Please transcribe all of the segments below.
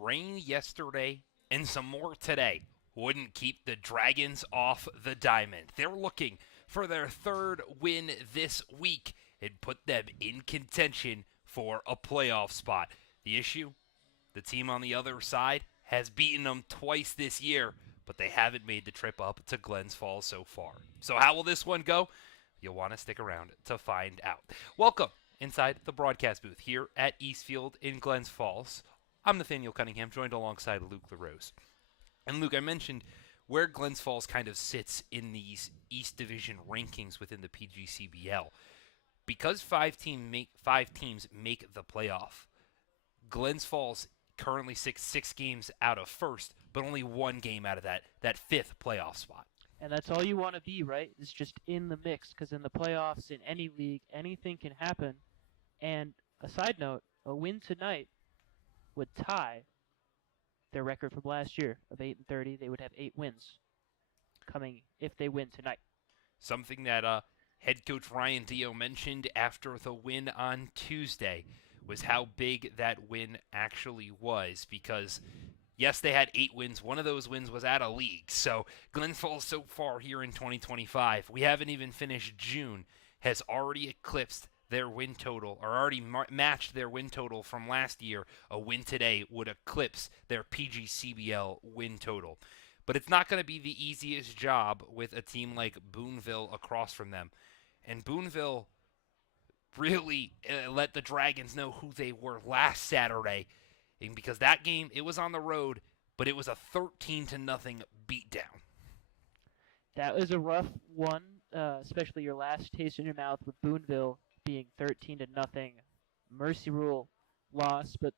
Rain yesterday and some more today wouldn't keep the Dragons off the diamond. They're looking for their third win this week and put them in contention for a playoff spot. The issue? The team on the other side has beaten them twice this year, but they haven't made the trip up to Glens Falls so far. So how will this one go? You'll want to stick around to find out. Welcome inside the broadcast booth here at Eastfield in Glens Falls. I'm Nathaniel Cunningham, joined alongside Luke LaRose. And Luke, I mentioned where Glens Falls kind of sits in these East Division rankings within the PGCBL. Because five teams make the playoff, Glens Falls currently six games out of first, but only one game out of that fifth playoff spot. And that's all you want to be, right? It's just in the mix, because in the playoffs, in any league, anything can happen. And a side note, a win tonight would tie their record from last year of 8-30. They would have 8 wins coming if they win tonight. Something that head coach Ryan Dio mentioned after the win on Tuesday was how big that win actually was, because yes, they had 8 wins. One of those wins was out of league. So Glens Falls so far here in 2025, we haven't even finished June, has already eclipsed their win total, or already matched their win total from last year. A win today would eclipse their PGCBL win total. But it's not going to be the easiest job with a team like Boonville across from them. And Boonville really let the Dragons know who they were last Saturday, and because that game, it was on the road, but it was a 13-0 beatdown. That was a rough one, especially your last taste in your mouth with Boonville being 13-0 mercy rule loss. But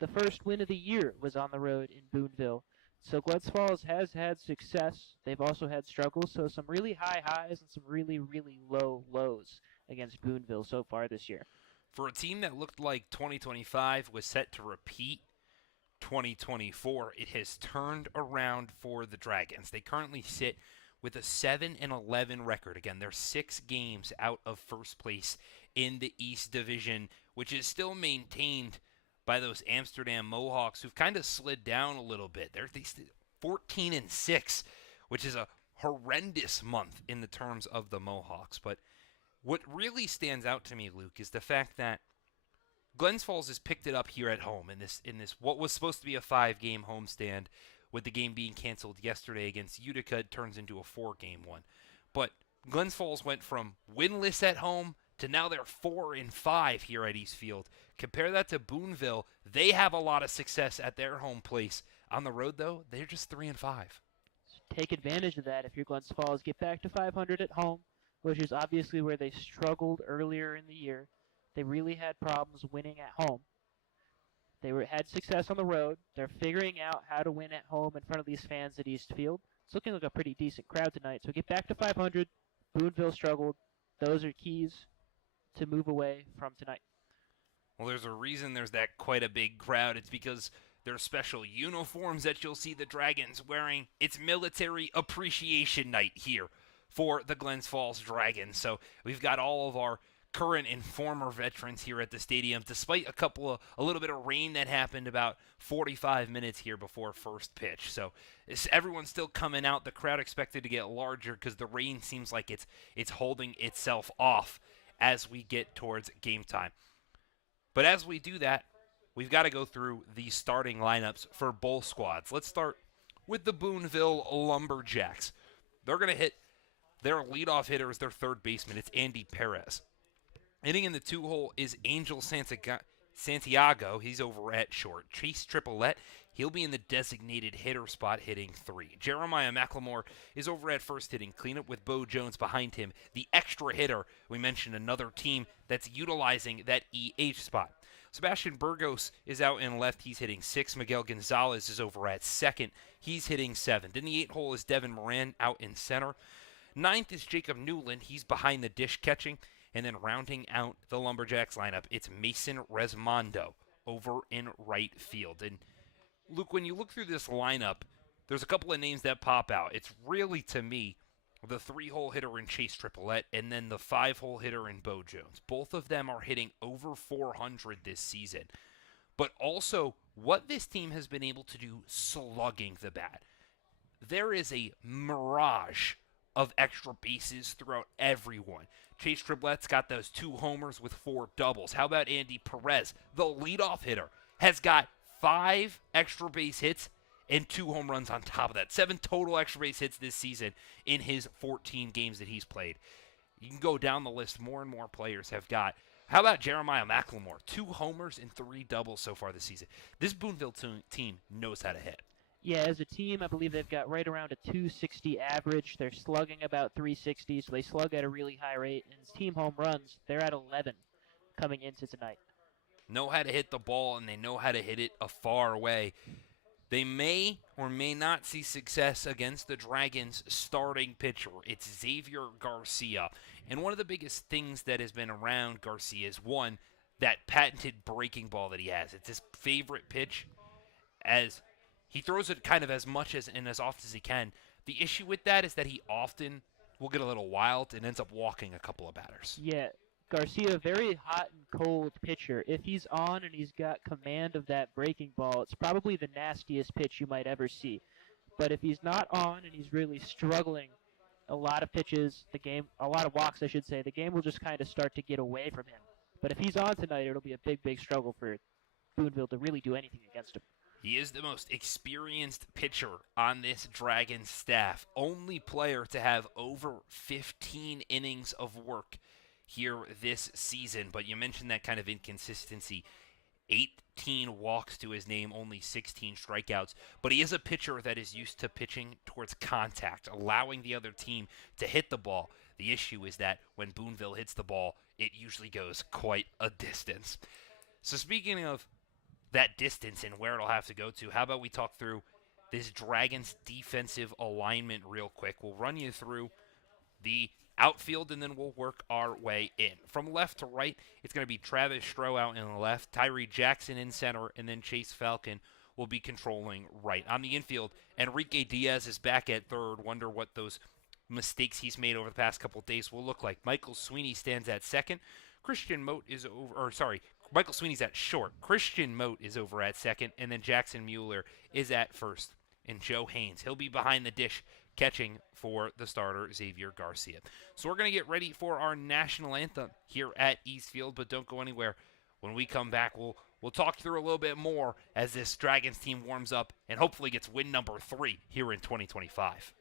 the first win of the year was on the road in Boonville. So Glens Falls has had success. They've also had struggles, so some really high highs and some really, really low lows against Boonville so far this year. For a team that looked like 2025 was set to repeat 2024, it has turned around for the Dragons. They currently sit with a 7-11 record. Again, they're 6 games out of first place in the East Division, which is still maintained by those Amsterdam Mohawks, who've kind of slid down a little bit. They're 14-6, which is a horrendous month in the terms of the Mohawks. But what really stands out to me, Luke, is the fact that Glens Falls has picked it up here at home in this what was supposed to be a 5-game homestand. With the game being canceled yesterday against Utica, it turns into a 4-game one. But Glens Falls went from winless at home to now they're 4-5 here at Eastfield. Compare that to Boonville. They have a lot of success at their home place. On the road, though, they're just 3-5. Take advantage of that if you're Glens Falls. Get back to 500 at home, which is obviously where they struggled earlier in the year. They really had problems winning at home. They had success on the road. They're figuring out how to win at home in front of these fans at Eastfield. It's looking like a pretty decent crowd tonight. So get back to 500. Boonville struggled. Those are keys to move away from tonight. Well, there's a reason there's that quite a big crowd. It's because there's special uniforms that you'll see the Dragons wearing. It's Military Appreciation Night here for the Glens Falls Dragons. So we've got all of our current and former veterans here at the stadium, despite a little bit of rain that happened about 45 minutes here before first pitch. So everyone's still coming out. The crowd expected to get larger because the rain seems like it's holding itself off as we get towards game time. But as we do that, we've got to go through the starting lineups for both squads. Let's start with the Boonville Lumberjacks. They're going to hit their leadoff hitter is their third baseman. It's Andy Perez. Hitting in the 2-hole is Angel Santiago. He's over at short. Chase Triplette, he'll be in the designated hitter spot hitting 3. Jeremiah McLemore is over at first hitting cleanup with Bo Jones behind him. The extra hitter, we mentioned another team that's utilizing that EH spot. Sebastian Burgos is out in left. He's hitting 6. Miguel Gonzalez is over at second. He's hitting 7. Then the 8-hole is Devin Moran out in center. 9th is Jacob Newland. He's behind the dish catching. And then rounding out the Lumberjacks lineup, it's Mason Resmondo over in right field. And Luke, when you look through this lineup, there's a couple of names that pop out. It's really, to me, the 3-hole hitter in Chase Triplette and then the 5-hole hitter in Bo Jones. Both of them are hitting over 400 this season. But also what this team has been able to do slugging the bat. There is a mirage of extra bases throughout everyone. Chase Triplett's got those 2 homers with 4 doubles. How about Andy Perez, the leadoff hitter, has got 5 extra base hits and 2 home runs on top of that. 7 total extra base hits this season in his 14 games that he's played. You can go down the list. More and more players have got. How about Jeremiah McLemore? 2 homers and 3 doubles so far this season. This Boonville team knows how to hit. Yeah, as a team, I believe they've got right around a 260 average. They're slugging about 360, so they slug at a really high rate. And team home runs, they're at 11 coming into tonight. Know how to hit the ball, and they know how to hit it a far away. They may or may not see success against the Dragons' starting pitcher. It's Xavier Garcia. And one of the biggest things that has been around Garcia is, one, that patented breaking ball that he has. It's his favorite pitch, as he throws it kind of as much as and as often as he can. The issue with that is that he often will get a little wild and ends up walking a couple of batters. Yeah, Garcia, very hot and cold pitcher. If he's on and he's got command of that breaking ball, it's probably the nastiest pitch you might ever see. But if he's not on and he's really struggling, a lot of pitches, a lot of walks, I should say, the game will just kind of start to get away from him. But if he's on tonight, it'll be a big, big struggle for Boonville to really do anything against him. He is the most experienced pitcher on this Dragons staff. Only player to have over 15 innings of work here this season. But you mentioned that kind of inconsistency. 18 walks to his name, only 16 strikeouts. But he is a pitcher that is used to pitching towards contact, allowing the other team to hit the ball. The issue is that when Boonville hits the ball, it usually goes quite a distance. So speaking of that distance and where it'll have to go to, how about we talk through this Dragons defensive alignment real quick. We'll run you through the outfield, and then we'll work our way in. From left to right, it's going to be Travis Stroh out in the left, Tyree Jackson in center, and then Chase Falcon will be controlling right. On the infield, Enrique Diaz is back at third. Wonder what those mistakes he's made over the past couple of days will look like. Michael Sweeney stands at second. Michael Sweeney's at short. Christian Mote is over at second, and then Jackson Mueller is at first. And Joe Haynes, he'll be behind the dish catching for the starter, Xavier Garcia. So we're going to get ready for our national anthem here at Eastfield, but don't go anywhere. When we come back, we'll talk through a little bit more as this Dragons team warms up and hopefully gets win number 3 here in 2025.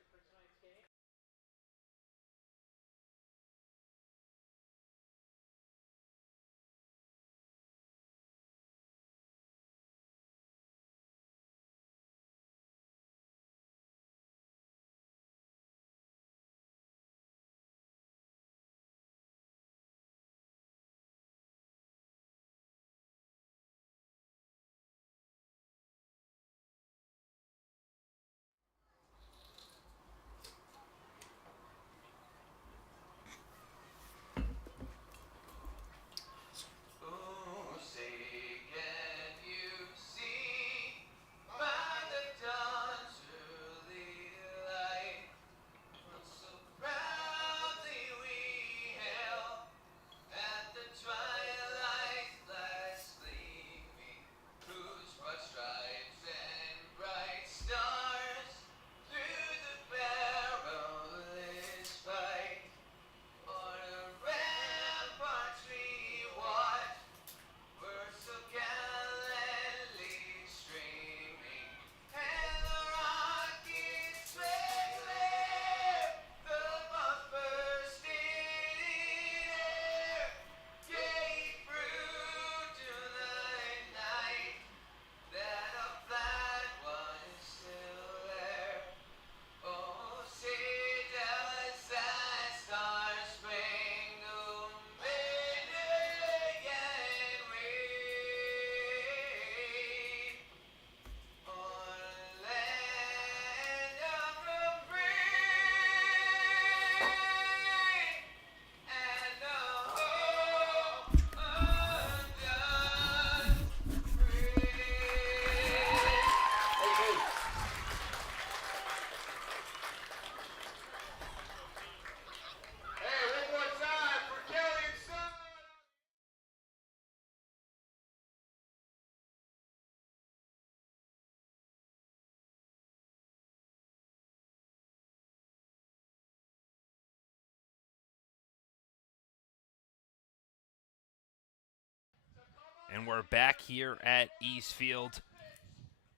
And we're back here at Eastfield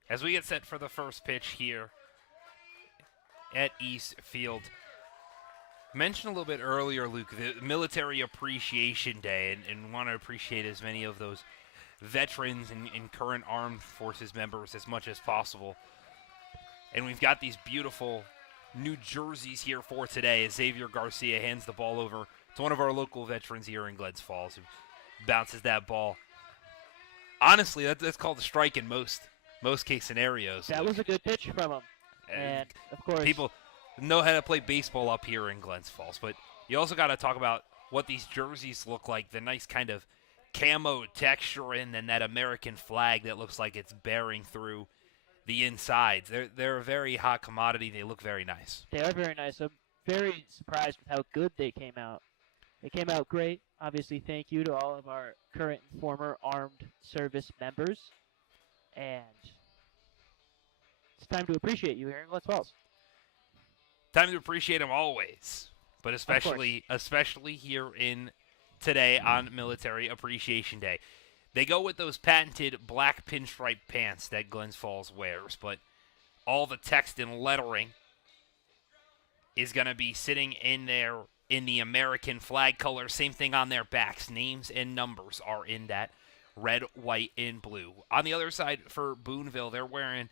as we get set for the first pitch here at Eastfield. Mentioned a little bit earlier, Luke, the Military Appreciation Day, and want to appreciate as many of those veterans and current armed forces members as much as possible. And we've got these beautiful new jerseys here for today as Xavier Garcia hands the ball over to one of our local veterans here in Glens Falls, who bounces that ball. Honestly, that's called a strike in most case scenarios. That was a good pitch from him. And, of course, people know how to play baseball up here in Glens Falls, but you also got to talk about what these jerseys look like, the nice kind of camo texture, and then that American flag that looks like it's bearing through the insides. They're a very hot commodity. They look very nice. They are very nice. I'm very surprised with how good they came out. They came out great. Obviously, thank you to all of our current and former armed service members. And it's time to appreciate you here in Glens Falls. Time to appreciate them always, but especially here in today on Military Appreciation Day. They go with those patented black pinstripe pants that Glens Falls wears, but all the text and lettering is going to be sitting in there in the American flag color. Same thing on their backs. Names and numbers are in that red, white, and blue. On the other side for Boonville, they're wearing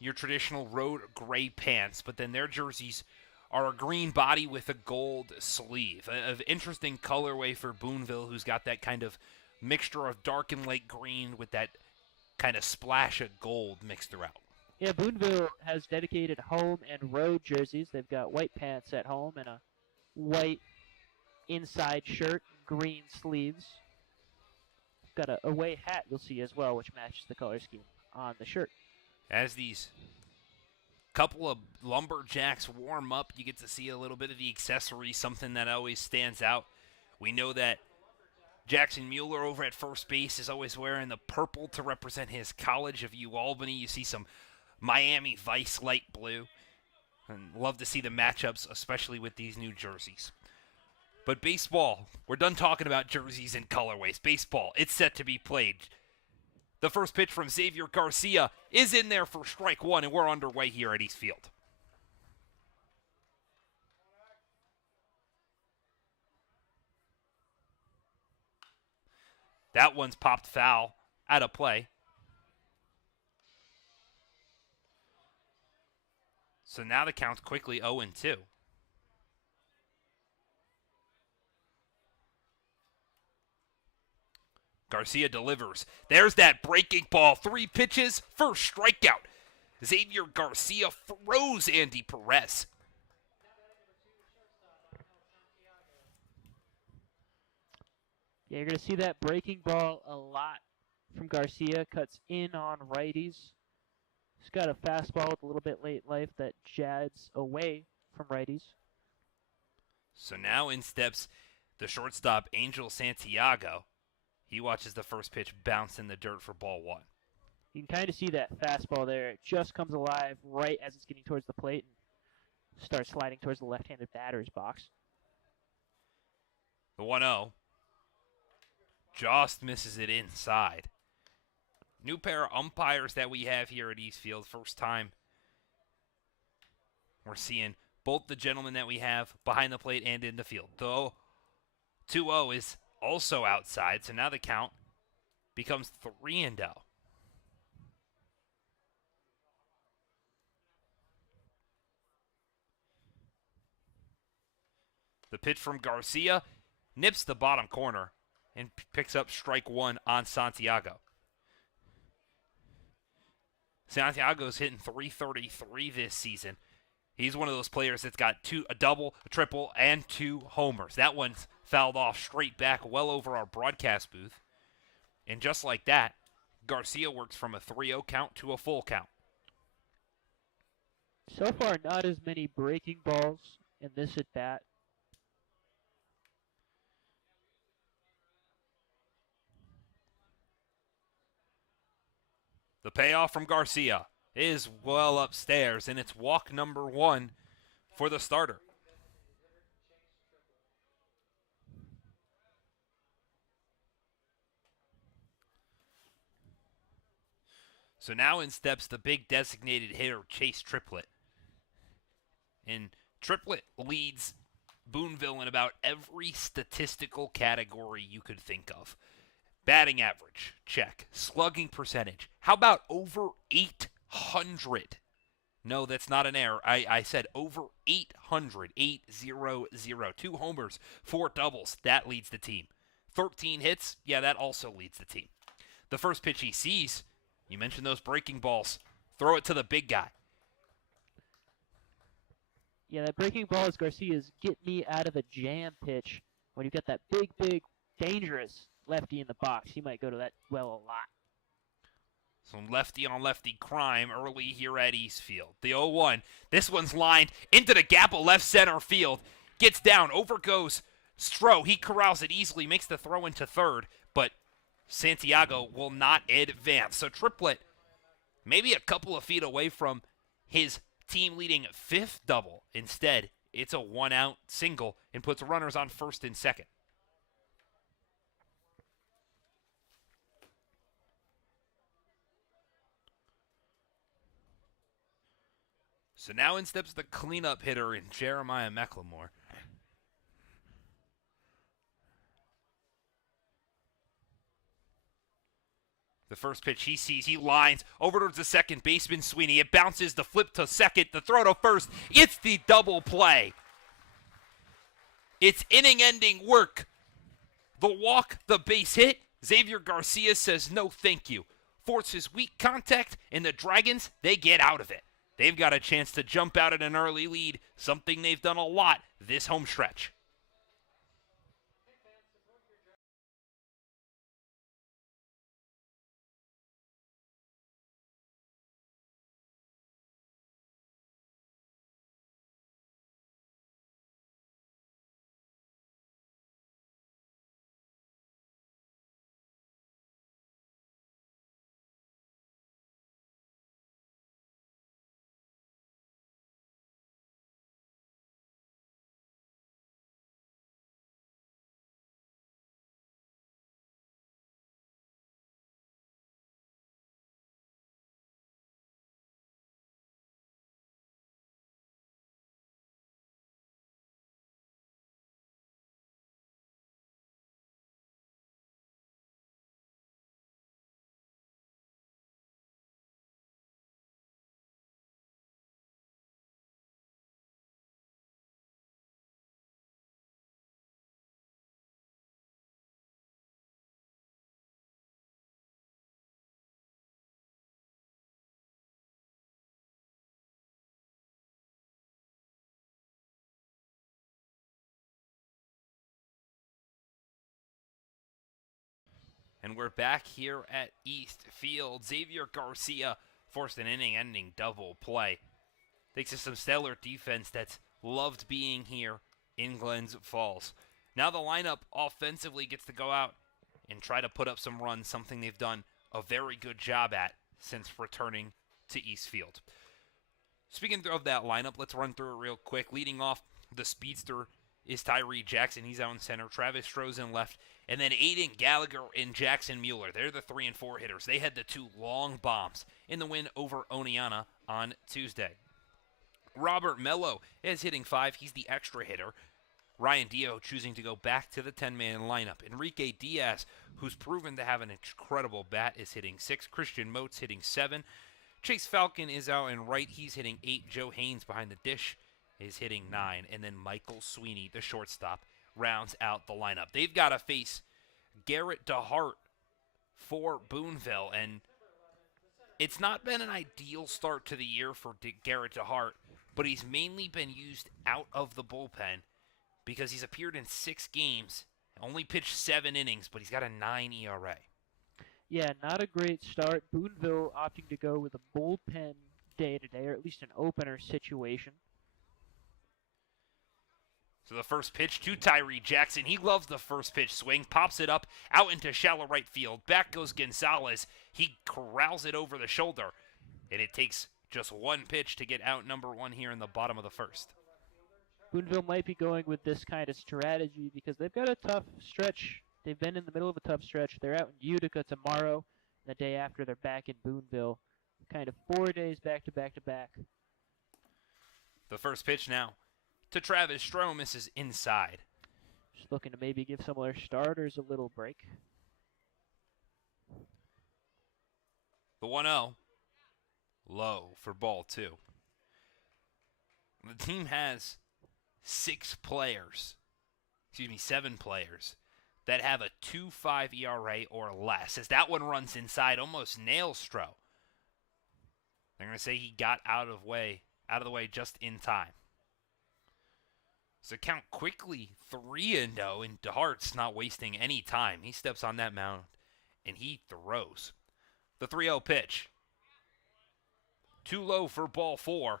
your traditional road gray pants, but then their jerseys are a green body with a gold sleeve. An interesting colorway for Boonville, who's got that kind of mixture of dark and light green with that kind of splash of gold mixed throughout. Yeah, Boonville has dedicated home and road jerseys. They've got white pants at home and a white inside shirt, green sleeves. Got a away hat you'll see as well, which matches the color scheme on the shirt. As these couple of Lumberjacks warm up, you get to see a little bit of the accessories, something that always stands out. We know that Jackson Mueller over at first base is always wearing the purple to represent his College of UAlbany. You see some Miami Vice light blue. And love to see the matchups, especially with these new jerseys. But baseball, we're done talking about jerseys and colorways. Baseball, it's set to be played. The first pitch from Xavier Garcia is in there for strike one, and we're underway here at Eastfield. That one's popped foul out of play. So now the count's quickly 0-2. Garcia delivers. There's that breaking ball. 3 pitches, first strikeout. Xavier Garcia throws Andy Perez. Yeah, you're going to see that breaking ball a lot from Garcia. Cuts in on righties. He's got a fastball with a little bit late life that jads away from righties. So now in steps the shortstop, Angel Santiago. He watches the first pitch bounce in the dirt for ball 1. You can kind of see that fastball there. It just comes alive right as it's getting towards the plate and starts sliding towards the left-handed batter's box. The 1-0. Just misses it inside. New pair of umpires that we have here at Eastfield. First time we're seeing both the gentlemen that we have behind the plate and in the field. The 2-0 is also outside, so now the count becomes 3-0. The pitch from Garcia nips the bottom corner and picks up strike 1 on Santiago. Santiago's hitting .333 this season. He's one of those players that's got a double, a triple, and 2 homers. That one's fouled off straight back well over our broadcast booth. And just like that, Garcia works from a 3-0 count to a full count. So far, not as many breaking balls in this at-bat. The payoff from Garcia is well upstairs, and it's walk number 1 for the starter. So now in steps the big designated hitter, Chase Triplett. And Triplett leads Boonville in about every statistical category you could think of. Batting average, check. Slugging percentage. How about over 800? No, that's not an error. I said over 800. 800. 2 homers, 4 doubles. That leads the team. 13 hits. Yeah, that also leads the team. The first pitch he sees, you mentioned those breaking balls. Throw it to the big guy. Yeah, that breaking ball is Garcia's get me out of the jam pitch. When you get that big, dangerous lefty in the box, he might go to that well a lot. Some lefty on lefty crime early here at Eastfield. The 0-1. This one's lined into the gap of left center field. Gets down, over goes Stroh. He corrals it easily, makes the throw into third, but Santiago will not advance. So Triplett maybe a couple of feet away from his team-leading 5th double. Instead, it's a 1-out single and puts runners on first and second. So now in steps the cleanup hitter in Jeremiah McLemore. The first pitch he sees, he lines over towards the second baseman, Sweeney. It bounces, the flip to second, the throw to first. It's the double play. It's inning-ending work. The walk, the base hit. Xavier Garcia says no thank you. Forces weak contact, and the Dragons, they get out of it. They've got a chance to jump out at an early lead, something they've done a lot this home stretch. And we're back here at East Field. Xavier Garcia forced an inning-ending double play. Thanks to some stellar defense that's loved being here in Glens Falls. Now the lineup offensively gets to go out and try to put up some runs, something they've done a very good job at since returning to East Field. Speaking of that lineup, let's run through it real quick. Leading off, the speedster is Tyree Jackson. He's out in center. Travis Stroh's in left. And then Aiden Gallagher and Jackson Mueller. They're the 3 and 4 hitters. They had the 2 long bombs in the win over Oneonta on Tuesday. Robert Mello is hitting 5. He's the extra hitter. Ryan Dio choosing to go back to the 10-man lineup. Enrique Diaz, who's proven to have an incredible bat, is hitting 6. Christian Moats hitting 7. Chase Falcon is out in right. He's hitting 8. Joe Haynes behind the dish is hitting 9. And then Michael Sweeney, the shortstop, rounds out the lineup. They've got to face Garrett DeHart for Boonville, and it's not been an ideal start to the year for Garrett DeHart, but he's mainly been used out of the bullpen because he's appeared in 6 games, only pitched 7 innings, but he's got a 9 ERA. Yeah, not a great start. Boonville opting to go with a bullpen day today, or at least an opener situation. So the first pitch to Tyree Jackson. He loves the first pitch swing. Pops it up out into shallow right field. Back goes Gonzalez. He corrals it over the shoulder. And it takes just 1 pitch to get out number 1 here in the bottom of the first. Boonville might be going with this kind of strategy because they've got a tough stretch. They've been in the middle of a tough stretch. They're out in Utica tomorrow. The day after, they're back in Boonville. kind of 4 days back to back to back. The first pitch now to Travis Stroh misses inside. Just looking to maybe give some of their starters a little break. The 1-0, low for ball 2. The team has 7 players that have a 2.5 ERA or less. As that one runs inside, almost nails Stroh. They're going to say he got out of the way just in time. So count quickly 3-0, and DeHart's not wasting any time. He steps on that mound, and he throws. The 3-0 pitch. Too low for ball 4.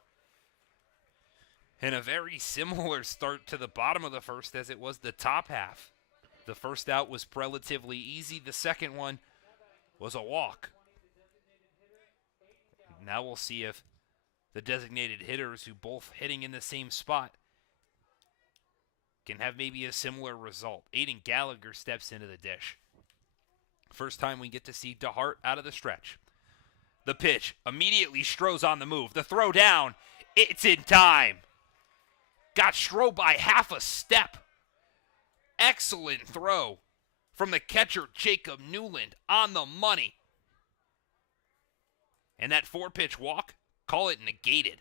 And a very similar start to the bottom of the first as it was the top half. The first out was relatively easy. The second one was a walk. Now we'll see if the designated hitters, who both hitting in the same spot, can have maybe a similar result. Aiden Gallagher steps into the dish. First time we get to see DeHart out of the stretch. The pitch, immediately Stroh's on the move. The throw down, it's in time. Got Stroh by half a step. Excellent throw from the catcher, Jacob Newland, on the money. And that 4-pitch walk, call it negated.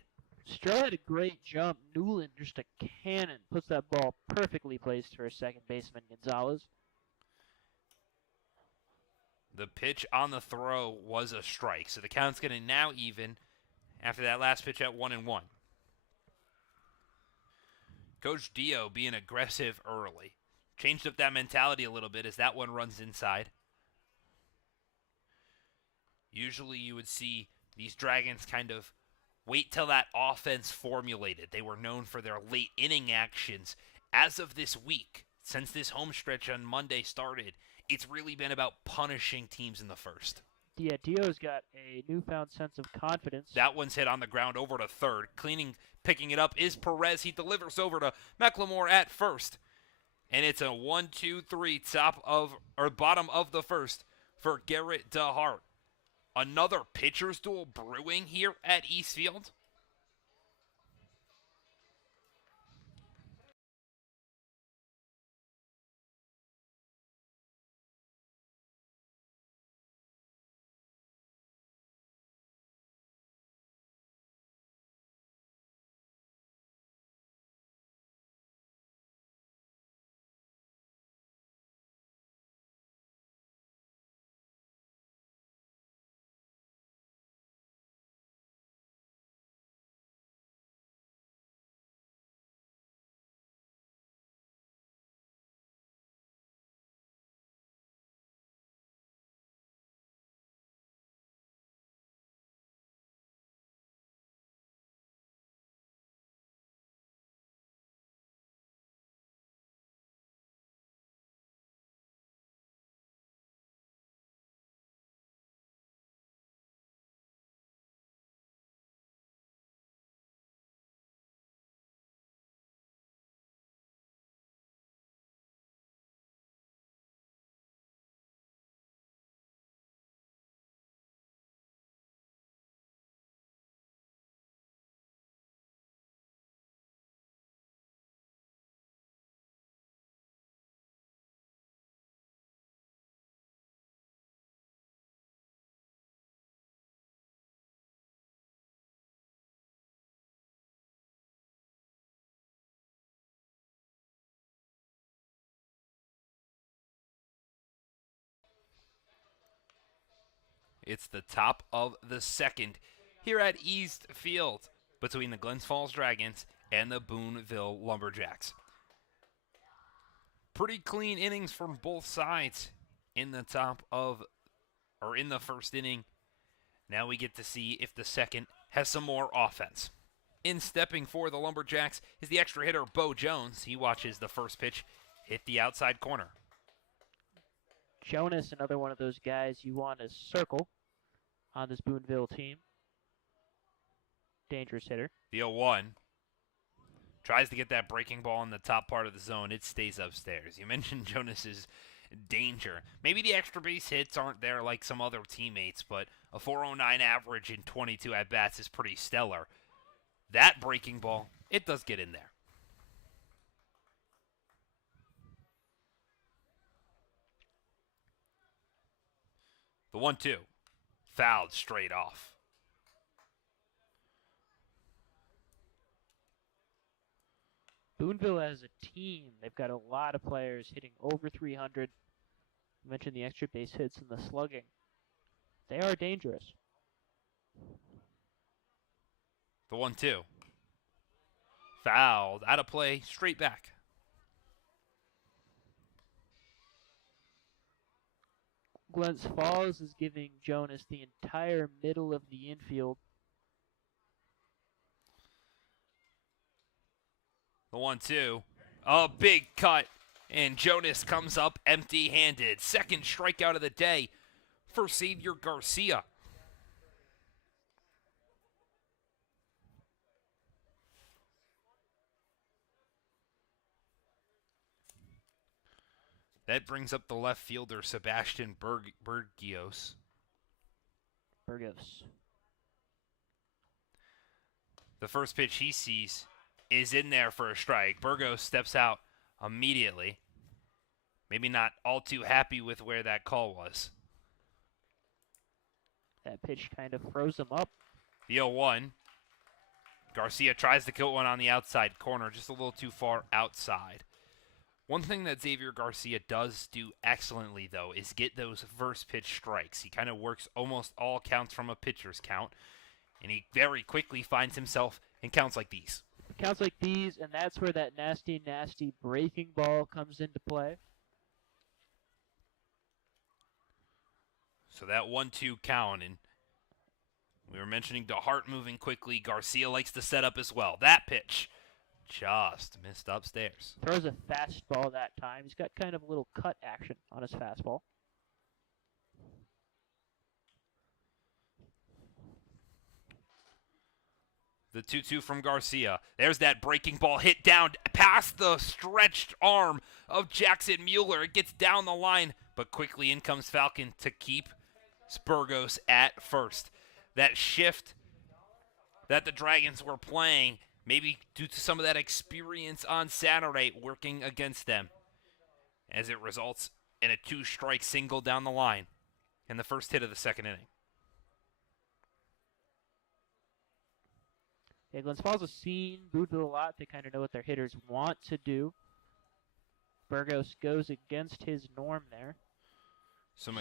Stroh had a great jump. Newland, just a cannon, puts that ball perfectly placed for second baseman Gonzalez. The pitch on the throw was a strike, so the count's going to now even after that last pitch at 1-1. Coach Dio being aggressive early. Changed up that mentality a little bit as that one runs inside. Usually you would see these Dragons kind of wait till that offense formulated. They were known for their late inning actions. As of this week, since this home stretch on Monday started, it's really been about punishing teams in the first. Yeah, Dio's got a newfound sense of confidence. That one's hit on the ground over to third. Picking it up is Perez. He delivers over to McLemore at first. And it's a 1-2-3 bottom of the first for Garrett DeHart. Another pitcher's duel brewing here at Eastfield. It's the top of the second here at Eastfield between the Glens Falls Dragons and the Boonville Lumberjacks. Pretty clean innings from both sides in the first inning. Now we get to see if the second has some more offense. In stepping for the Lumberjacks is the extra hitter, Bo Jones. He watches the first pitch hit the outside corner. Jonas, another one of those guys you want to circle on this Boonville team. Dangerous hitter. The 0-1 tries to get that breaking ball in the top part of the zone. It stays upstairs. You mentioned Jonas is danger. Maybe the extra base hits aren't there like some other teammates, but a 409 average in 22 at-bats is pretty stellar. That breaking ball, it does get in there. The 1-2. Fouled straight off. Boonville as a team, they've got a lot of players hitting over 300. I mentioned the extra base hits and the slugging. They are dangerous. The 1-2. Fouled. Out of play. Straight back. Glens Falls is giving Jonas the entire middle of the infield. The 1-2. A big cut. And Jonas comes up empty-handed. Second strikeout of the day for Xavier Garcia. That brings up the left fielder, Sebastian Burgos. The first pitch he sees is in there for a strike. Burgos steps out immediately. Maybe not all too happy with where that call was. That pitch kind of froze him up. The 0-1. Garcia tries to kill one on the outside corner, just a little too far outside. One thing that Xavier Garcia does do excellently, though, is get those first pitch strikes. He kind of works almost all counts from a pitcher's count, and he very quickly finds himself in counts like these. Counts like these, and that's where that nasty, nasty breaking ball comes into play. So that 1-2 count, and we were mentioning DeHart moving quickly. Garcia likes to set up as well. That pitch just missed upstairs. Throws a fastball that time. He's got kind of a little cut action on his fastball. The 2-2 from Garcia. There's that breaking ball hit down past the stretched arm of Jackson Mueller. It gets down the line, but quickly in comes Falcon to keep Burgos at first. That shift that the Dragons were playing, maybe due to some of that experience on Saturday, working against them, as it results in a 2-strike single down the line in the first hit of the second inning. Yeah, Glens Falls has seen Boonville a lot. They kind of know what their hitters want to do. Burgos goes against his norm there. So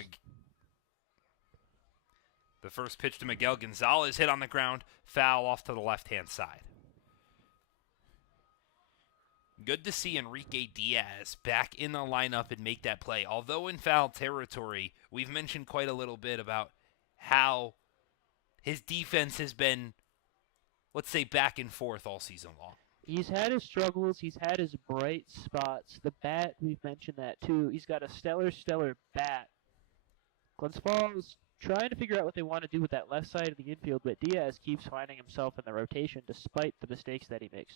the first pitch to Miguel Gonzalez hit on the ground, foul off to the left-hand side. Good to see Enrique Diaz back in the lineup and make that play. Although in foul territory, we've mentioned quite a little bit about how his defense has been, let's say, back and forth all season long. He's had his struggles. He's had his bright spots. The bat, we've mentioned that too. He's got a stellar bat. Glens Falls trying to figure out what they want to do with that left side of the infield, but Diaz keeps finding himself in the rotation despite the mistakes that he makes.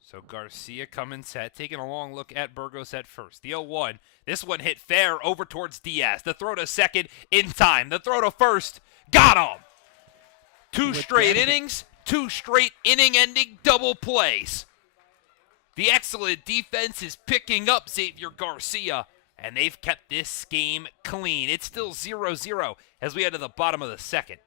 So Garcia coming set, taking a long look at Burgos at first. The 0-1. This one hit fair over towards Diaz. The throw to second in time. The throw to first. Got him! 2 straight innings, 2 straight inning-ending double plays. The excellent defense is picking up Xavier Garcia, and they've kept this game clean. It's still 0-0 as we head to the bottom of the second.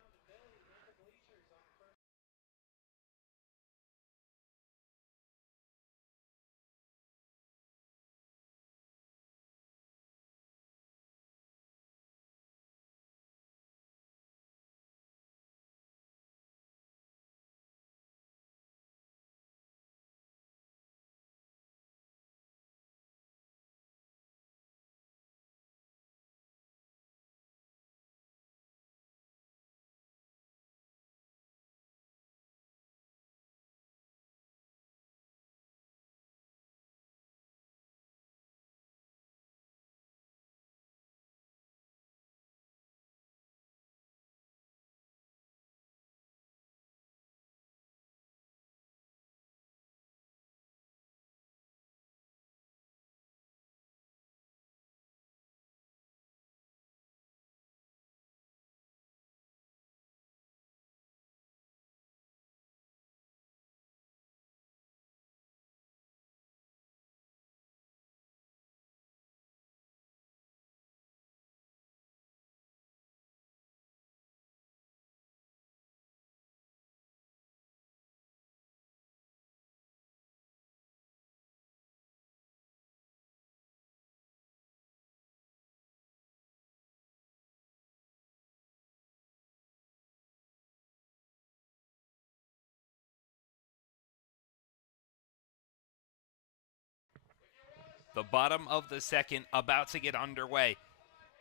The bottom of the second about to get underway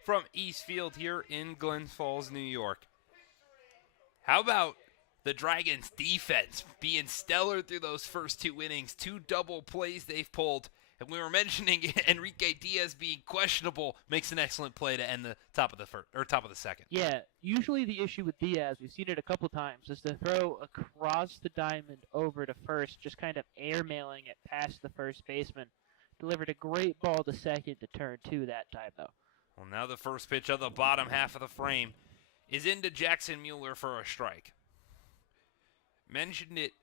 from Eastfield here in Glens Falls, New York. How about the Dragons' defense being stellar through those first 2 innings? 2 double plays they've pulled. And we were mentioning Enrique Diaz being questionable, makes an excellent play to end the top of the first or top of the second. Yeah, usually the issue with Diaz, we've seen it a couple times, is to throw across the diamond over to first, just kind of airmailing it past the first baseman. Delivered a great ball to second to turn 2 that time, though. Well, now the first pitch of the bottom half of the frame is into Jackson Mueller for a strike. Mentioned it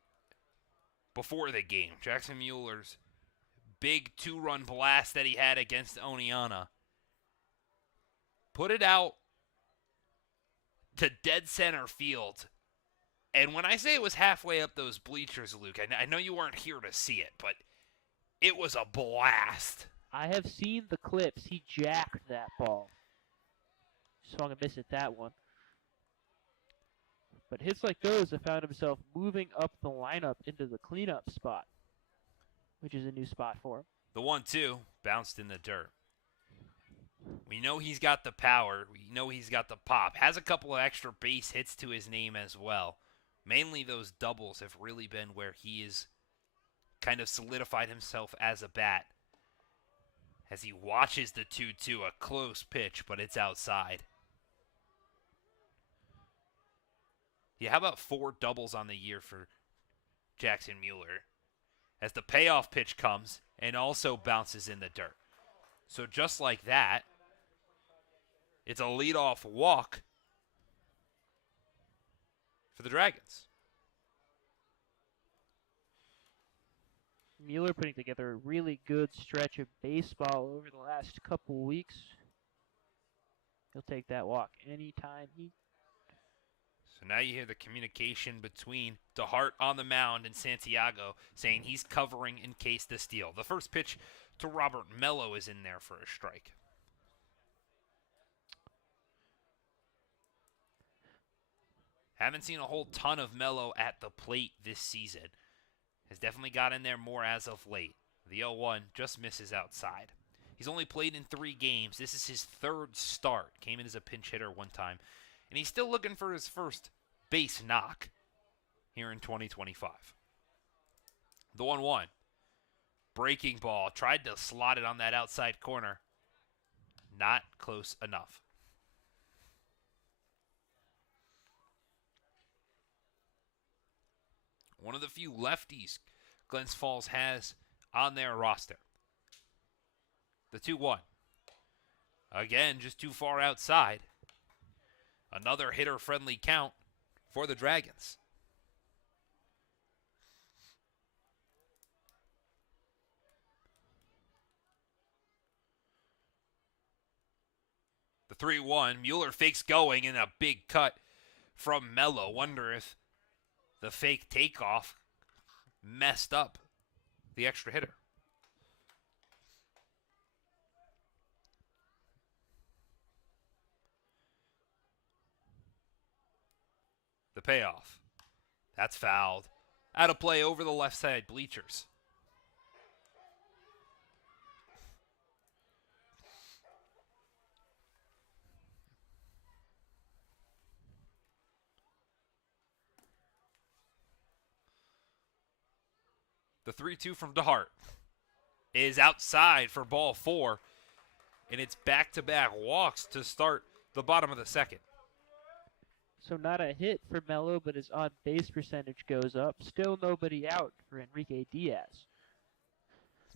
before the game. Jackson Mueller's big 2-run blast that he had against Oneonta. Put it out to dead center field. And when I say it was halfway up those bleachers, Luke, I know you weren't here to see it, but it was a blast. I have seen the clips. He jacked that ball. Swung a miss at that one. But hits like those have found himself moving up the lineup into the cleanup spot, which is a new spot for him. The 1-2 bounced in the dirt. We know he's got the power. We know he's got the pop. Has a couple of extra base hits to his name as well. Mainly those doubles have really been where he is kind of solidified himself as a bat. As he watches the 2-2, a close pitch, but it's outside. Yeah, how about 4 doubles on the year for Jackson Mueller? As the payoff pitch comes and also bounces in the dirt. So just like that, it's a leadoff walk for the Dragons. Mueller putting together a really good stretch of baseball over the last couple weeks. He'll take that walk anytime he... So now you hear the communication between DeHart on the mound and Santiago saying he's covering in case the steal. The first pitch to Robert Mello is in there for a strike. Haven't seen a whole ton of Mello at the plate this season. Has definitely got in there more as of late. The 0-1 just misses outside. He's only played in 3 games. This is his 3rd start. Came in as a pinch hitter one time. And he's still looking for his first base knock here in 2025. The 1-1. Breaking ball. Tried to slot it on that outside corner. Not close enough. One of the few lefties Glens Falls has on their roster. The 2-1. Again, just too far outside. Another hitter-friendly count for the Dragons. The 3-1. Mueller fakes going in a big cut from Mello. Wonder if the fake takeoff messed up the extra hitter. The payoff. That's fouled. Out of play over the left side bleachers. The 3-2 from DeHart is outside for ball 4. And it's back-to-back walks to start the bottom of the second. So not a hit for Mello, but his on-base percentage goes up. Still nobody out for Enrique Diaz.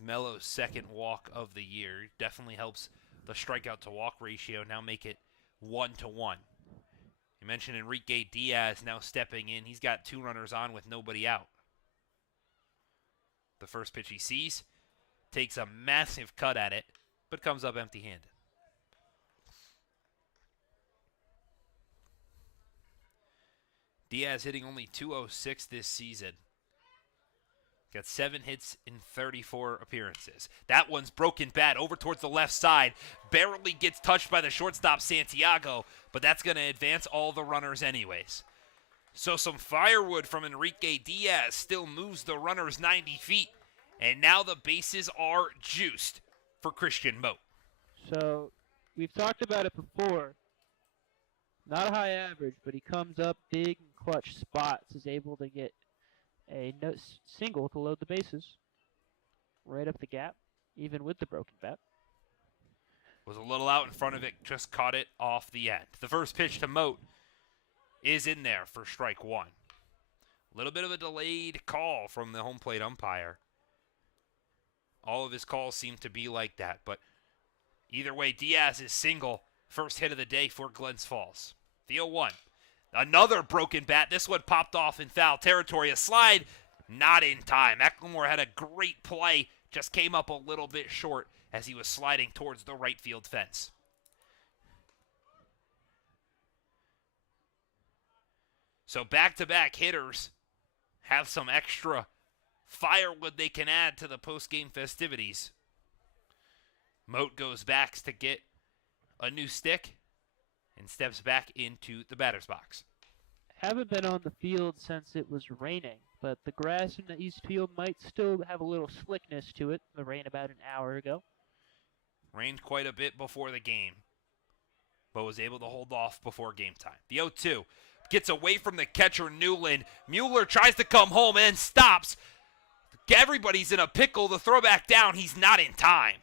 Mello's second walk of the year definitely helps the strikeout-to-walk ratio now make it 1-1. You mentioned Enrique Diaz now stepping in. He's got 2 runners on with nobody out. The first pitch he sees, takes a massive cut at it, but comes up empty-handed. Diaz hitting only .206 this season. Got 7 hits in 34 appearances. That one's broken bad over towards the left side. Barely gets touched by the shortstop Santiago, but that's going to advance all the runners anyways. So some firewood from Enrique Diaz still moves the runners 90 feet. And now the bases are juiced for Christian Moat. So we've talked about it before. Not a high average, but he comes up big and clutch spots, is able to get a single to load the bases right up the gap, even with the broken bat. Was a little out in front of it, just caught it off the end. The first pitch to Moat is in there for strike one. A little bit of a delayed call from the home plate umpire. All of his calls seem to be like that, but either way, Diaz is single. First hit of the day for Glens Falls. The 0-1. Another broken bat. This one popped off in foul territory. A slide, not in time. Ecklemore had a great play, just came up a little bit short as he was sliding towards the right field fence. So back-to-back hitters have some extra firewood they can add to the post-game festivities. Moat goes back to get a new stick and steps back into the batter's box. Haven't been on the field since it was raining, but the grass in the East Field might still have a little slickness to it. The rain about an hour ago. Rained quite a bit before the game, but was able to hold off before game time. The 0-2 gets away from the catcher Newland. Mueller tries to come home and stops. Everybody's in a pickle. The throw back down. He's not in time.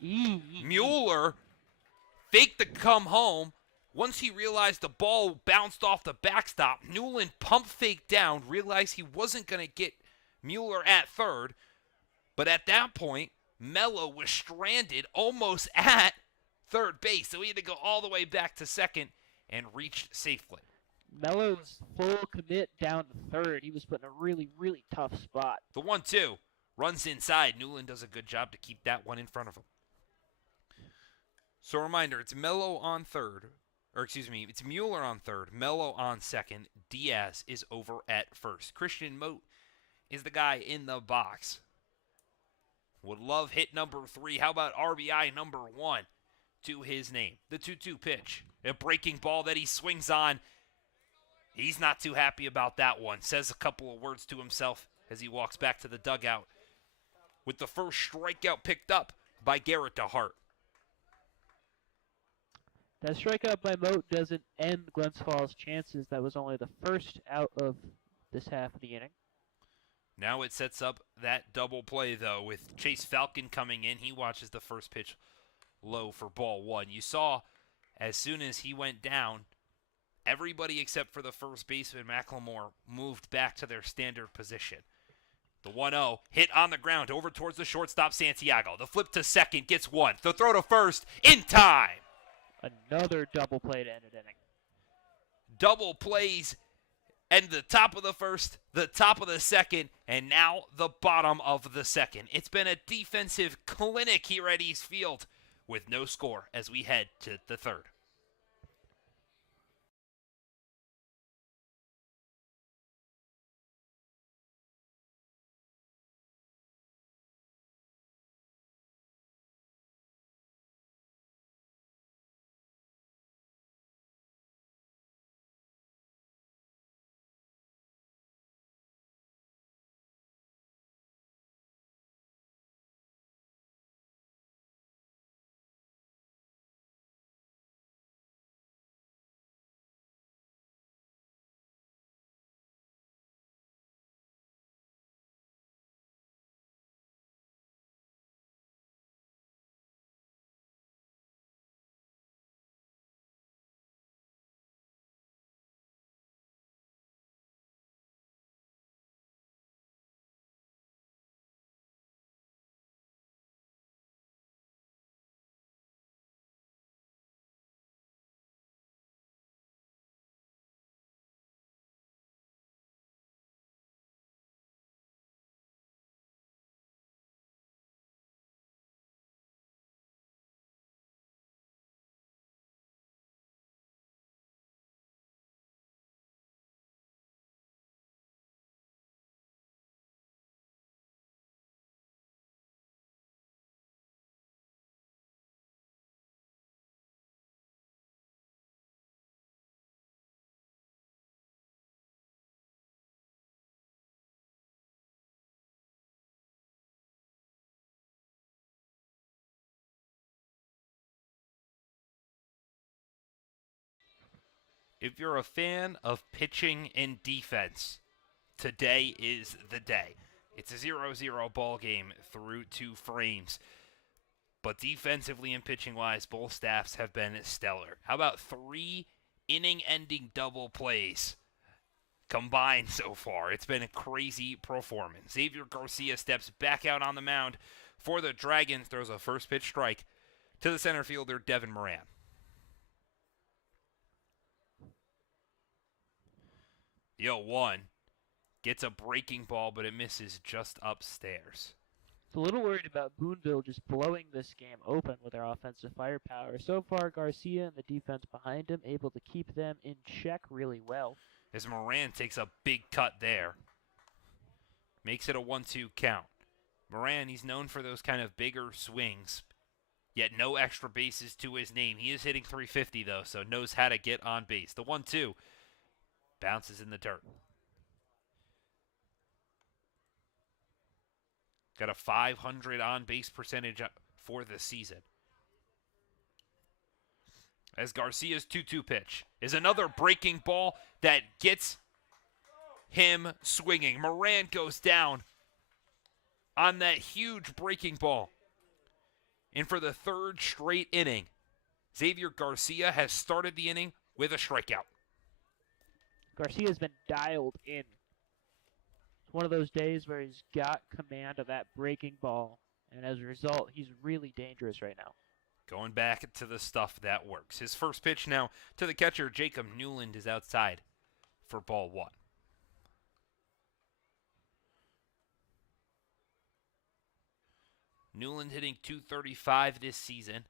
Mueller faked the come home. Once he realized the ball bounced off the backstop, Newland pump faked down, realized he wasn't going to get Mueller at third. But at that point, Mello was stranded almost at third base. So he had to go all the way back to second and reached safely. Mello's full commit down to third. He was put in a really, really tough spot. The 1-2 runs inside. Newland does a good job to keep that one in front of him. So reminder, it's Mello on third. It's Mueller on third, Mello on second, Diaz is over at first. Christian Moat is the guy in the box. Would love hit number 3. How about RBI number 1 to his name? The 2-2 pitch. A breaking ball that he swings on. He's not too happy about that one. Says a couple of words to himself as he walks back to the dugout with the first strikeout picked up by Garrett DeHart. That strikeout by Moat doesn't end Glens Falls' chances. That was only the first out of this half of the inning. Now it sets up that double play, though, with Chase Falcon coming in. He watches the first pitch low for ball 1. You saw as soon as he went down, everybody except for the first baseman, Macklemore, moved back to their standard position. The 1-0 hit on the ground over towards the shortstop, Santiago. The flip to second gets 1. The throw to first in time. Another double play to end an inning. Double plays and the top of the first, the top of the second, and now the bottom of the second. It's been a defensive clinic here at East Field with no score as we head to the third. If you're a fan of pitching and defense, today is the day. It's a 0-0 ball game through 2 frames. But defensively and pitching-wise, both staffs have been stellar. How about 3 inning-ending double plays combined so far? It's been a crazy performance. Xavier Garcia steps back out on the mound for the Dragons, throws a first pitch strike to the center fielder, Devin Moran. The 0-1 gets a breaking ball, but it misses just upstairs. A little worried about Boonville just blowing this game open with their offensive firepower. So far, Garcia and the defense behind him able to keep them in check really well. As Moran takes a big cut there, makes it a 1-2 count. Moran, he's known for those kind of bigger swings, yet no extra bases to his name. He is hitting .350 though, so knows how to get on base. The 1-2 bounces in the dirt. Got a .500 on-base percentage for the season. As Garcia's 2-2 pitch is another breaking ball that gets him swinging. Moran goes down on that huge breaking ball. And for the 3rd straight inning, Xavier Garcia has started the inning with a strikeout. Garcia's been dialed in. It's one of those days where he's got command of that breaking ball, and as a result, he's really dangerous right now. Going back to the stuff that works. His first pitch now to the catcher, Jacob Newland, is outside for ball 1. Newland hitting .235 this season.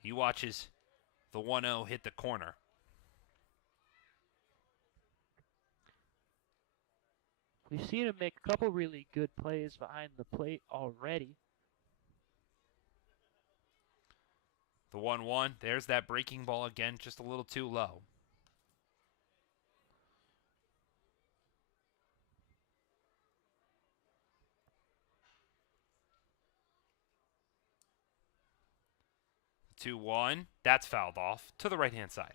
He watches the 1-0 hit the corner. We've seen him make a couple really good plays behind the plate already. The 1-1, there's that breaking ball again, just a little too low. The 2-1, that's fouled off to the right-hand side.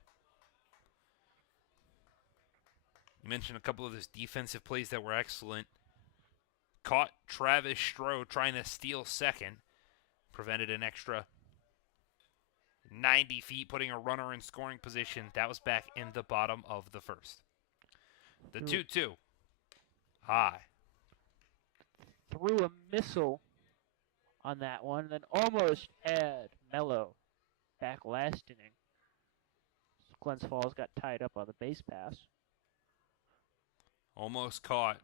You mentioned a couple of those defensive plays that were excellent. Caught Travis Stroh trying to steal second. Prevented an extra 90 feet, putting a runner in scoring position. That was back in the bottom of the first. The 2-2. High. Threw a missile on that one, and then almost had Mello back last inning. Glens Falls got tied up on the base pass. Almost caught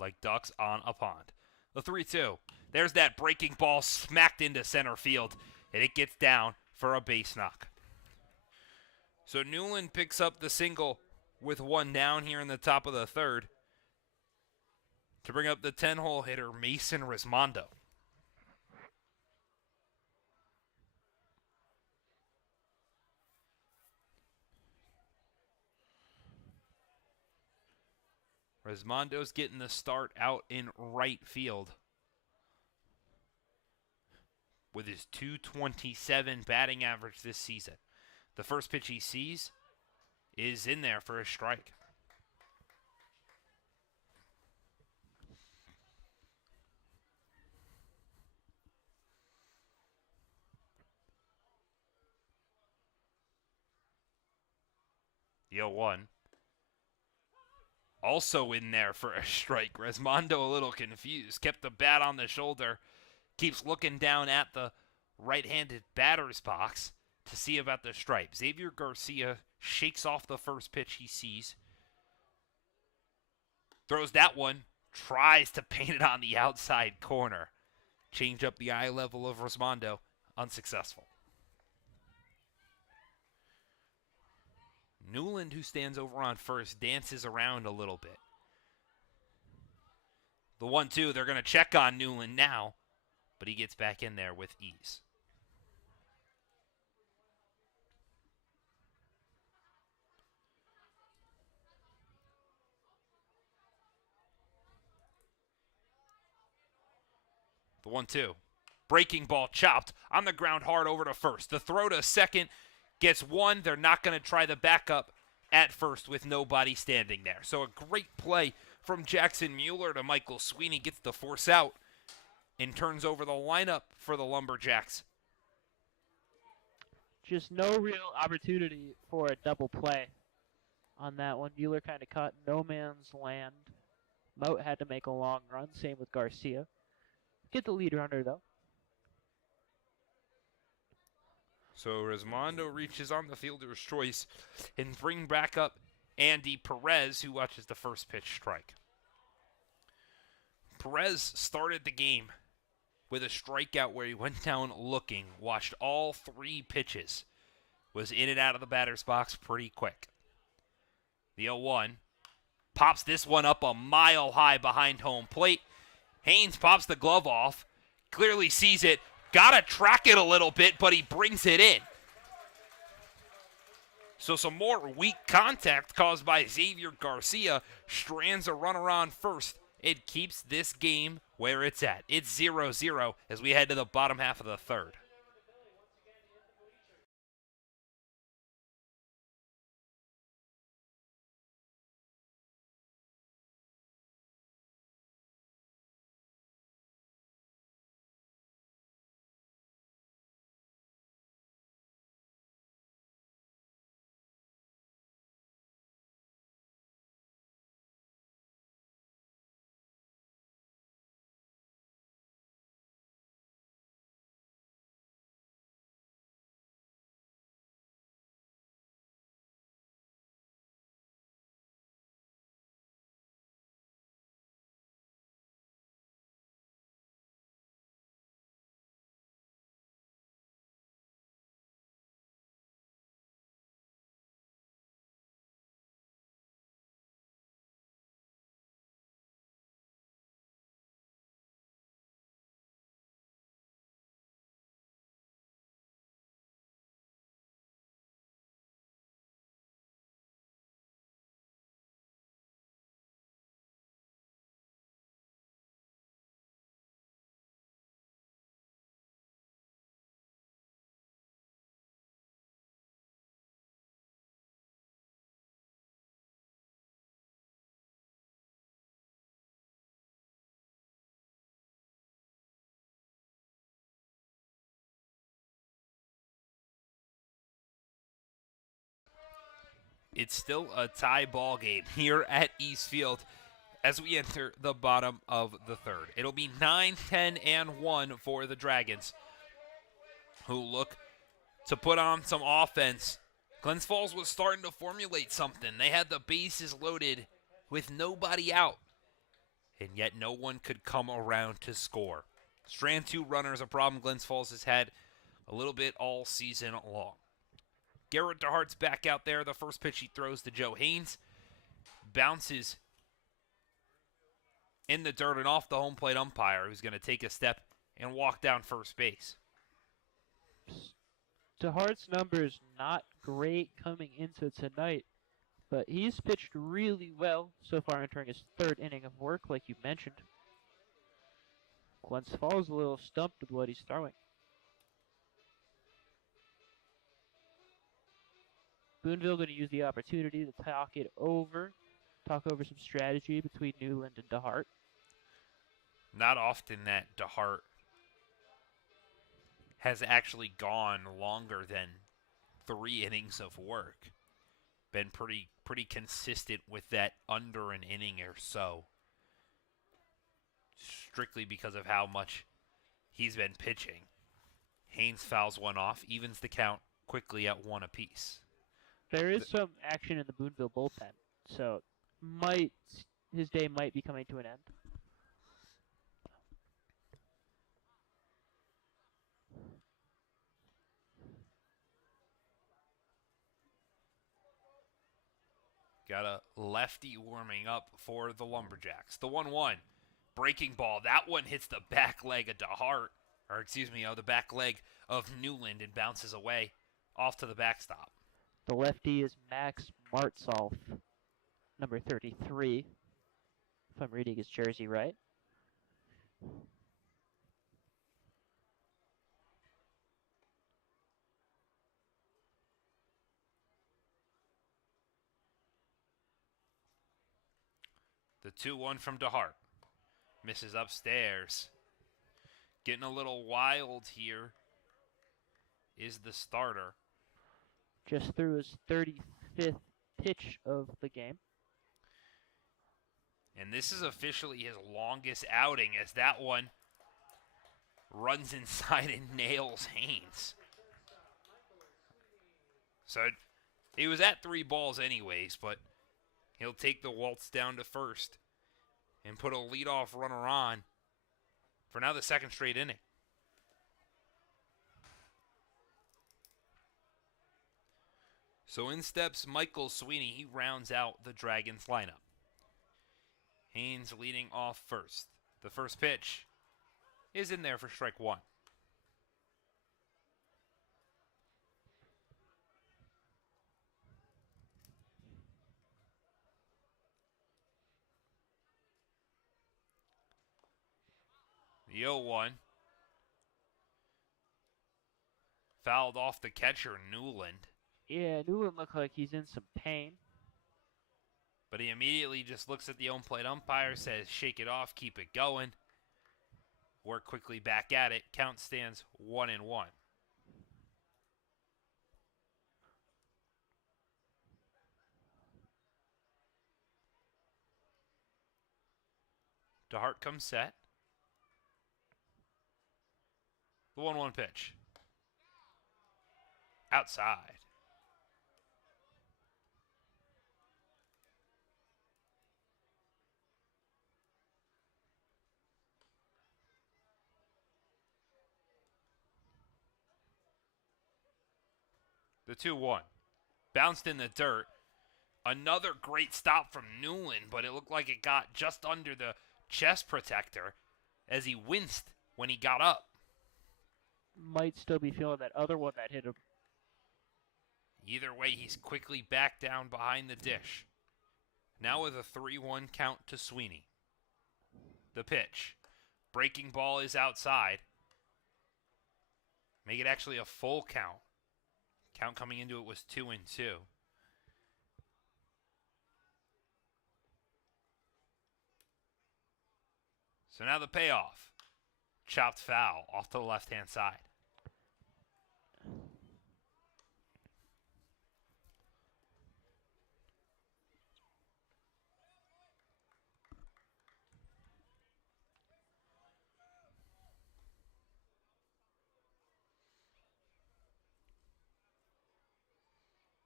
like ducks on a pond. The 3-2. There's that breaking ball smacked into center field, and it gets down for a base knock. So Newland picks up the single with 1 down here in the top of the 3rd to bring up the 10-hole hitter, Mason Rismondo. Rismondo's getting the start out in right field with his .227 batting average this season. The first pitch he sees is in there for a strike. The 0-1. Also in there for a strike. Rismondo a little confused. Kept the bat on the shoulder. Keeps looking down at the right-handed batter's box to see about the stripe. Xavier Garcia shakes off the first pitch he sees. Throws that one. Tries to paint it on the outside corner. Change up the eye level of Rismondo. Unsuccessful. Newland, who stands over on first, dances around a little bit. The 1-2, they're going to check on Newland now, but he gets back in there with ease. The 1-2. Breaking ball chopped on the ground hard over to first. The throw to second gets one. They're not going to try the backup at first with nobody standing there. So a great play from Jackson Mueller to Michael Sweeney, gets the force out and turns over the lineup for the Lumberjacks. Just no real opportunity for a double play on that one. Mueller kind of caught no man's land. Moat had to make a long run. Same with Garcia. Get the lead runner, though. So Rismondo reaches on the fielder's choice and bring back up Andy Perez, who watches the first pitch strike. Perez started the game with a strikeout where he went down looking, watched all 3 pitches, was in and out of the batter's box pretty quick. The 0-1 pops this one up a mile high behind home plate. Haynes pops the glove off, clearly sees it, gotta track it a little bit, but he brings it in. So some more weak contact caused by Xavier Garcia strands a runner on first. It keeps this game where it's at. It's 0-0 as we head to the bottom half of the third. It's still a tie ball game here at Eastfield as we enter the bottom of the third. It'll be 9, 10, and 1 for the Dragons, who look to put on some offense. Glens Falls was starting to formulate something. They had the bases loaded with nobody out, and yet no one could come around to score. Strand 2 runner is a problem Glens Falls has had a little bit all season long. Garrett DeHart's back out there. The first pitch he throws to Joe Haynes bounces in the dirt and off the home plate umpire, who's going to take a step and walk down first base. DeHart's numbers not great coming into tonight, but he's pitched really well so far entering his 3rd inning of work, like you mentioned. Glens Falls a little stumped with what he's throwing. Boonville going to use the opportunity to talk over some strategy between Newland and DeHart. Not often that DeHart has actually gone longer than 3 innings of work. Been pretty consistent with that under an inning or so. Strictly because of how much he's been pitching. Haynes fouls one off, evens the count quickly at 1 apiece. There is some action in the Boonville bullpen, so his day might be coming to an end. Got a lefty warming up for the Lumberjacks. The 1-1 breaking ball. That one hits the back leg of DeHart, the back leg of Newland and bounces away off to the backstop. The lefty is Max Martsolf, number 33, if I'm reading his jersey right. The 2-1 from DeHart. Misses upstairs. Getting a little wild here is the starter. Just threw his 35th pitch of the game. And this is officially his longest outing, as that one runs inside and nails Haynes. So he was at 3 balls anyways, but he'll take the waltz down to first and put a leadoff runner on for now the second straight inning. So in steps Michael Sweeney. He rounds out the Dragons lineup. Haynes leading off first. The first pitch is in there for strike 1. The 0-1. Fouled off the catcher, Newland. Yeah, Newland looked like he's in some pain. But he immediately just looks at the home plate umpire, says, shake it off, keep it going. Work quickly back at it. Count stands 1-1. DeHart comes set. The 1-1 pitch. Outside. The 2-1. Bounced in the dirt. Another great stop from Newland, but it looked like it got just under the chest protector as he winced when he got up. Might still be feeling that other one that hit him. Either way, he's quickly back down behind the dish. Now with a 3-1 count to Sweeney. The pitch. Breaking ball is outside. Make it actually a full count. Count coming into it was 2-2. So now the payoff. Chopped foul off to the left-hand side.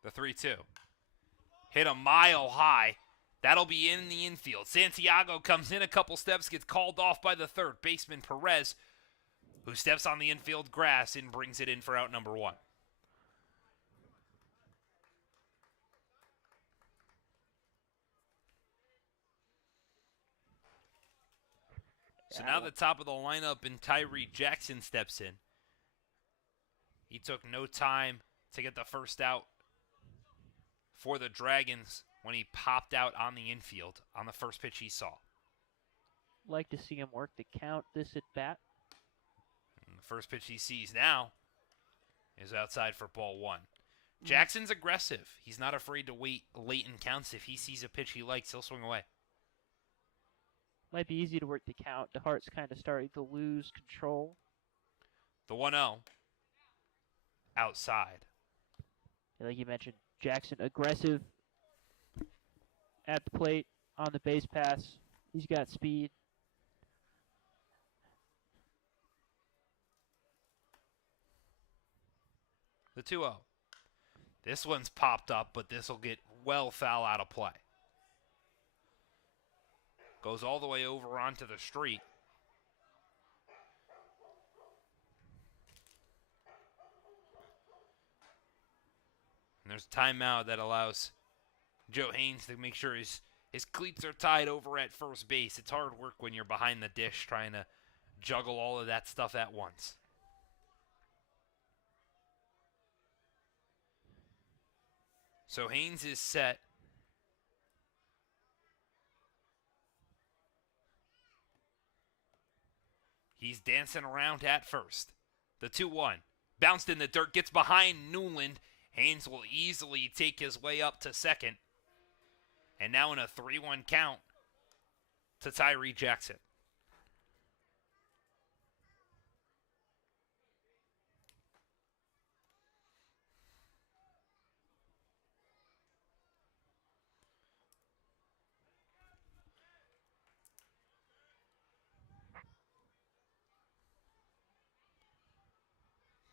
The 3-2. Hit a mile high. That'll be in the infield. Santiago comes in a couple steps, gets called off by the third baseman, Perez, who steps on the infield grass and brings it in for out number 1. So now the top of the lineup and Tyree Jackson steps in. He took no time to get the first out for the Dragons when he popped out on the infield on the first pitch he saw. Like to see him work the count this at bat. And the first pitch he sees now is outside for ball 1. Jackson's aggressive. He's not afraid to wait late in counts. If he sees a pitch he likes, he'll swing away. Might be easy to work the count. DeHart's kind of starting to lose control. The 1-0. Outside. Like you mentioned, Jackson aggressive at the plate, on the base pass. He's got speed. The 2-0. This one's popped up, but this will get well foul out of play. Goes all the way over onto the street. And there's a timeout that allows Joe Haynes to make sure his cleats are tied over at first base. It's hard work when you're behind the dish trying to juggle all of that stuff at once. So Haynes is set. He's dancing around at first. The 2-1. Bounced in the dirt, gets behind Newland. Haynes will easily take his way up to second. And now in a 3-1 count, to Tyree Jackson.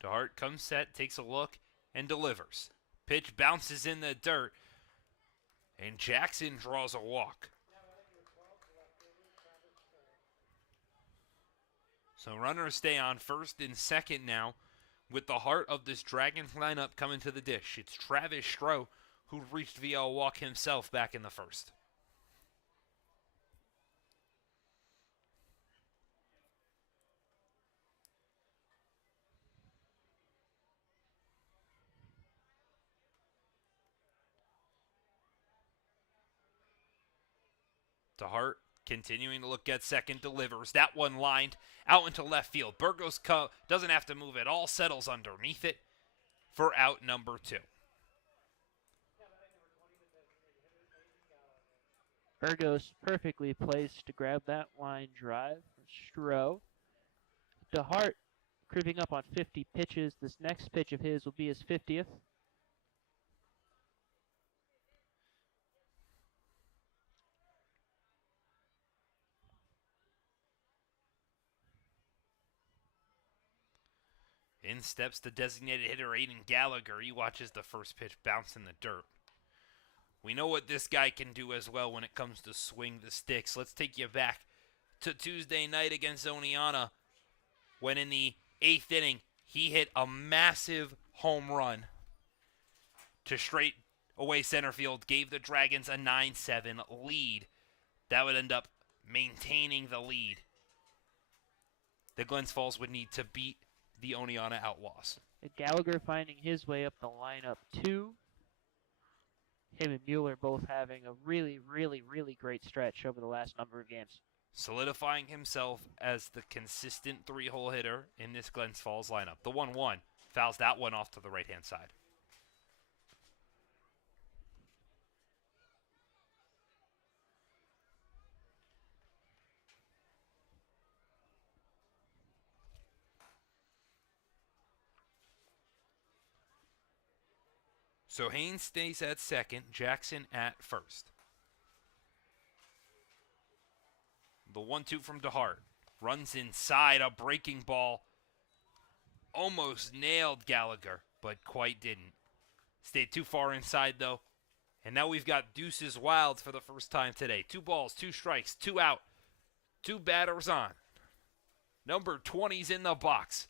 DeHart comes set, takes a look, and delivers. Pitch bounces in the dirt, and Jackson draws a walk. So runners stay on first and second now, with the heart of this Dragons lineup coming to the dish. It's Travis Stroh, who reached via a walk himself back in the first. DeHart continuing to look at second, delivers. That one lined out into left field. Burgos doesn't have to move at all, settles underneath it for out number 2. Burgos perfectly placed to grab that line drive for Stroh. DeHart creeping up on 50 pitches. This next pitch of his will be his 50th. In steps the designated hitter Aiden Gallagher. He watches the first pitch bounce in the dirt. We know what this guy can do as well when it comes to swing the sticks. Let's take you back to Tuesday night against Oneonta, when in the 8th inning he hit a massive home run to straight away center field, gave the Dragons a 9-7 lead. That would end up maintaining the lead that Glens Falls would need to beat the Oneonta Outlaws. Gallagher finding his way up the lineup too. Him and Mueller both having a really, really, really great stretch over the last number of games. Solidifying himself as the consistent 3-hole hitter in this Glens Falls lineup. The 1-1 fouls that one off to the right-hand side. So Haynes stays at second, Jackson at first. The 1-2 from DeHart. Runs inside, a breaking ball. Almost nailed Gallagher, but quite didn't. Stayed too far inside, though. And now we've got deuces wild for the first time today. 2 balls, 2 strikes, 2 out. 2 batters on. Number 20's in the box.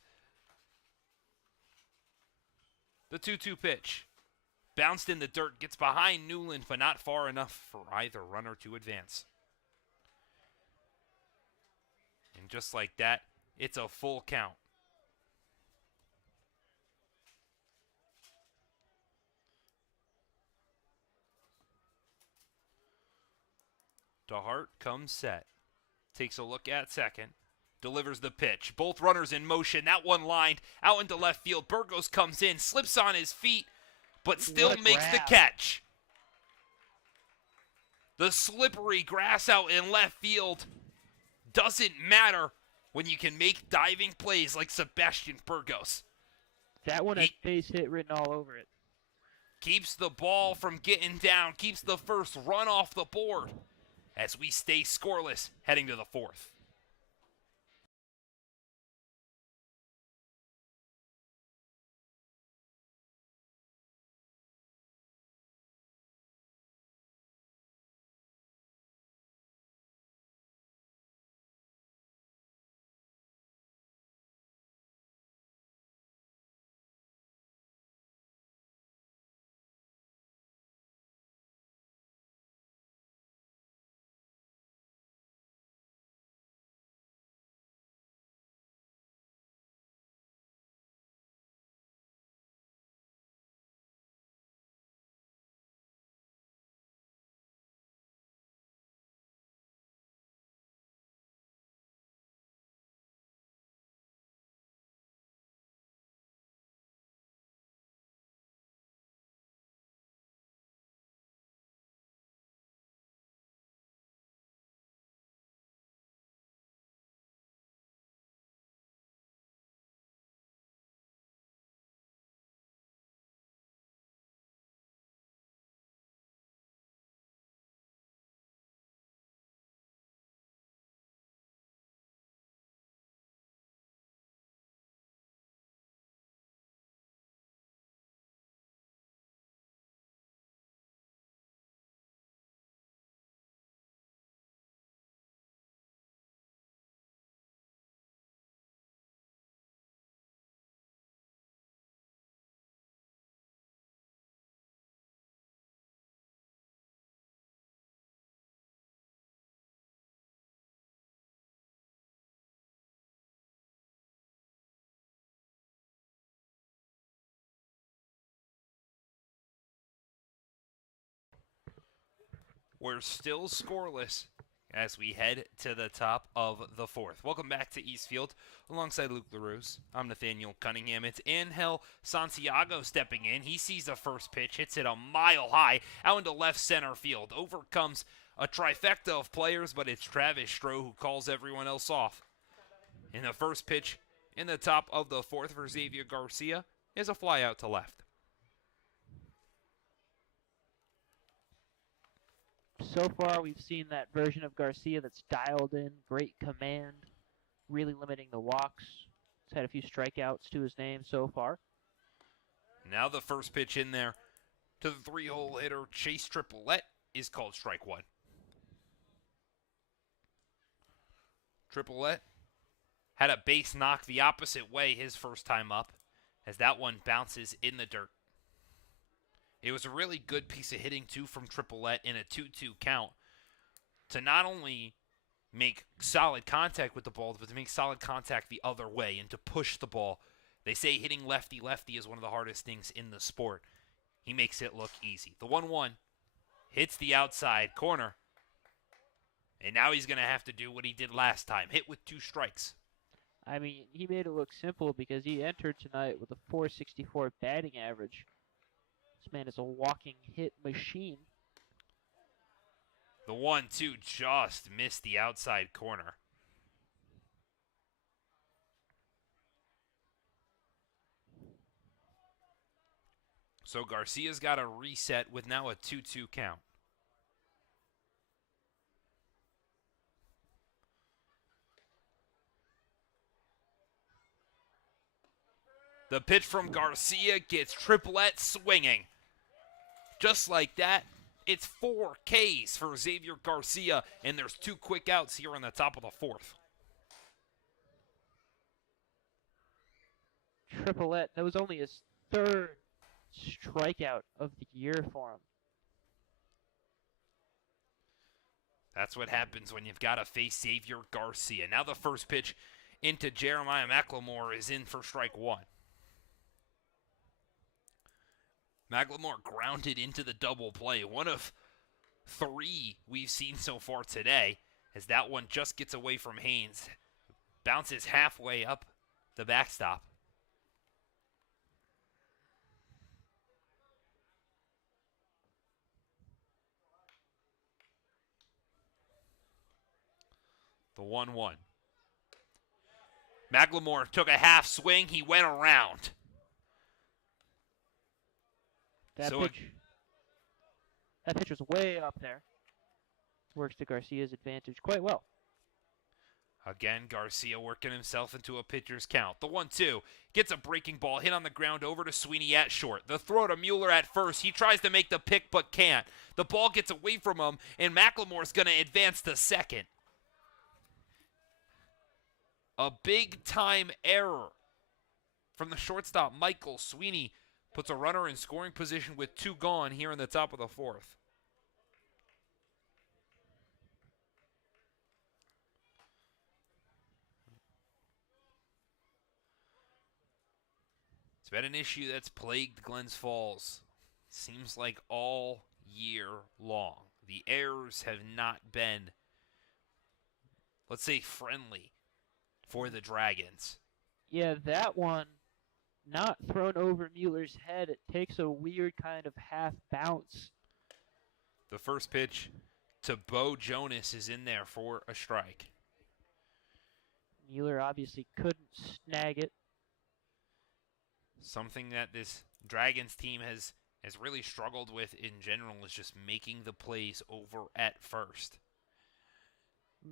The 2-2 pitch. Bounced in the dirt, gets behind Newland, but not far enough for either runner to advance. And just like that, it's a full count. DeHart comes set. Takes a look at second. Delivers the pitch. Both runners in motion. That one lined out into left field. Burgos comes in, slips on his feet, but still makes the catch. The slippery grass out in left field doesn't matter when you can make diving plays like Sebastian Burgos. That one has base hit written all over it. Keeps the ball from getting down, keeps the first run off the board as we stay scoreless heading to the 4th. We're still scoreless as we head to the top of the fourth. Welcome back to Eastfield alongside Luke LaRuse. I'm Nathaniel Cunningham. It's Angel Santiago stepping in. He sees the first pitch, hits it a mile high out into left center field. Overcomes a trifecta of players, but it's Travis Stroh who calls everyone else off. And the first pitch in the top of the fourth for Xavier Garcia is a fly out to left. So far, we've seen that version of Garcia that's dialed in, great command, really limiting the walks. He's had a few strikeouts to his name so far. Now the first pitch in there to the three-hole hitter, Chase Triplett, is called strike one. Triplett had a base knock the opposite way his first time up, as that one bounces in the dirt. It was a really good piece of hitting, too, from Triplett in a 2-2 count to not only make solid contact with the ball, but to make solid contact the other way and to push the ball. They say hitting lefty-lefty is one of the hardest things in the sport. He makes it look easy. The 1-1 hits the outside corner, and now he's going to have to do what he did last time, hit with 2 strikes. I mean, he made it look simple because he entered tonight with a .464 batting average. This man is a walking hit machine. The 1-2 just missed the outside corner. So Garcia's got a reset with now a 2-2 count. The pitch from Garcia gets Triplett swinging. Just like that, it's 4 Ks for Xavier Garcia, and there's 2 quick outs here on the top of the fourth. Triplett, that was only his 3rd strikeout of the year for him. That's what happens when you've got to face Xavier Garcia. Now the first pitch into Jeremiah McLemore is in for strike one. McLemore grounded into the double play. One of 3 we've seen so far today, as that one just gets away from Haynes. Bounces halfway up the backstop. The 1-1. McLemore took a half swing. He went around. That pitch was way up there. Works to Garcia's advantage quite well. Again, Garcia working himself into a pitcher's count. The 1-2 gets a breaking ball hit on the ground over to Sweeney at short. The throw to Mueller at first. He tries to make the pick but can't. The ball gets away from him, and McLemore's going to advance to second. A big-time error from the shortstop, Michael Sweeney. Puts a runner in scoring position with 2 gone here in the top of the fourth. It's been an issue that's plagued Glens Falls, seems like all year long. The errors have not been, let's say, friendly for the Dragons. Yeah, that one, not thrown over Mueller's head. It takes a weird kind of half bounce. The first pitch to Bo Jonas is in there for a strike. Mueller obviously couldn't snag it. Something that this Dragons team has really struggled with in general is just making the plays over at first.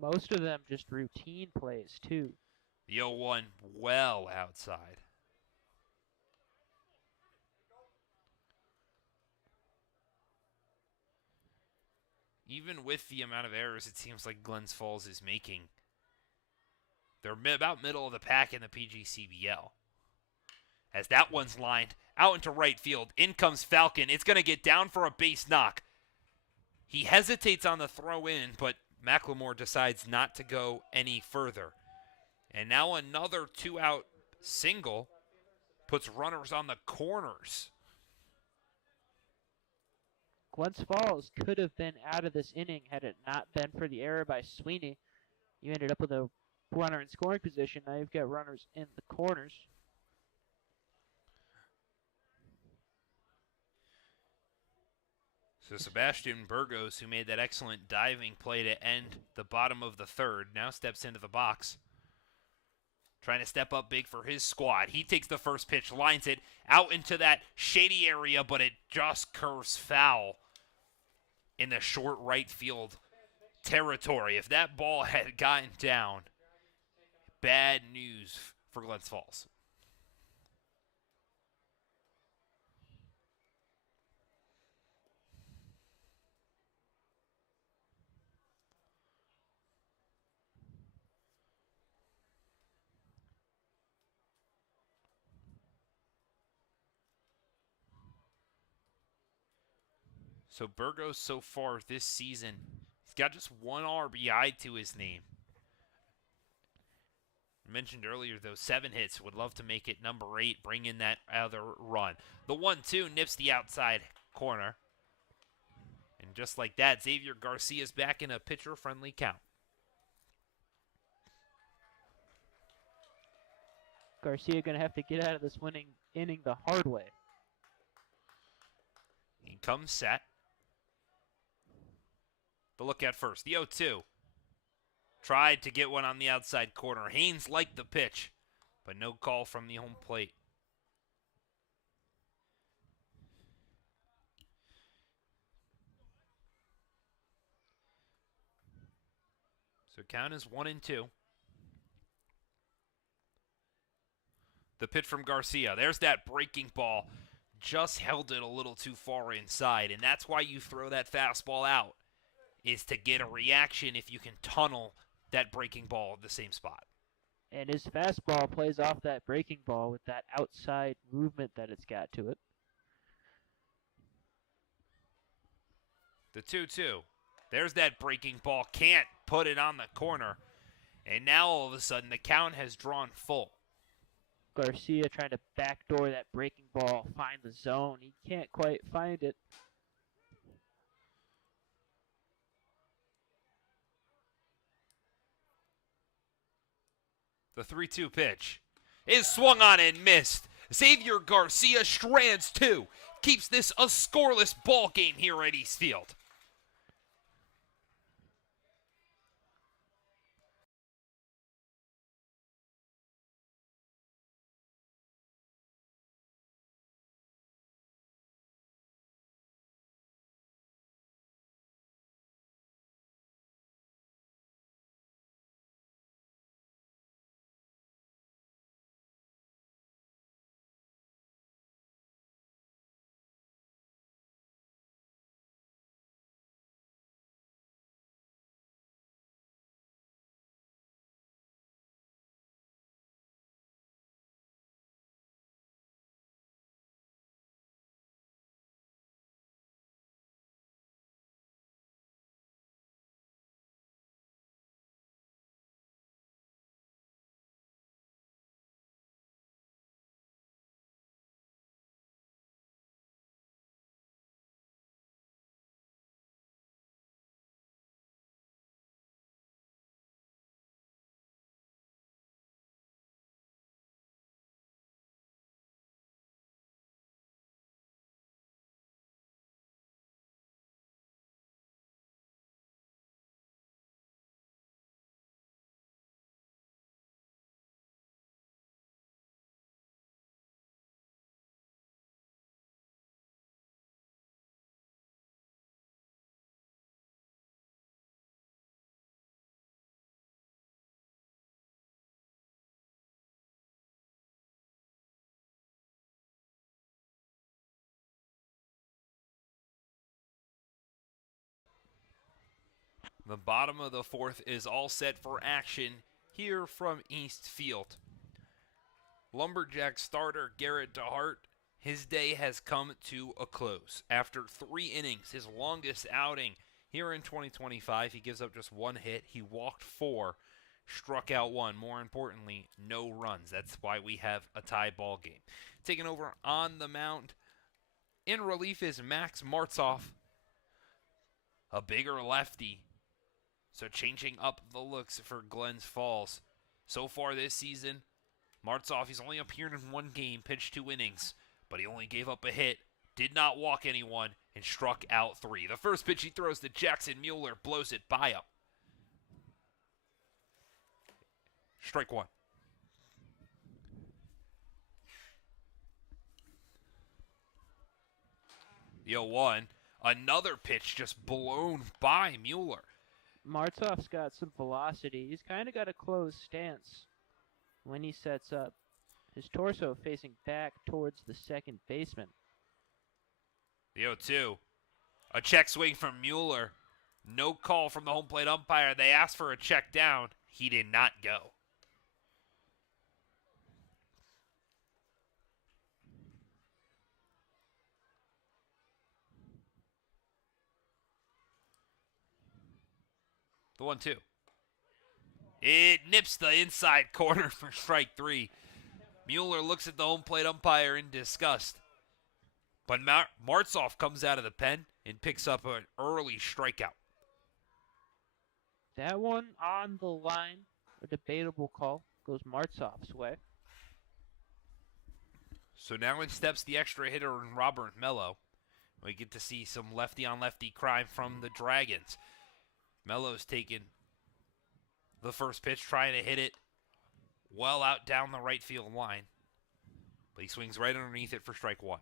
Most of them just routine plays, too. The 0-1 well outside. Even with the amount of errors it seems like Glens Falls is making, they're about middle of the pack in the PGCBL. As that one's lined out into right field, in comes Falcon. It's going to get down for a base knock. He hesitates on the throw in, but McLemore decides not to go any further. And now another 2-out single puts runners on the corners. Glens Falls could have been out of this inning had it not been for the error by Sweeney. You ended up with a runner in scoring position. Now you've got runners in the corners. So Sebastian Burgos, who made that excellent diving play to end the bottom of the third, now steps into the box. Trying to step up big for his squad. He takes the first pitch, lines it out into that shady area, but it just curves foul in the short right field territory. If that ball had gotten down, bad news for Glens Falls. So Burgos so far this season, he's got just one RBI to his name. I mentioned earlier, though, 7 hits. Would love to make it number 8, bring in that other run. The 1-2 nips the outside corner. And just like that, Xavier Garcia's back in a pitcher-friendly count. Garcia going to have to get out of this winning inning the hard way. He comes set. The look at first. The 0-2. Tried to get one on the outside corner. Haynes liked the pitch, but no call from the home plate. So count is 1-2. The pitch from Garcia. There's that breaking ball. Just held it a little too far inside, and that's why you throw that fastball out, is to get a reaction if you can tunnel that breaking ball at the same spot. And his fastball plays off that breaking ball with that outside movement that it's got to it. The 2-2. There's that breaking ball. Can't put it on the corner. And now all of a sudden the count has drawn full. Garcia trying to backdoor that breaking ball, find the zone. He can't quite find it. The 3-2 pitch is swung on and missed. Xavier Garcia strands 2. Keeps this a scoreless ball game here at East Field. The bottom of the 4th is all set for action here from East Field. Lumberjack starter Garrett DeHart, his day has come to a close. After 3 innings, his longest outing here in 2025, he gives up just 1 hit. He walked 4, struck out 1. More importantly, no runs. That's why we have a tie ball game. Taking over on the mound in relief is Max Martzoff. a bigger lefty. So changing up the looks for Glens Falls. So far this season, Martzoff, he's only appeared in one game, pitched 2 innings, but he only gave up a hit, did not walk anyone, and struck out 3. The first pitch he throws to Jackson Mueller blows it by him. Strike 1. The 0-1. Another pitch just blown by Mueller. Martzoff's got some velocity. He's kind of got a closed stance when he sets up. His torso facing back towards the second baseman. The 0-2. A check swing from Mueller. No call from the home plate umpire. They asked for a check down. He did not go. The 1-2. It nips the inside corner for strike 3. Mueller looks at the home plate umpire in disgust. But Martzoff comes out of the pen and picks up an early strikeout. That one on the line, a debatable call, goes Martzoff's way. So now in steps the extra hitter in Robert Mello. We get to see some lefty-on-lefty crime from the Dragons. Mello's taking the first pitch, trying to hit it well out down the right field line. But he swings right underneath it for strike 1.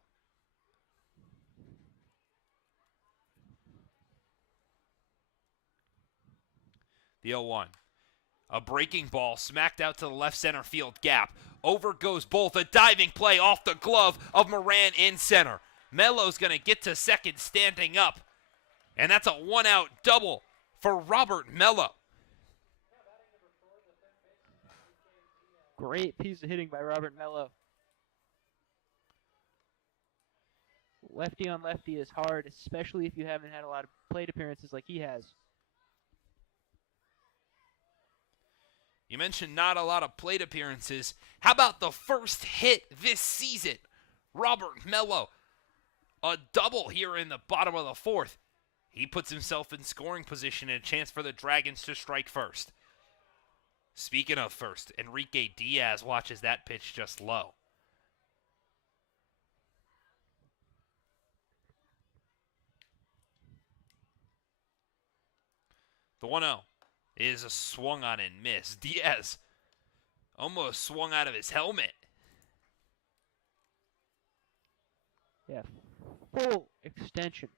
The 0-1. A breaking ball smacked out to the left center field gap. Over goes Bolt. A diving play off the glove of Moran in center. Mello's going to get to second standing up. And that's a 1-out double for Robert Mello. Great piece of hitting by Robert Mello. Lefty on lefty is hard, especially if you haven't had a lot of plate appearances like he has. You mentioned not a lot of plate appearances. How about the first hit this season? Robert Mello, a double here in the bottom of the 4th. He puts himself in scoring position and a chance for the Dragons to strike first. Speaking of first, Enrique Diaz watches that pitch just low. The 1-0 is a swung on and miss. Diaz almost swung out of his helmet. Yeah, full extension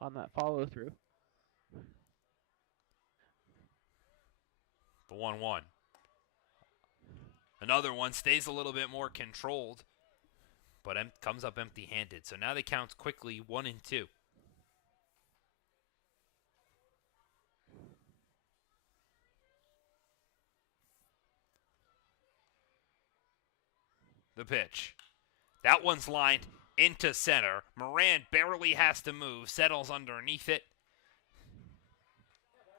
on that follow through. The 1-1. Another one stays a little bit more controlled, but comes up empty-handed. So now they count quickly 1-2. The pitch. That one's lined into center. Moran barely has to move, settles underneath it.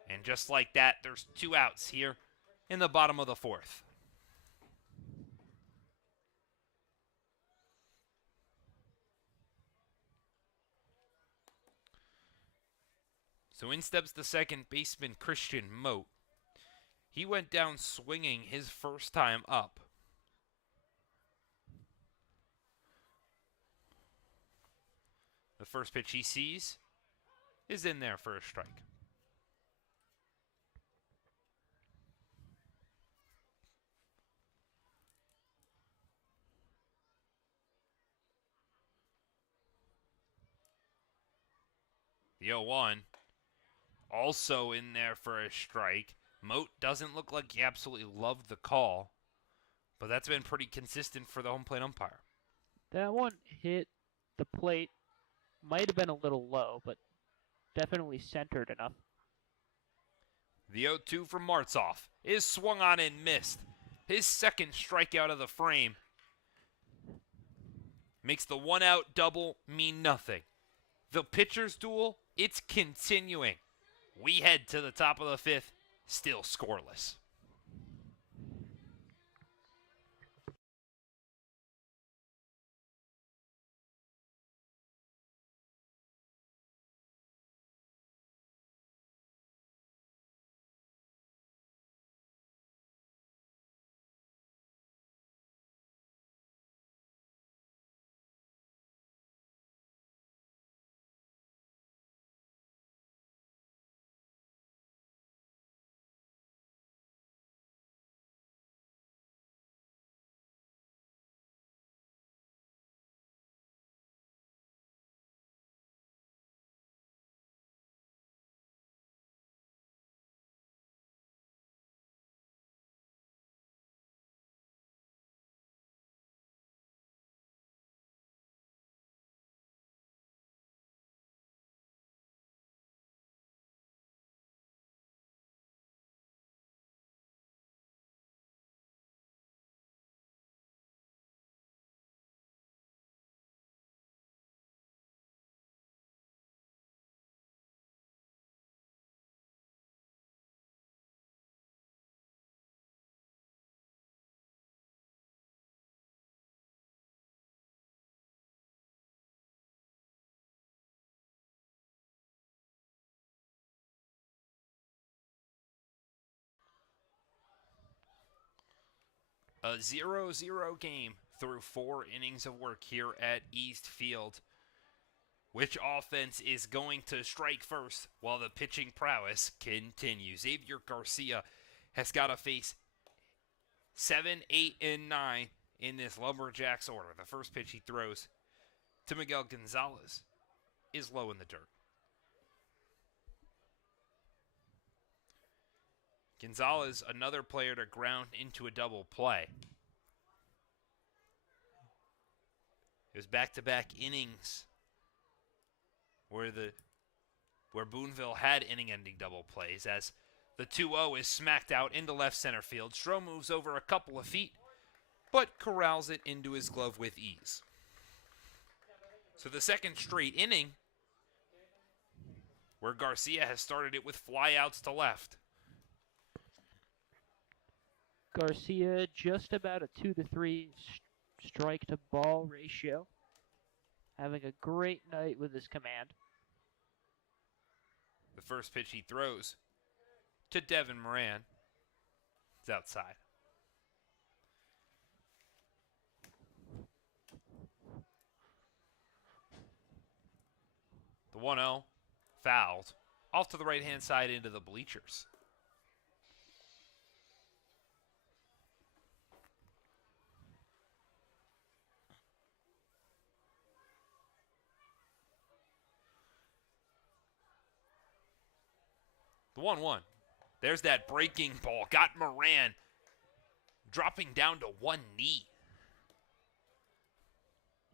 And just like that, there's 2 outs here in the bottom of the 4th. So in steps the second baseman, Christian Moat. He went down swinging his first time up. The first pitch he sees is in there for a strike. The 0-1 also in there for a strike. Moat doesn't look like he absolutely loved the call, but that's been pretty consistent for the home plate umpire. That one hit the plate. Might have been a little low, but definitely centered enough. The 0-2 from Martzoff is swung on and missed. His second strikeout of the frame makes the 1-out double mean nothing. The pitcher's duel, it's continuing. We head to the top of the 5th, still scoreless. A 0-0 game through 4 innings of work here at East Field. Which offense is going to strike first while the pitching prowess continues? Xavier Garcia has got to face 7, 8, and 9 in this Lumberjacks order. The first pitch he throws to Miguel Gonzalez is low in the dirt. Gonzalez, another player to ground into a double play. It was back-to-back innings where Boonville had inning-ending double plays as the 2-0 is smacked out into left center field. Stroh moves over a couple of feet, but corrals it into his glove with ease. So the second straight inning where Garcia has started it with flyouts to left. Garcia just about a 2-to-3 strike to ball ratio. Having a great night with his command. The first pitch he throws to Devin Moran is outside. The 1-0 fouled off to the right-hand side into the bleachers. The 1-1. There's that breaking ball. Got Moran dropping down to one knee.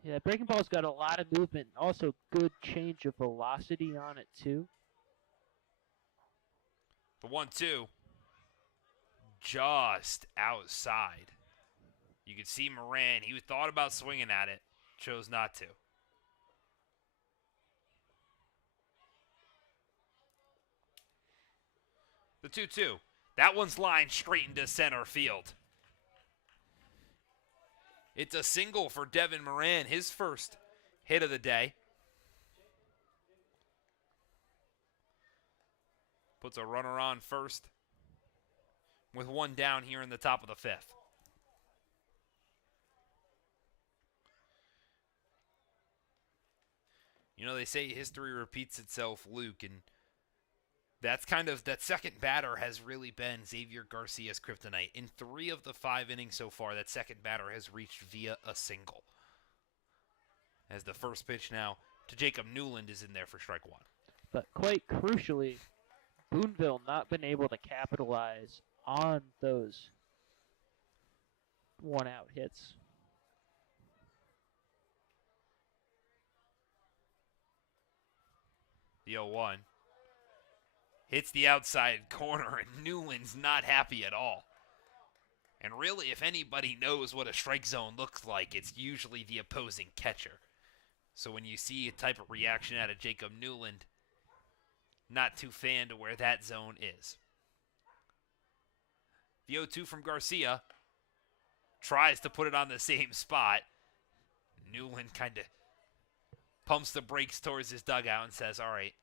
Yeah, breaking ball's got a lot of movement. Also, good change of velocity on it, too. The 1-2. Just outside. You could see Moran. He thought about swinging at it. Chose not to. The 2-2. That one's lined straight into center field. It's a single for Devin Moran, his first hit of the day. Puts a runner on first with one down here in the top of the fifth. You know, they say history repeats itself, Luke, and that's that second batter has really been Xavier Garcia's kryptonite. In 3 of the 5 innings so far, that second batter has reached via a single. As the first pitch now to Jacob Newland is in there for strike 1. But quite crucially, Boonville not been able to capitalize on those one-out hits. The 0-1. Hits the outside corner, and Newland's not happy at all. And really, if anybody knows what a strike zone looks like, it's usually the opposing catcher. So when you see a type of reaction out of Jacob Newland, not too fan to where that zone is. The 0-2 from Garcia tries to put it on the same spot. Newland kind of pumps the brakes towards his dugout and says, all right,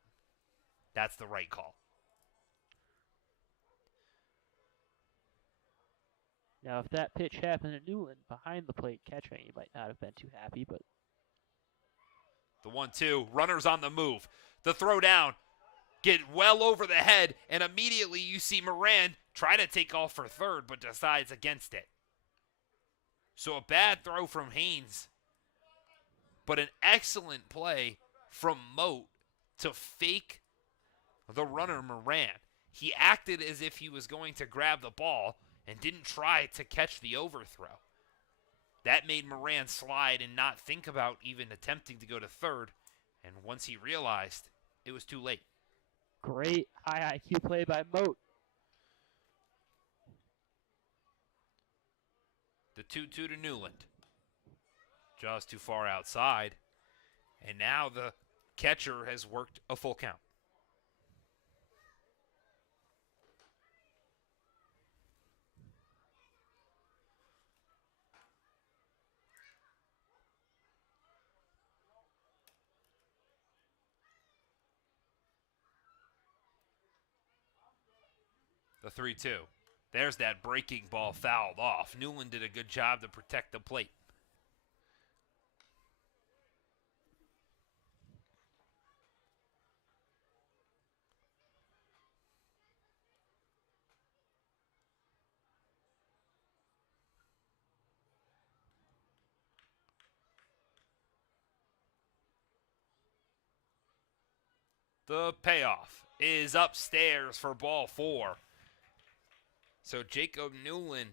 that's the right call. Now, if that pitch happened to Newland behind the plate catching, he might not have been too happy, but... The 1-2, runners on the move. The throw down, get well over the head, and immediately you see Moran try to take off for third, but decides against it. So a bad throw from Haynes, but an excellent play from Moat to fake the runner Moran. He acted as if he was going to grab the ball and didn't try to catch the overthrow. That made Moran slide and not think about even attempting to go to third, and once he realized, it was too late. Great high IQ play by Moat. The 2-2 to Newland. Just too far outside, and now the catcher has worked a full count. The 3-2. There's that breaking ball fouled off. Newland did a good job to protect the plate. The payoff is upstairs for ball 4. So Jacob Newland,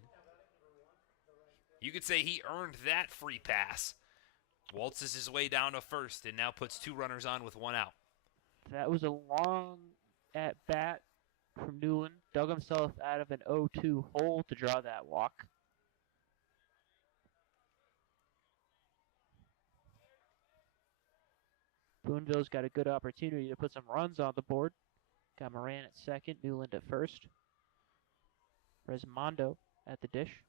you could say he earned that free pass. Waltzes his way down to first and now puts 2 runners on with 1 out. That was a long at bat from Newland. Dug himself out of an 0-2 hole to draw that walk. Boonville's got a good opportunity to put some runs on the board. Got Moran at second, Newland at first. Resmondo at the dish.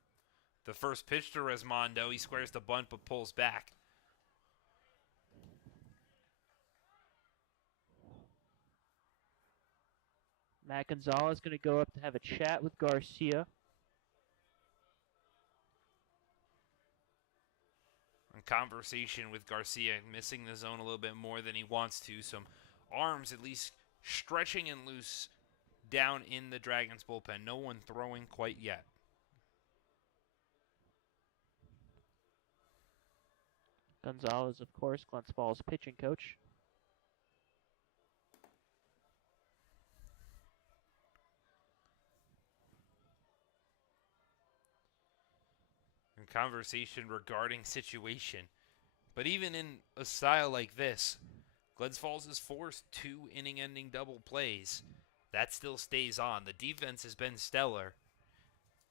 The first pitch to Resmondo, he squares the bunt but pulls back. Matt Gonzalez going to go up to have a chat with Garcia. Conversation with Garcia, missing the zone a little bit more than he wants to. Some arms at least stretching and loose down in the Dragons bullpen. No one throwing quite yet. Gonzalez, of course, Glens Falls pitching coach. Conversation regarding situation. But even in a style like this, Glens Falls has forced 2 inning-ending double plays. That still stays on. The defense has been stellar.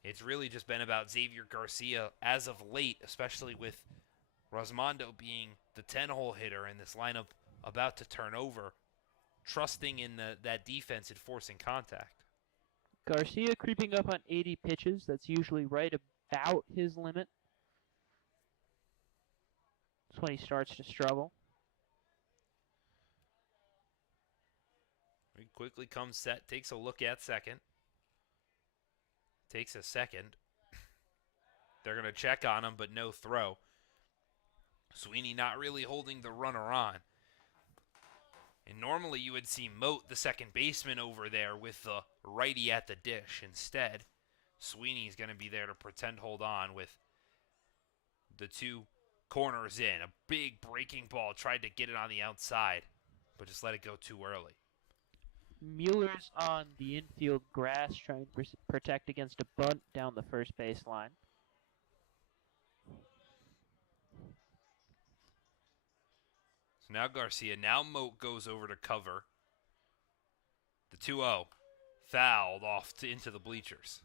It's really just been about Xavier Garcia as of late, especially with Resmondo being the 10-hole hitter in this lineup about to turn over, trusting in that defense and forcing contact. Garcia creeping up on 80 pitches. That's usually right about his limit. That's when he starts to struggle. He quickly comes set, takes a look at second. Takes a second. They're going to check on him, but no throw. Sweeney not really holding the runner on. And normally you would see Moat, the second baseman, over there with the righty at the dish. Instead, Sweeney's going to be there to pretend hold on with the 2 corners in. A big breaking ball, tried to get it on the outside, but just let it go too early. Mueller's on the infield grass trying to protect against a bunt down the first baseline. So now Garcia, now Moat goes over to cover. The 2-0 fouled off into the bleachers.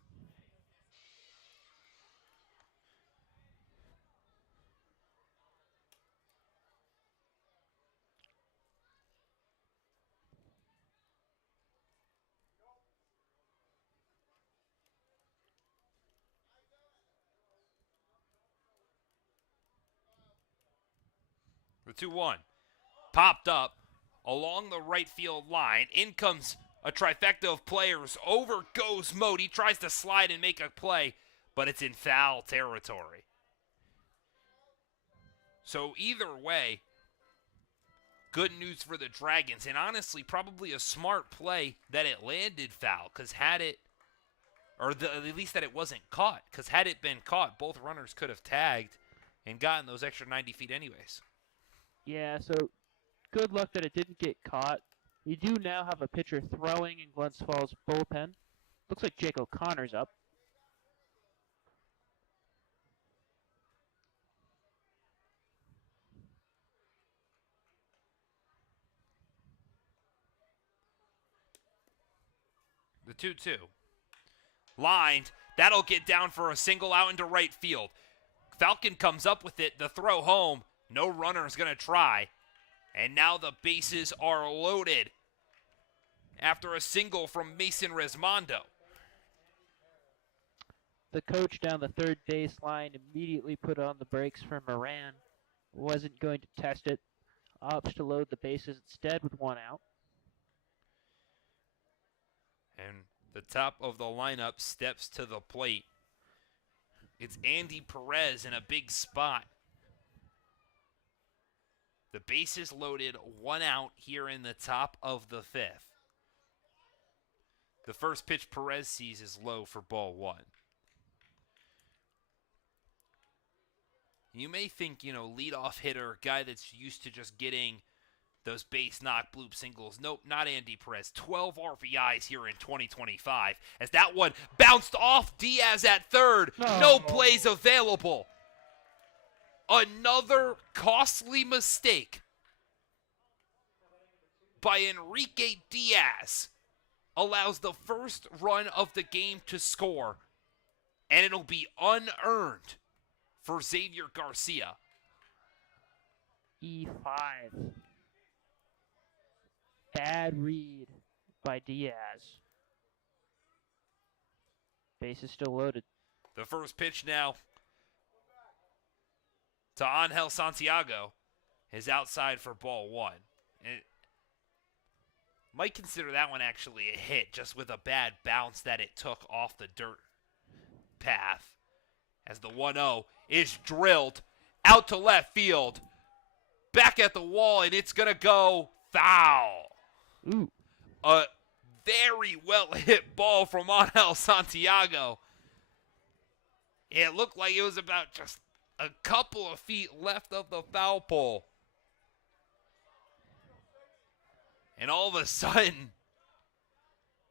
The 2-1 popped up along the right field line. In comes a trifecta of players. Over goes Moat. He tries to slide and make a play, but it's in foul territory. So either way, good news for the Dragons, and honestly, probably a smart play that it landed foul, because had it, or at least that it wasn't caught, because had it been caught, both runners could have tagged and gotten those extra 90 feet anyways. Yeah, so good luck that it didn't get caught. You do now have a pitcher throwing in Glens Falls bullpen. Looks like Jake O'Connor's up. The 2-2. Lined. That'll get down for a single out into right field. Falcon comes up with it. The throw home. No runner's going to try. And now the bases are loaded after a single from Mason Resmondo. The coach down the third baseline immediately put on the brakes for Moran. Wasn't going to test it. Opts to load the bases instead with 1 out. And The top of the lineup steps to the plate. It's Andy Perez in a big spot. The bases loaded, 1 out here in the top of the 5th. The first pitch Perez sees is low for ball 1. You may think, leadoff hitter, guy that's used to just getting those base knock bloop singles. Nope, not Andy Perez. 12 RBIs here in 2025 as that one bounced off Diaz at third. No plays available. Another costly mistake by Enrique Diaz allows the first run of the game to score, and it'll be unearned for Xavier Garcia. E5. Bad read by Diaz. Base is still loaded. The first pitch now to Angel Santiago is outside for ball 1. And might consider that one actually a hit, just with a bad bounce that it took off the dirt path. As the 1-0 is drilled out to left field, back at the wall, and it's going to go foul. Ooh. A very well hit ball from Angel Santiago. It looked like it was about just a couple of feet left of the foul pole. And all of a sudden,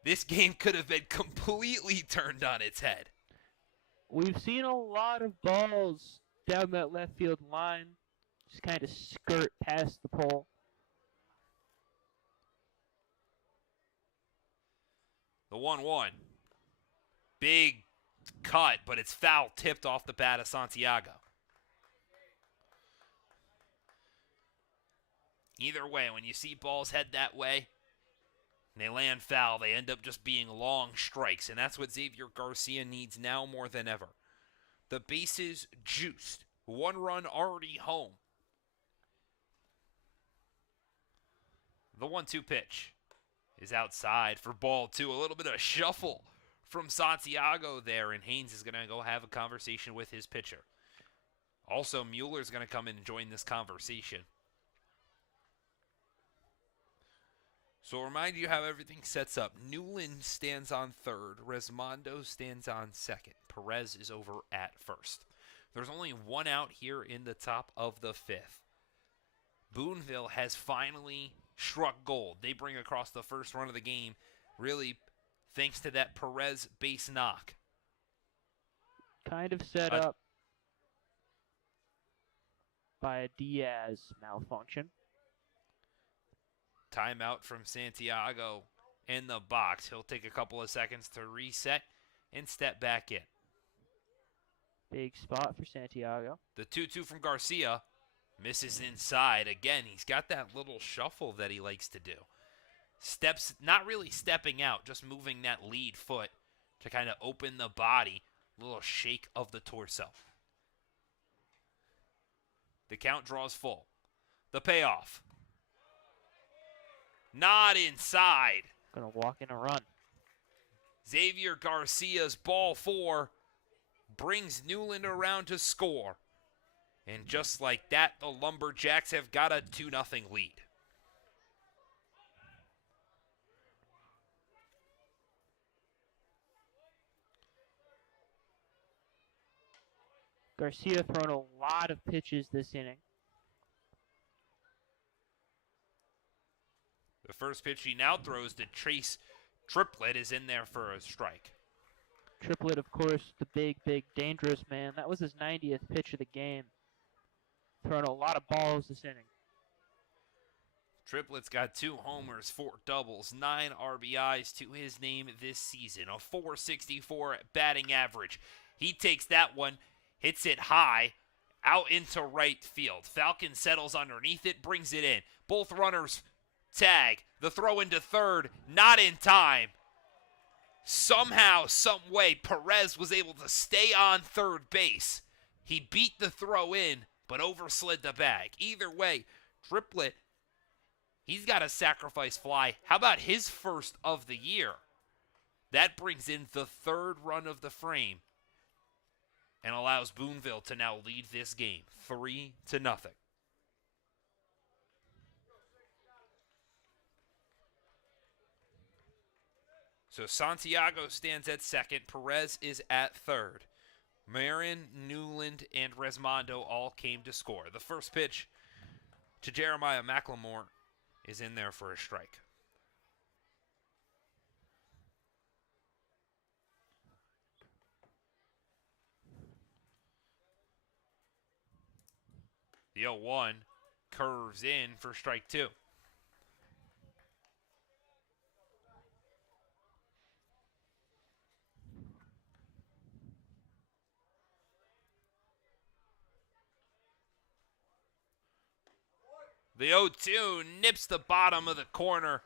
this game could have been completely turned on its head. We've seen a lot of balls down that left field line just kind of skirt past the pole. The 1-1. Big cut, but it's foul tipped off the bat of Santiago. Either way, when you see balls head that way, and they land foul, they end up just being long strikes, and that's what Xavier Garcia needs now more than ever. The bases juiced. 1 run already home. The 1-2 pitch is outside for ball 2. A little bit of shuffle from Santiago there, and Haynes is going to go have a conversation with his pitcher. Also, Mueller's going to come in and join this conversation. So remind you how everything sets up. Newland stands on third. Resmondo stands on second. Perez is over at first. There's only 1 out here in the top of the 5th. Boonville has finally struck gold. They bring across the first run of the game, really thanks to that Perez base knock. Kind of set up by a Diaz malfunction. Timeout from Santiago in the box. He'll take a couple of seconds to reset and step back in. Big spot for Santiago. The 2-2 from Garcia misses inside. Again, he's got that little shuffle that he likes to do. Steps, not really stepping out, just moving that lead foot to kind of open the body. Little shake of the torso. The count draws full. The payoff. Not inside. Gonna walk in a run. Xavier Garcia's ball 4 brings Newland around to score. And just like that, the Lumberjacks have got a 2-0 lead. Garcia thrown a lot of pitches this inning. The first pitch he now throws to Chase Triplett is in there for a strike. Triplett, of course, the big, dangerous man. That was his 90th pitch of the game. Thrown a lot of balls this inning. Triplett's got 2 homers, 4 doubles, 9 RBIs to his name this season. A .464 batting average. He takes that one, hits it high, out into right field. Falcon settles underneath it, brings it in. Both runners tag. The throw into third, not in time. Somehow, some way, Perez was able to stay on third base. He beat the throw in, but overslid the bag. Either way, Triplett, he's got a sacrifice fly. How about his first of the year? That brings in the third run of the frame and allows Boonville to now lead this game 3-0. So Santiago stands at second. Perez is at third. Marin, Newland, and Resmondo all came to score. The first pitch to Jeremiah McLemore is in there for a strike. The 0-1 curves in for strike two. The 0-2 nips the bottom of the corner.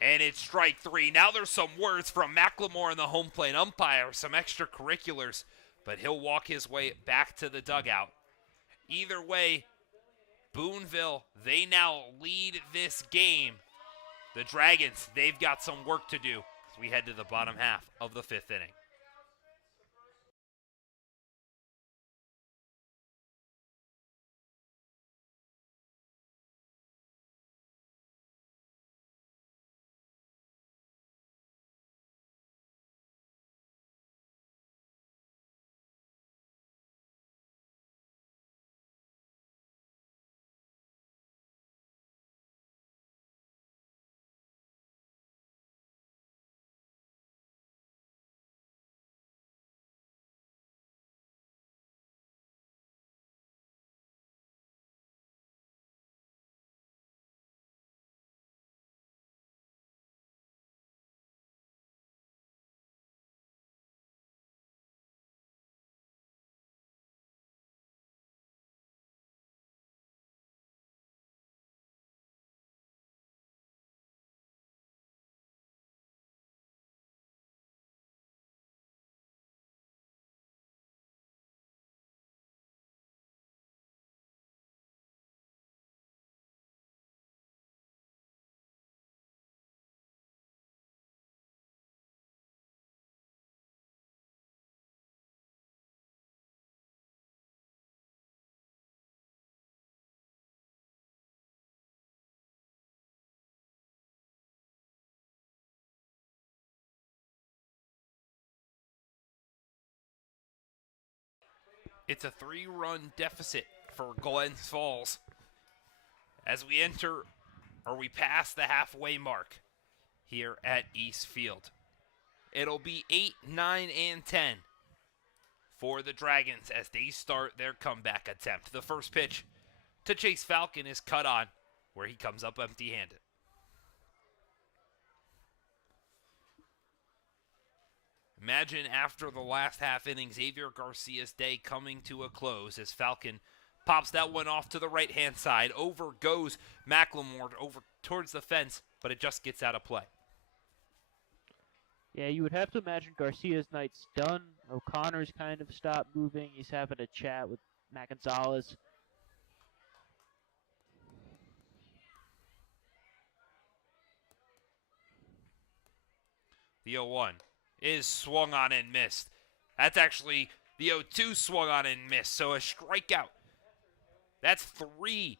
And it's strike three. Now there's some words from McLemore and the home plate umpire, some extracurriculars, but he'll walk his way back to the dugout. Either way, Boonville, they now lead this game. The Dragons, they've got some work to do as we head to the bottom half of the fifth inning. It's a 3-run deficit for Glens Falls as we we pass the halfway mark here at East Field. It'll be 8, 9, and 10 for the Dragons as they start their comeback attempt. The first pitch to Chase Falcon is cut on, where he comes up empty-handed. Imagine after the last half inning, Xavier Garcia's day coming to a close as Falcon pops that one off to the right-hand side. Over goes McLemore over towards the fence, but it just gets out of play. Yeah, you would have to imagine Garcia's night's done. O'Connor's kind of stopped moving. He's having a chat with Matt Gonzalez. The 0-1 is swung on and missed. That's actually the 0-2 swung on and missed, so a strikeout. That's 3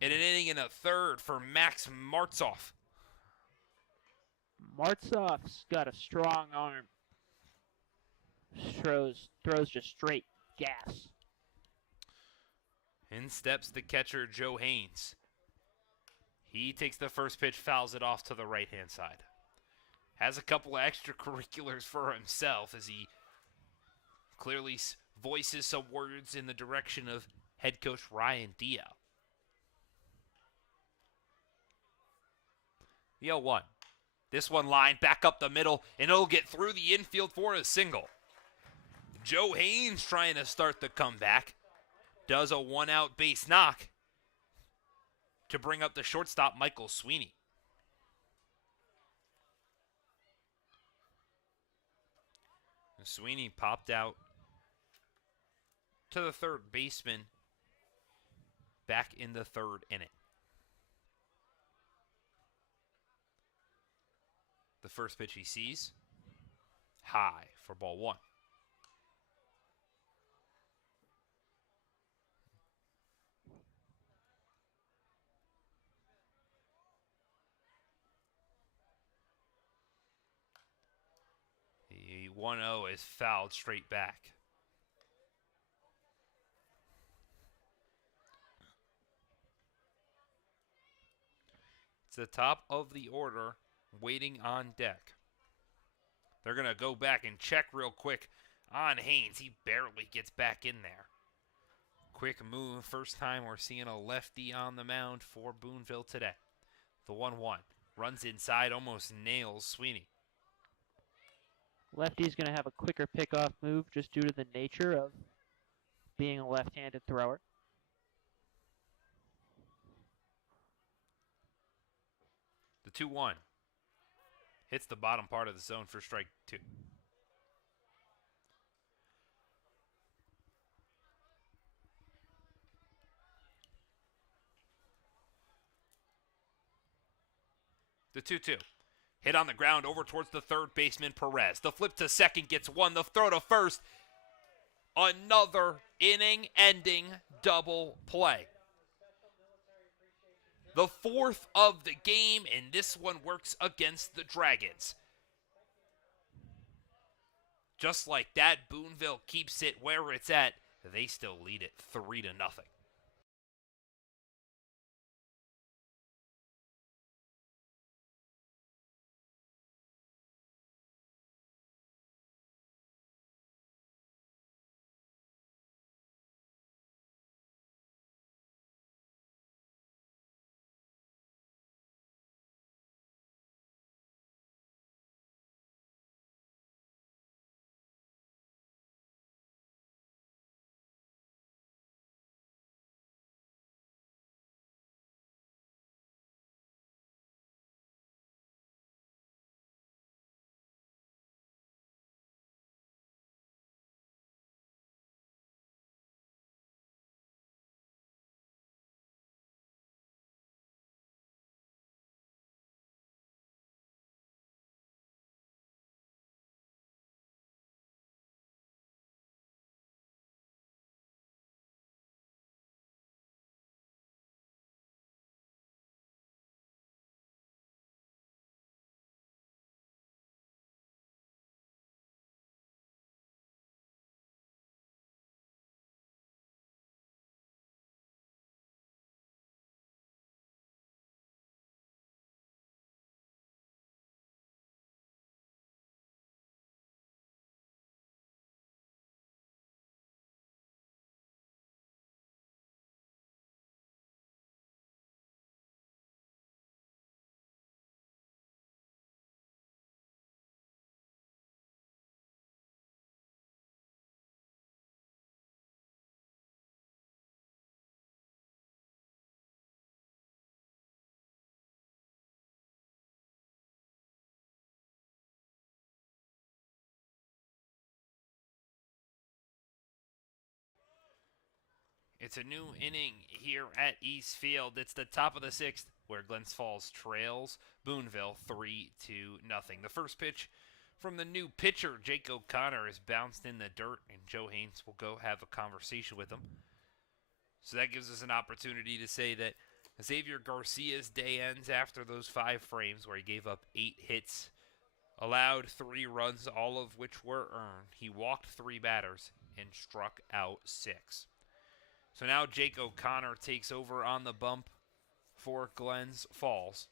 in an inning and a third for Max Martzoff. Martzoff's got a strong arm. Throws just straight gas. In steps the catcher, Joe Haynes. He takes the first pitch, fouls it off to the right-hand side. Has a couple of extracurriculars for himself as he clearly voices some words in the direction of head coach Ryan Diao. The 0-1. This one lined back up the middle, and it'll get through the infield for a single. Joe Haynes trying to start the comeback. Does a one-out base knock to bring up the shortstop, Michael Sweeney. Sweeney popped out to the third baseman back in the third inning. The first pitch he sees, high for ball one. The 1-0 is fouled straight back. It's the top of the order waiting on deck. They're going to go back and check real quick on Haynes. He barely gets back in there. Quick move. First time we're seeing a lefty on the mound for Boonville today. The 1-1. Runs inside, almost nails Sweeney. Lefty's going to have a quicker pickoff move just due to the nature of being a left-handed thrower. The 2-1 hits the bottom part of the zone for strike two. The 2-2. Hit on the ground over towards the third baseman, Perez. The flip to second gets one. The throw to first. Another inning-ending double play. The fourth of the game, and this one works against the Dragons. Just like that, Boonville keeps it where it's at. They still lead it 3-0. It's a new inning here at East Field. It's the top of the sixth where Glens Falls trails Boonville 3-0. The first pitch from the new pitcher, Jake O'Connor, is bounced in the dirt, and Joe Haynes will go have a conversation with him. So that gives us an opportunity to say that Xavier Garcia's day ends after those 5 frames where he gave up 8 hits, allowed 3 runs, all of which were earned. He walked 3 batters and struck out 6. So now Jake O'Connor takes over on the bump for Glens Falls.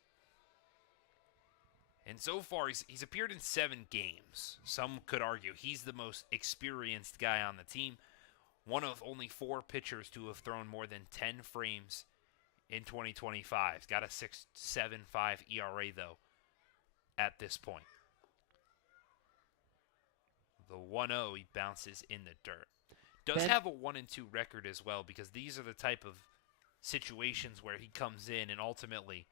And so far, he's appeared in 7 games. Some could argue he's the most experienced guy on the team. One of only 4 pitchers to have thrown more than 10 frames in 2025. He's got a 6.75 ERA, though, at this point. The 1-0, he bounces in the dirt. Does have a 1-2 record as well, because these are the type of situations where he comes in and ultimately,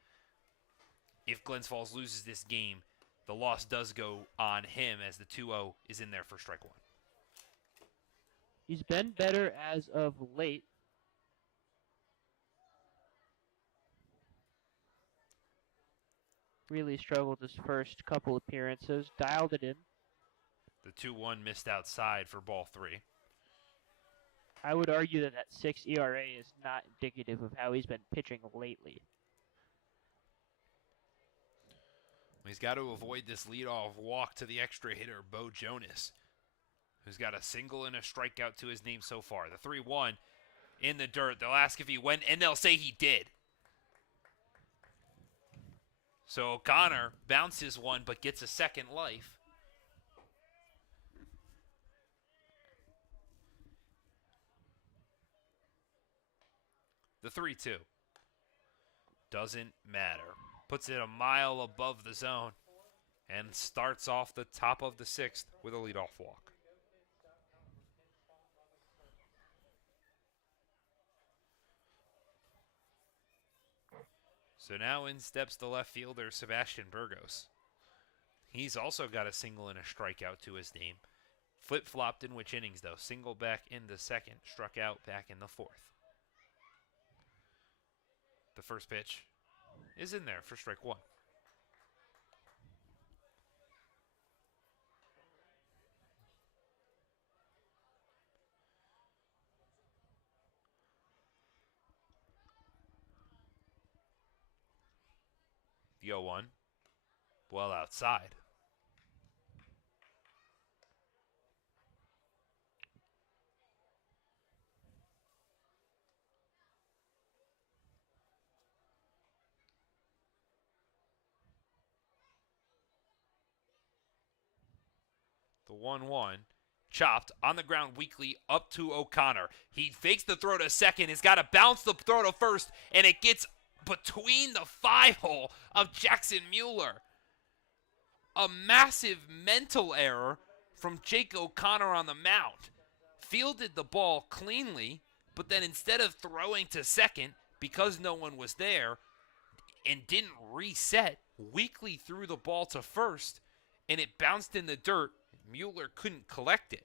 if Glens Falls loses this game, the loss does go on him as the 2-0 is in there for strike 1. He's been better as of late. Really struggled his first couple appearances. Dialed it in. The 2-1 missed outside for ball 3. I would argue that 6 ERA is not indicative of how he's been pitching lately. He's got to avoid this leadoff walk to the extra hitter, Bo Jonas, who's got a single and a strikeout to his name so far. The 3-1 in the dirt. They'll ask if he went, and they'll say he did. So O'Connor bounces one, but gets a second life. The 3-2 doesn't matter. Puts it a mile above the zone and starts off the top of the 6th with a leadoff walk. So now in steps the left fielder, Sebastian Burgos. He's also got a single and a strikeout to his name. Flip-flopped in which innings, though? Single back in the 2nd, struck out back in the 4th. The first pitch is in there for strike 1. The 0-1, well outside. The 1-1, chopped on the ground weakly up to O'Connor. He fakes the throw to second. He's got to bounce the throw to first, and it gets between the 5-hole of Jackson Mueller. A massive mental error from Jake O'Connor on the mound. Fielded the ball cleanly, but then instead of throwing to second, because no one was there, and didn't reset, weakly threw the ball to first, and it bounced in the dirt. Mueller couldn't collect it.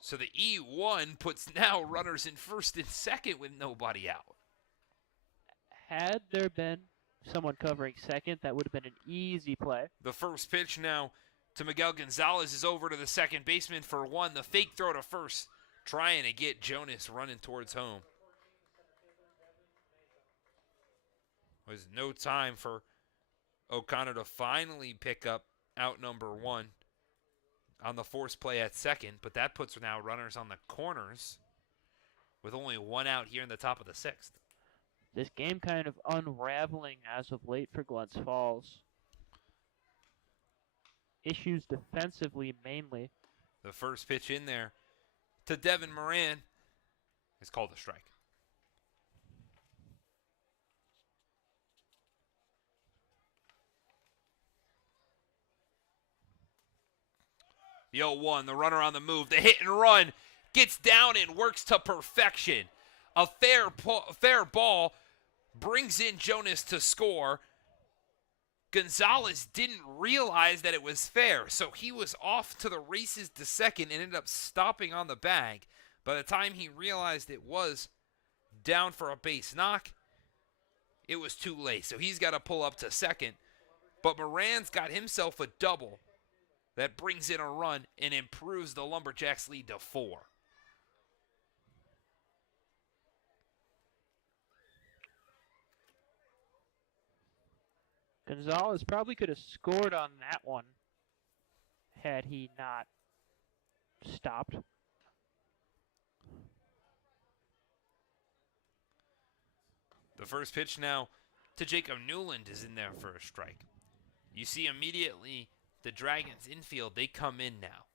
So the E1 puts now runners in first and second with nobody out. Had there been someone covering second, that would have been an easy play. The first pitch now to Miguel Gonzalez is over to the second baseman for 1. The fake throw to first, trying to get Jonas running towards home. Was no time for O'Connor to finally pick up out number 1 on the force play at second, but that puts now runners on the corners with only 1 out here in the top of the 6th. This game kind of unraveling as of late for Glens Falls. Issues defensively mainly. The first pitch in there to Devin Moran is called a strike. The 0-1, the runner on the move, the hit and run, gets down and works to perfection. A fair ball brings in Jonas to score. Gonzalez didn't realize that it was fair, so he was off to the races to second and ended up stopping on the bag. By the time he realized it was down for a base knock, it was too late, so he's got to pull up to second. But Moran's got himself a double that brings in a run and improves the Lumberjacks' lead to 4. Gonzalez probably could have scored on that one had he not stopped. The first pitch now to Jacob Newland is in there for a strike. You see immediately the Dragons infield, they come in now.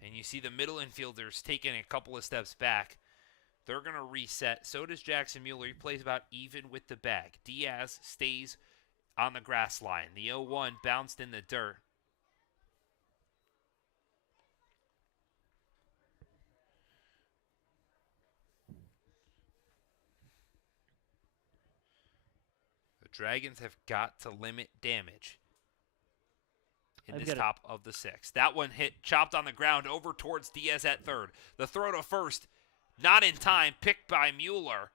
And you see the middle infielders taking a couple of steps back. They're going to reset. So does Jackson Mueller. He plays about even with the bag. Diaz stays on the grass line. The 0-1 bounced in the dirt. The Dragons have got to limit damage in this top of the 6th. That one hit, chopped on the ground over towards Diaz at third. The throw to first, not in time, picked by Mueller.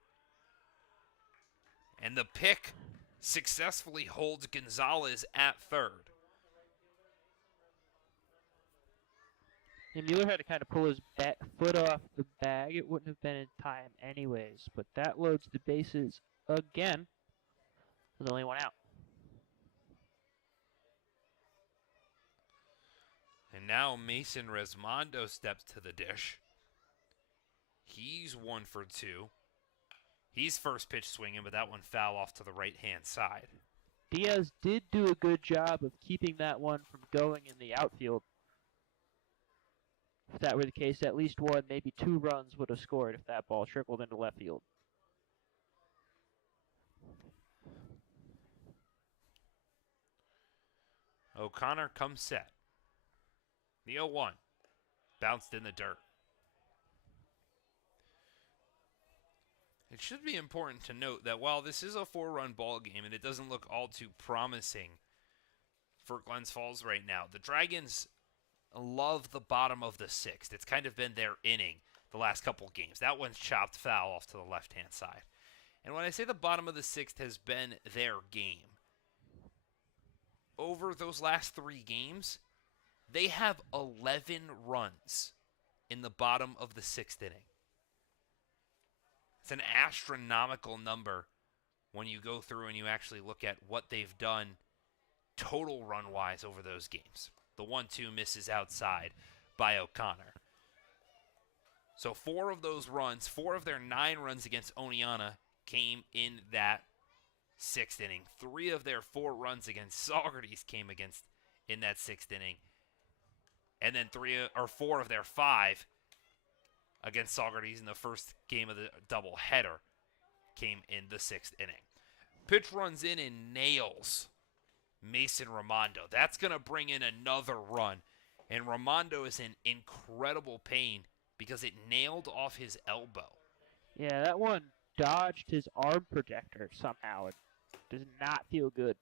And the pick successfully holds Gonzalez at third. And Mueller had to kind of pull his foot off the bag. It wouldn't have been in time anyways, but that loads the bases again. There's only one out. And now Mason Resmondo steps to the dish. He's 1 for 2. He's first pitch swinging, but that one foul off to the right-hand side. Diaz did do a good job of keeping that one from going in the outfield. If that were the case, at least one, maybe 2 runs would have scored if that ball trickled into left field. O'Connor comes set. The 0-1. Bounced in the dirt. It should be important to note that while this is a 4-run ball game and it doesn't look all too promising for Glens Falls right now, the Dragons love the bottom of the 6th. It's kind of been their inning the last couple games. That one's chopped foul off to the left-hand side. And when I say the bottom of the 6th has been their game, over those last 3 games, they have 11 runs in the bottom of the 6th inning. It's an astronomical number when you go through and you actually look at what they've done total run-wise over those games. The 1-2 misses outside by O'Connor. So 4 of those runs, 4 of their 9 runs against Oneonta came in that 6th inning. 3 of their 4 runs against Saugerties came in that 6th inning. And then 4 of their 5 against Saugerties in the first game of the doubleheader came in the 6th inning. Pitch runs in and nails Mason Raimondo. That's going to bring in another run. And Raimondo is in incredible pain because it nailed off his elbow. Yeah, that one dodged his arm protector somehow. It does not feel good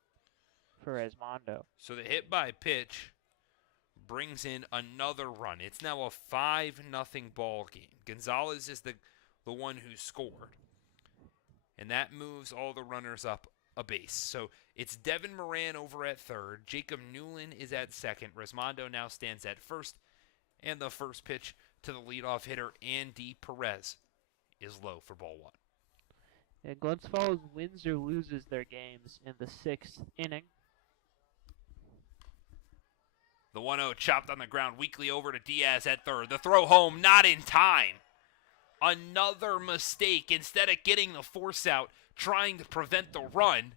for Resmondo. So the hit by pitch brings in another run. It's now a 5-0 ball game. Gonzalez is the one who scored. And that moves all the runners up a base. So it's Devin Moran over at third. Jacob Newland is at second. Resmondo now stands at first. And the first pitch to the leadoff hitter, Andy Perez, is low for ball 1. Yeah, Glens Falls wins or loses their games in the 6th inning. The 1-0 chopped on the ground, weakly over to Diaz at third. The throw home, not in time. Another mistake. Instead of getting the force out, trying to prevent the run,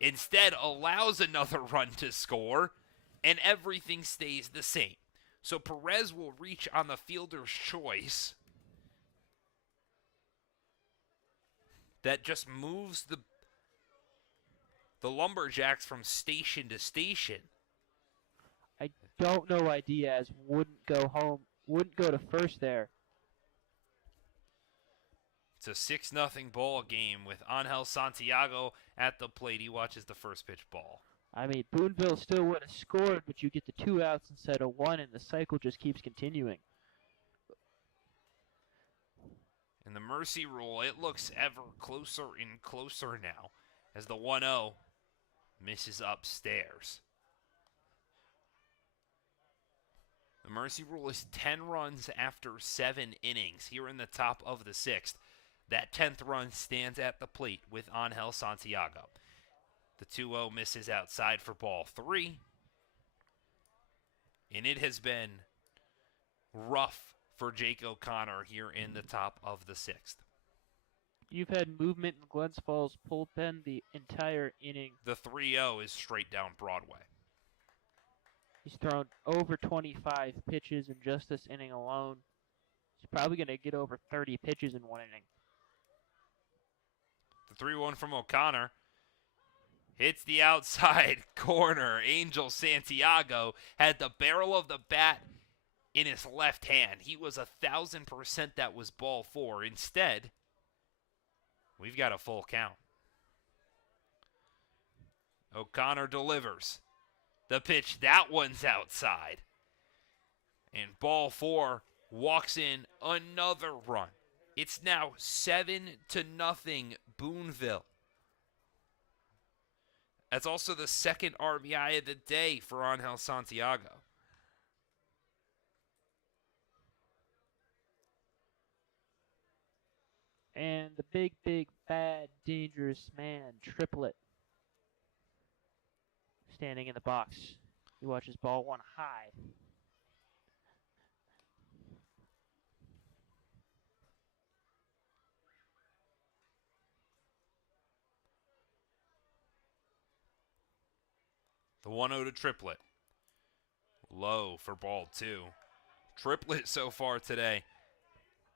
instead allows another run to score, and everything stays the same. So Perez will reach on the fielder's choice. That just moves the Lumberjacks from station to station. I don't know why Diaz wouldn't go to first there. It's a 6-0 ball game with Angel Santiago at the plate. He watches the first pitch ball. I mean, Boonville still would have scored, but you get the 2 outs instead of 1, and the cycle just keeps continuing. In the mercy rule, it looks ever closer and closer now as the 1-0 misses upstairs. The mercy rule is 10 runs after 7 innings here in the top of the 6th. That 10th run stands at the plate with Angel Santiago. The 2-0 misses outside for ball 3. And it has been rough for Jake O'Connor here in the top of the 6th. You've had movement in Glens Falls bullpen the entire inning. The 3-0 is straight down Broadway. He's thrown over 25 pitches in just this inning alone. He's probably going to get over 30 pitches in one inning. The 3-1 from O'Connor hits the outside corner. Angel Santiago had the barrel of the bat in his left hand. He was 1,000% that was ball 4. Instead, we've got a full count. O'Connor delivers. The pitch, that one's outside. And ball 4 walks in another run. It's now 7-0 Boonville. That's also the second RBI of the day for Angel Santiago. And the big, big, bad, dangerous man, Triplet, standing in the box. He watches ball one high. The 1-0 to Triplet. Low for ball 2. Triplet so far today.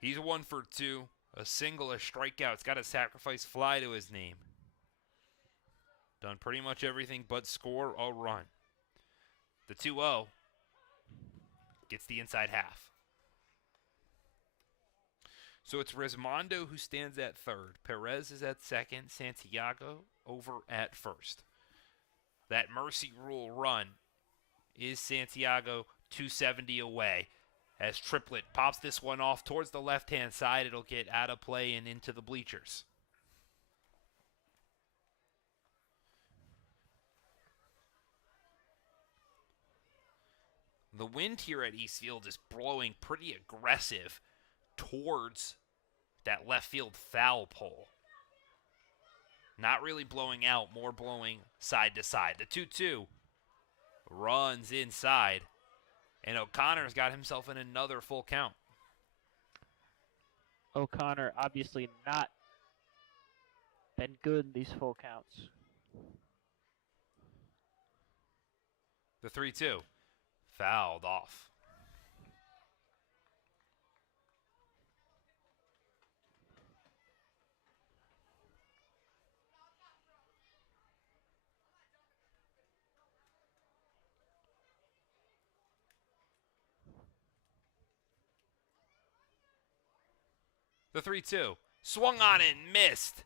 He's 1 for 2. A single, a strikeout. It's got a sacrifice fly to his name. Done pretty much everything but score a run. The 2-0 gets the inside half. So it's Resmondo who stands at third. Perez is at second. Santiago over at first. That mercy rule run is Santiago 270 away. As Triplet pops this one off towards the left-hand side, it'll get out of play and into the bleachers. The wind here at Eastfield is blowing pretty aggressive towards that left field foul pole. Not really blowing out, more blowing side to side. The 2-2 runs inside, and O'Connor's got himself in another full count. O'Connor obviously not been good in these full counts. The 3-2 fouled off. The 3-2 swung on and missed.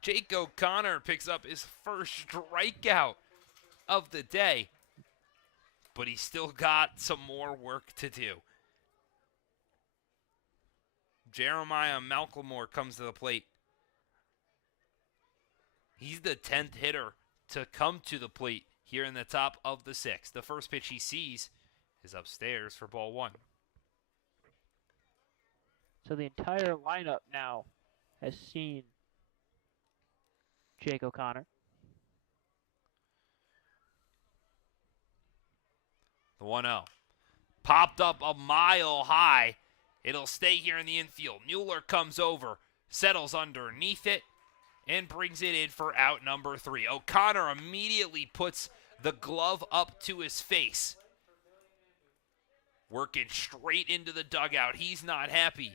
Jake O'Connor picks up his first strikeout of the day, but he's still got some more work to do. Jeremiah Malcolmore comes to the plate. He's the 10th hitter to come to the plate here in the top of the 6th. The first pitch he sees is upstairs for ball 1. So the entire lineup now has seen Jake O'Connor. The 1-0. Popped up a mile high. It'll stay here in the infield. Mueller comes over, settles underneath it, and brings it in for out number 3. O'Connor immediately puts the glove up to his face. Working straight into the dugout. He's not happy,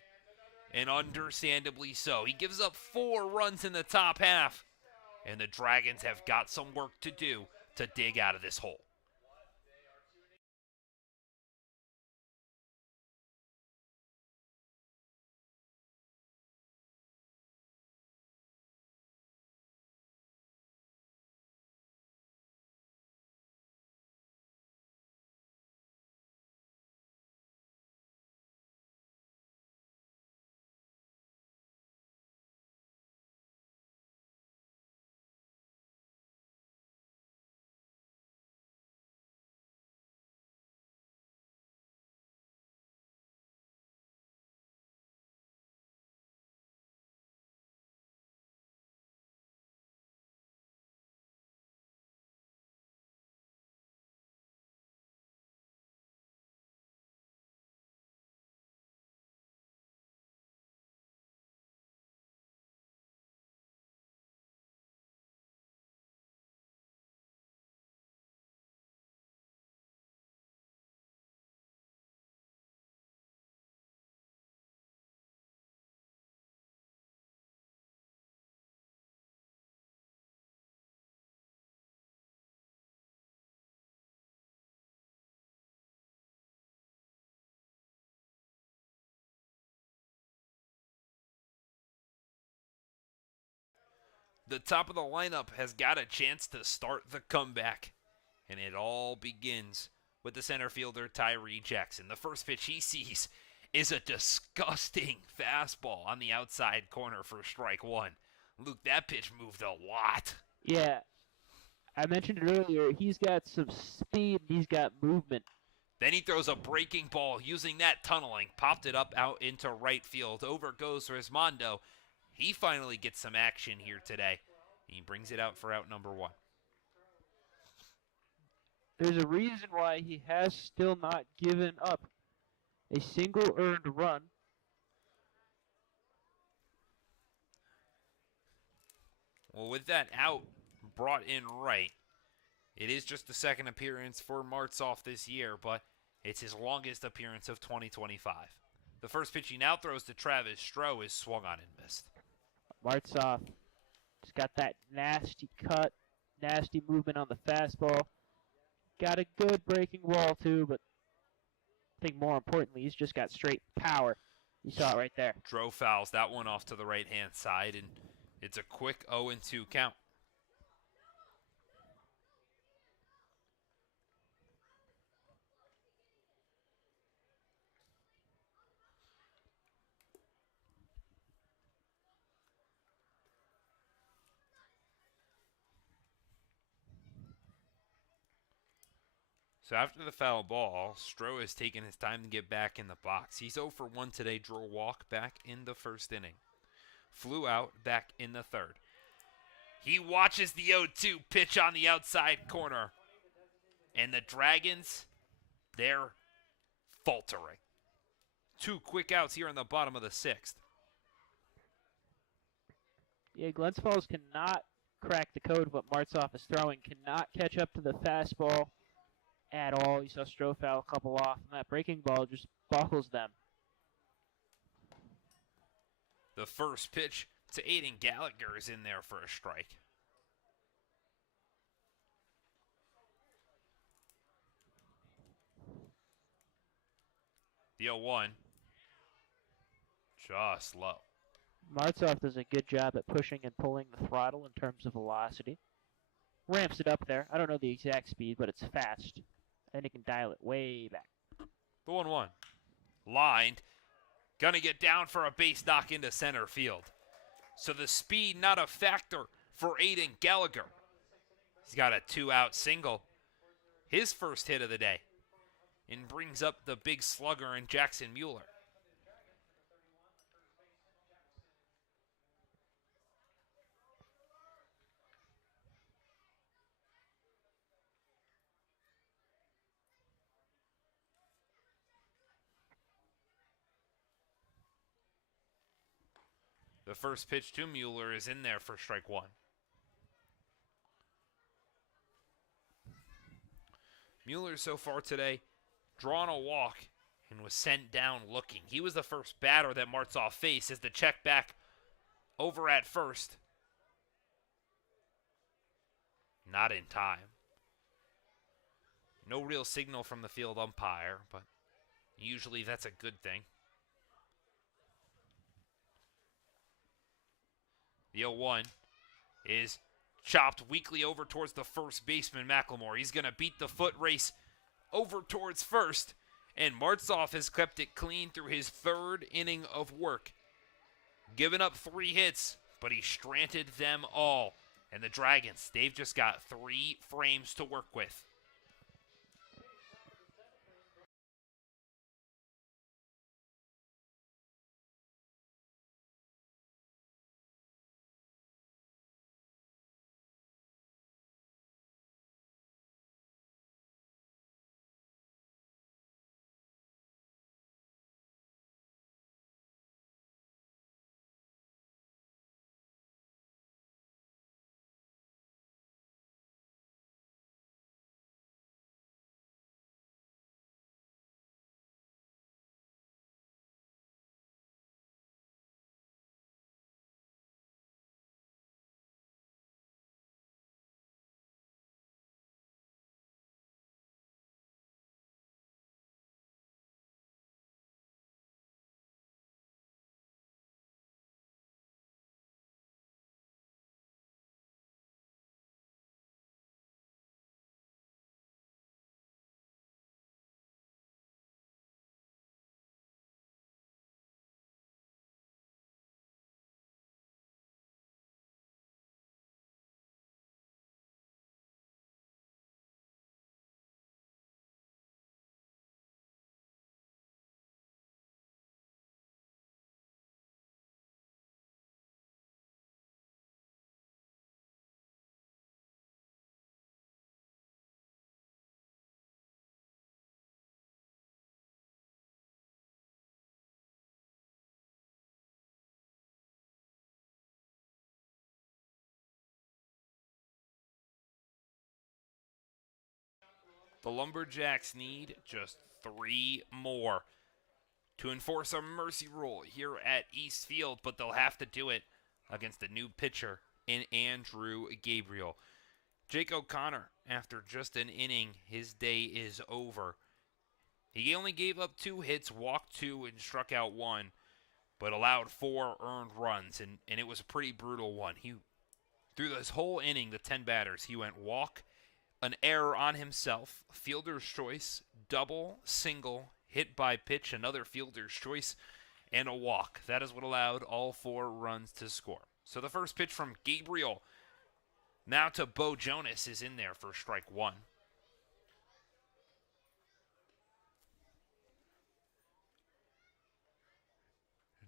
and understandably so. He gives up 4 runs in the top half, and the Dragons have got some work to do to dig out of this hole. The top of the lineup has got a chance to start the comeback, and it all begins with the center fielder Tyree Jackson. The first pitch he sees is a disgusting fastball on the outside corner for strike 1. Luke, that pitch moved a lot. Yeah, I mentioned it earlier. He's got some speed and he's got movement. Then he throws a breaking ball using that tunneling. Popped it up out into right field. Over goes Rismondo. He finally gets some action here today. He brings it out for out number 1. There's a reason why he has still not given up a single earned run. Well, with that out brought in right, it is just the second appearance for Martzoff this year, but it's his longest appearance of 2025. The first pitch he now throws to Travis Stroh is swung on and missed. Martzoff just got that nasty cut, nasty movement on the fastball. Got a good breaking ball too, but I think more importantly, he's just got straight power. You saw it right there. Stroh fouls that one off to the right-hand side, and it's a quick 0-2 count. So after the foul ball, Stroh has taken his time to get back in the box. He's 0 for 1 today, drew a walk back in the first inning. Flew out back in the third. He watches the 0-2 pitch on the outside corner. And the Dragons, they're faltering. 2 quick outs here in the bottom of the 6th. Yeah, Glens Falls cannot crack the code of what Martzoff is throwing. Cannot catch up to the fastball at all. You saw Stroh foul a couple off, and that breaking ball just buckles them. The first pitch to Aiden Gallagher is in there for a strike. The 0-1, just low. Martzoff does a good job at pushing and pulling the throttle in terms of velocity. Ramps it up there. I don't know the exact speed, but it's fast. And he can dial it way back. The 1-1. Lined. Gonna get down for a base knock into center field. So the speed not a factor for Aiden Gallagher. He's got a 2-out single. His first hit of the day. And brings up the big slugger in Jackson Mueller. The first pitch to Mueller is in there for strike 1. Mueller so far today drawn a walk and was sent down looking. He was the first batter that Martzoff faced as the check back over at first. Not in time. No real signal from the field umpire, but usually that's a good thing. The 0-1 is chopped weakly over towards the first baseman, McLemore. He's going to beat the foot race over towards first, and Martzoff has kept it clean through his third inning of work. Given up 3 hits, but he stranded them all. And the Dragons, they've just got 3 frames to work with. The Lumberjacks need just 3 more to enforce a mercy rule here at East Field, but they'll have to do it against a new pitcher in Andrew Gabriel. Jake O'Connor, after just an inning, his day is over. He only gave up 2 hits, walked 2, and struck out 1, but allowed 4 earned runs, and it was a pretty brutal one. Through this whole inning, the 10 batters, he went walk, an error on himself, fielder's choice, double, single, hit by pitch, another fielder's choice, and a walk. That is what allowed all 4 runs to score. So the first pitch from Gabriel, now to Bo Jonas, is in there for strike 1.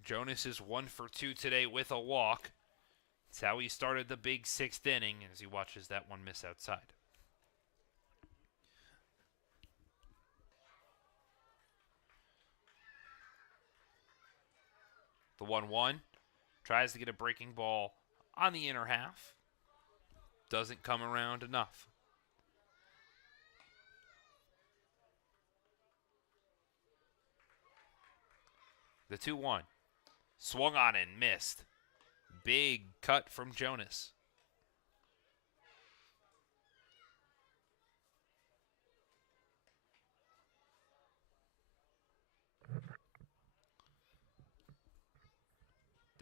Jonas is 1 for 2 today with a walk. That's how he started the big 6th inning as he watches that one miss outside. The 1-1 tries to get a breaking ball on the inner half. Doesn't come around enough. The 2-1 swung on and missed. Big cut from Jonas.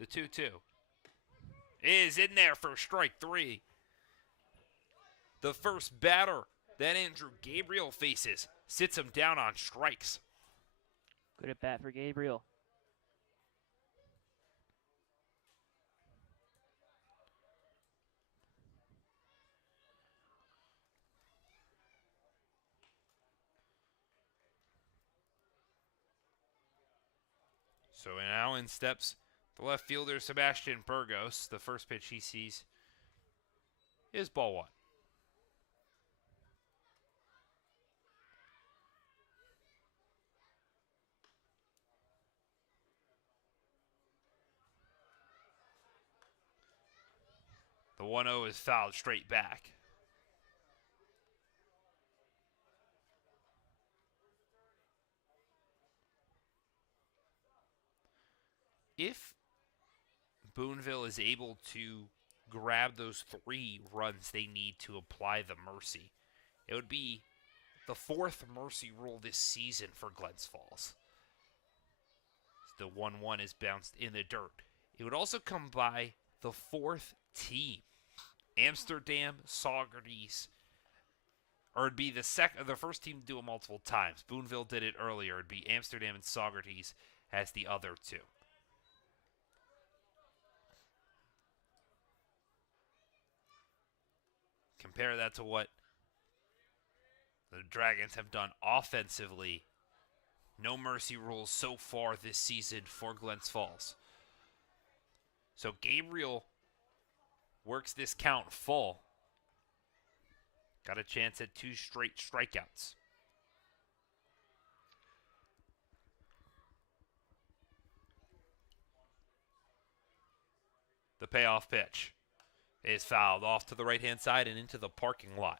The 2-2 is in there for strike 3. The first batter that Andrew Gabriel faces sits him down on strikes. Good at bat for Gabriel. So now in steps the left fielder, Sebastian Burgos. The first pitch he sees is ball 1. The 1-0 is fouled straight back. If Boonville is able to grab those 3 runs they need to apply the mercy, it would be the 4th mercy rule this season for Glens Falls. The 1-1 is bounced in the dirt. It would also come by the 4th team, Amsterdam, Saugerties, or it'd be the first team to do it multiple times. Boonville did it earlier. It'd be Amsterdam and Saugerties as the other 2. Compare that to what the Dragons have done offensively. No mercy rules so far this season for Glens Falls. So Gabriel works this count full. Got a chance at 2 straight strikeouts. The payoff pitch is fouled off to the right-hand side and into the parking lot.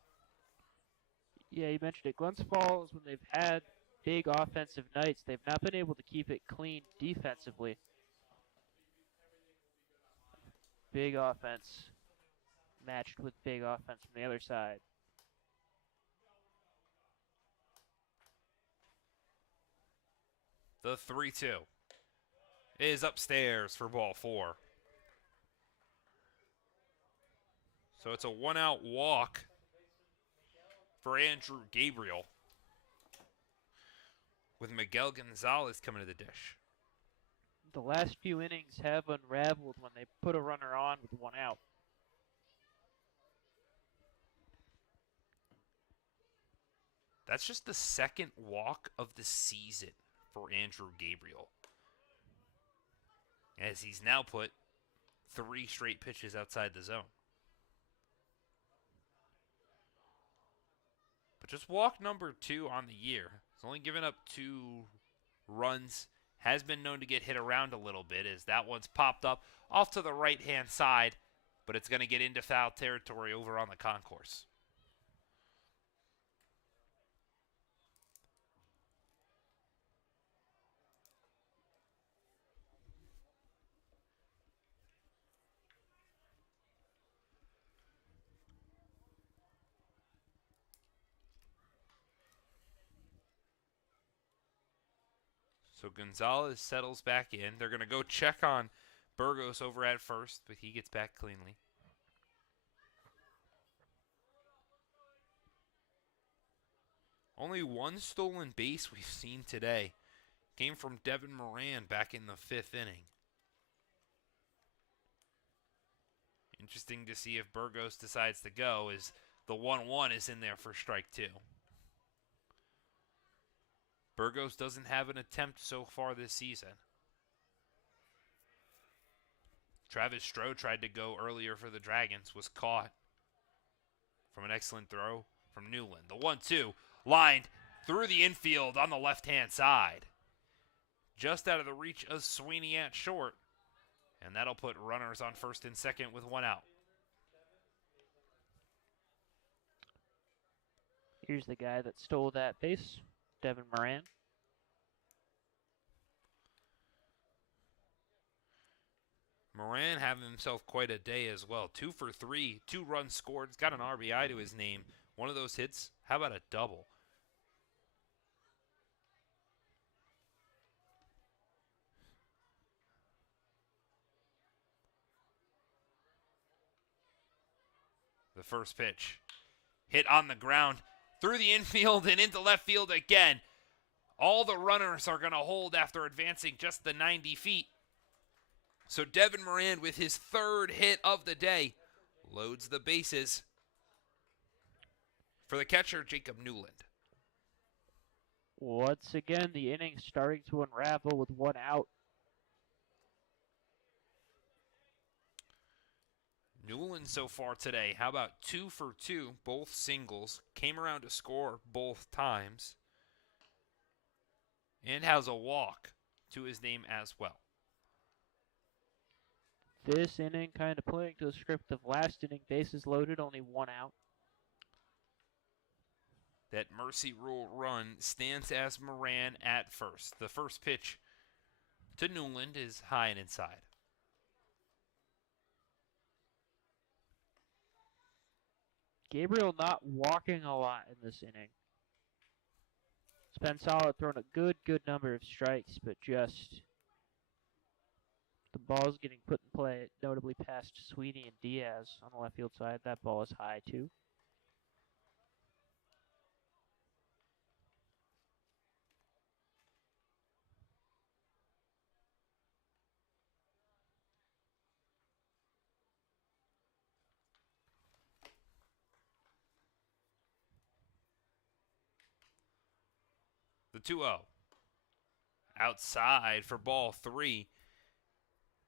Yeah, you mentioned it. Glens Falls, when they've had big offensive nights, they've not been able to keep it clean defensively. Big offense matched with big offense from the other side. The 3-2 is upstairs for ball 4. So it's a 1-out walk for Andrew Gabriel, with Miguel Gonzalez coming to the dish. The last few innings have unraveled when they put a runner on with 1 out. That's just the 2nd walk of the season for Andrew Gabriel, as he's now put 3 straight pitches outside the zone. But just walk number 2 on the year. He's only given up 2 runs. Has been known to get hit around a little bit, as that one's popped up off to the right-hand side, but it's going to get into foul territory over on the concourse. So Gonzalez settles back in. They're going to go check on Burgos over at first, but he gets back cleanly. Only one stolen base we've seen today came from Devin Moran back in the 5th inning. Interesting to see if Burgos decides to go, as the 1-1 is in there for strike 2. Burgos doesn't have an attempt so far this season. Travis Stroh tried to go earlier for the Dragons, was caught from an excellent throw from Newland. The 1-2 lined through the infield on the left-hand side. Just out of the reach of Sweeney at short. And that'll put runners on first and second with 1 out. Here's the guy that stole that base, Devin Moran. Moran having himself quite a day as well. 2 for 3, 2 runs scored. He's got an RBI to his name. One of those hits, how about a double? The first pitch hit on the ground through the infield and into left field again. All the runners are going to hold after advancing just the 90 feet. So Devin Moran, with his 3rd hit of the day, loads the bases for the catcher, Jacob Newland. Once again, the inning starting to unravel with 1 out. Newland so far today, how about 2 for 2, both singles, came around to score both times, and has a walk to his name as well. This inning kind of playing to the script of last inning, bases loaded, only 1 out. That mercy rule run stands as Moran at first. The first pitch to Newland is high and inside. Gabriel not walking a lot in this inning. It's been solid, thrown a good number of strikes, but just the ball's getting put in play, notably past Sweeney and Diaz on the left field side. That ball is high too. The 2-0. Outside for ball 3.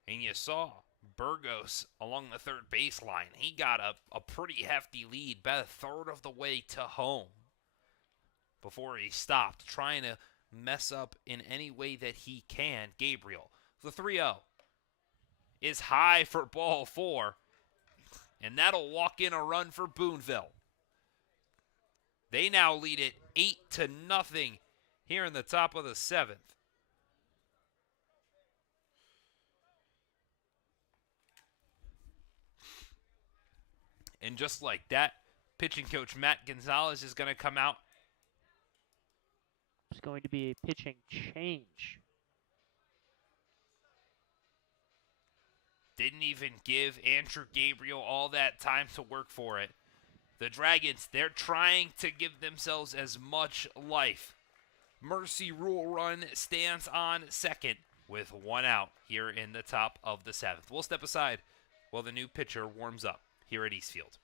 And you saw Burgos along the third baseline. He got a pretty hefty lead, about a third of the way to home before he stopped, trying to mess up in any way that he can. Gabriel, the 3-0 is high for ball 4, and that'll walk in a run for Boonville. They now lead it 8-0 here in the top of the 7th. And just like that, pitching coach Matt Gonzalez is going to come out. It's going to be a pitching change. Didn't even give Andrew Gabriel all that time to work for it. The Dragons, they're trying to give themselves as much life. Mercy rule run stands on second with 1 out here in the top of the 7th. We'll step aside while the new pitcher warms up here at Eastfield.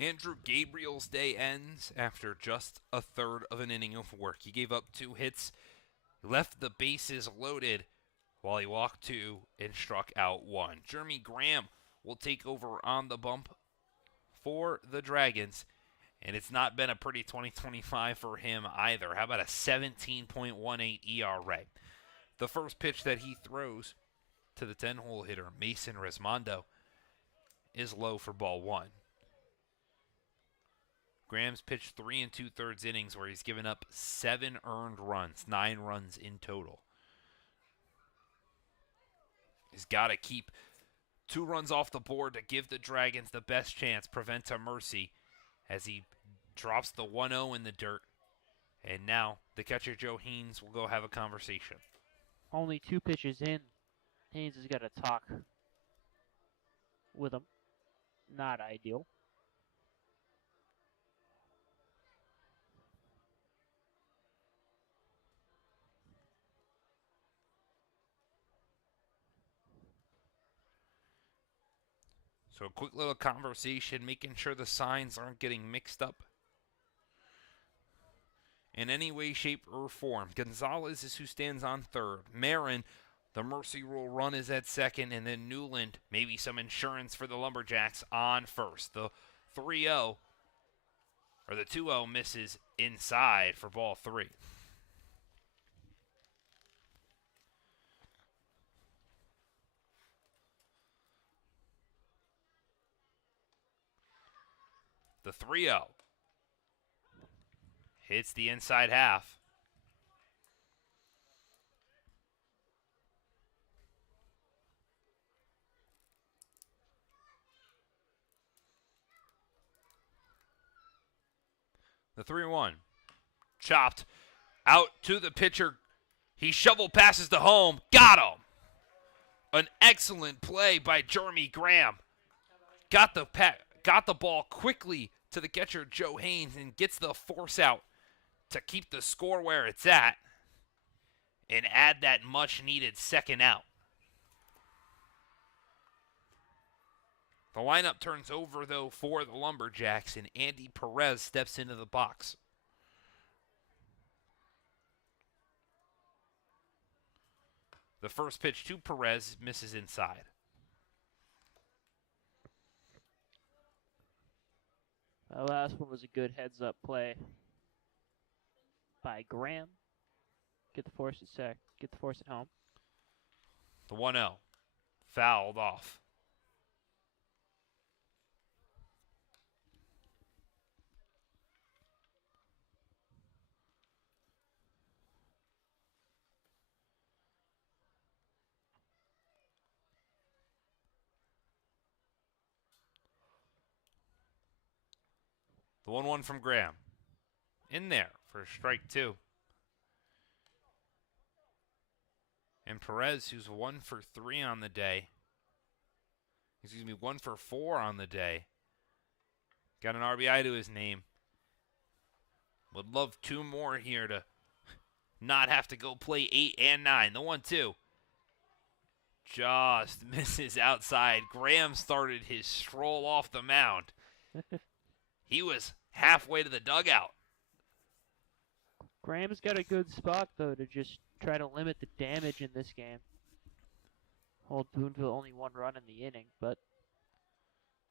Andrew Gabriel's day ends after just a third of an inning of work. He gave up 2 hits, left the bases loaded while he walked 2 and struck out 1. Jeremy Graham will take over on the bump for the Dragons, and it's not been a pretty 2025 for him either. How about a 17.18 ERA? The first pitch that he throws to the 10-hole hitter, Mason Rismondo, is low for ball 1. Graham's pitched 3 2/3 innings where he's given up 7 earned runs, 9 runs in total. He's got to keep 2 runs off the board to give the Dragons the best chance, prevent a mercy, as he drops the 1-0 in the dirt. And now the catcher Joe Haynes will go have a conversation. Only 2 pitches in. Haynes has got to talk with him. Not ideal. So a quick little conversation, making sure the signs aren't getting mixed up in any way, shape, or form. Gonzalez is who stands on third. Marin, the mercy rule run is at second, and then Newland, maybe some insurance for the Lumberjacks, on first. The 3-0, or the 2-0 misses inside for ball 3. The 3-0 hits the inside half. The 3-1 chopped out to the pitcher. He shovel passes to home. Got him. An excellent play by Jeremy Graham. Got the ball quickly to the catcher Joe Haynes and gets the force out to keep the score where it's at and add that much needed second out. The lineup turns over, though, for the Lumberjacks, and Andy Perez steps into the box. The first pitch to Perez misses inside. The last one was a good heads-up play by Graham. Get the force at home. The 1-0 fouled off. The 1-1 from Graham. In there for strike 2. And Perez, who's 1 for 3 on the day. 1 for 4 on the day. Got an RBI to his name. Would love 2 more here to not have to go play 8 and 9. The 1-2 just misses outside. Graham started his stroll off the mound. He was halfway to the dugout. Graham's got a good spot, though, to just try to limit the damage in this game. Old Boonville only 1 run in the inning, but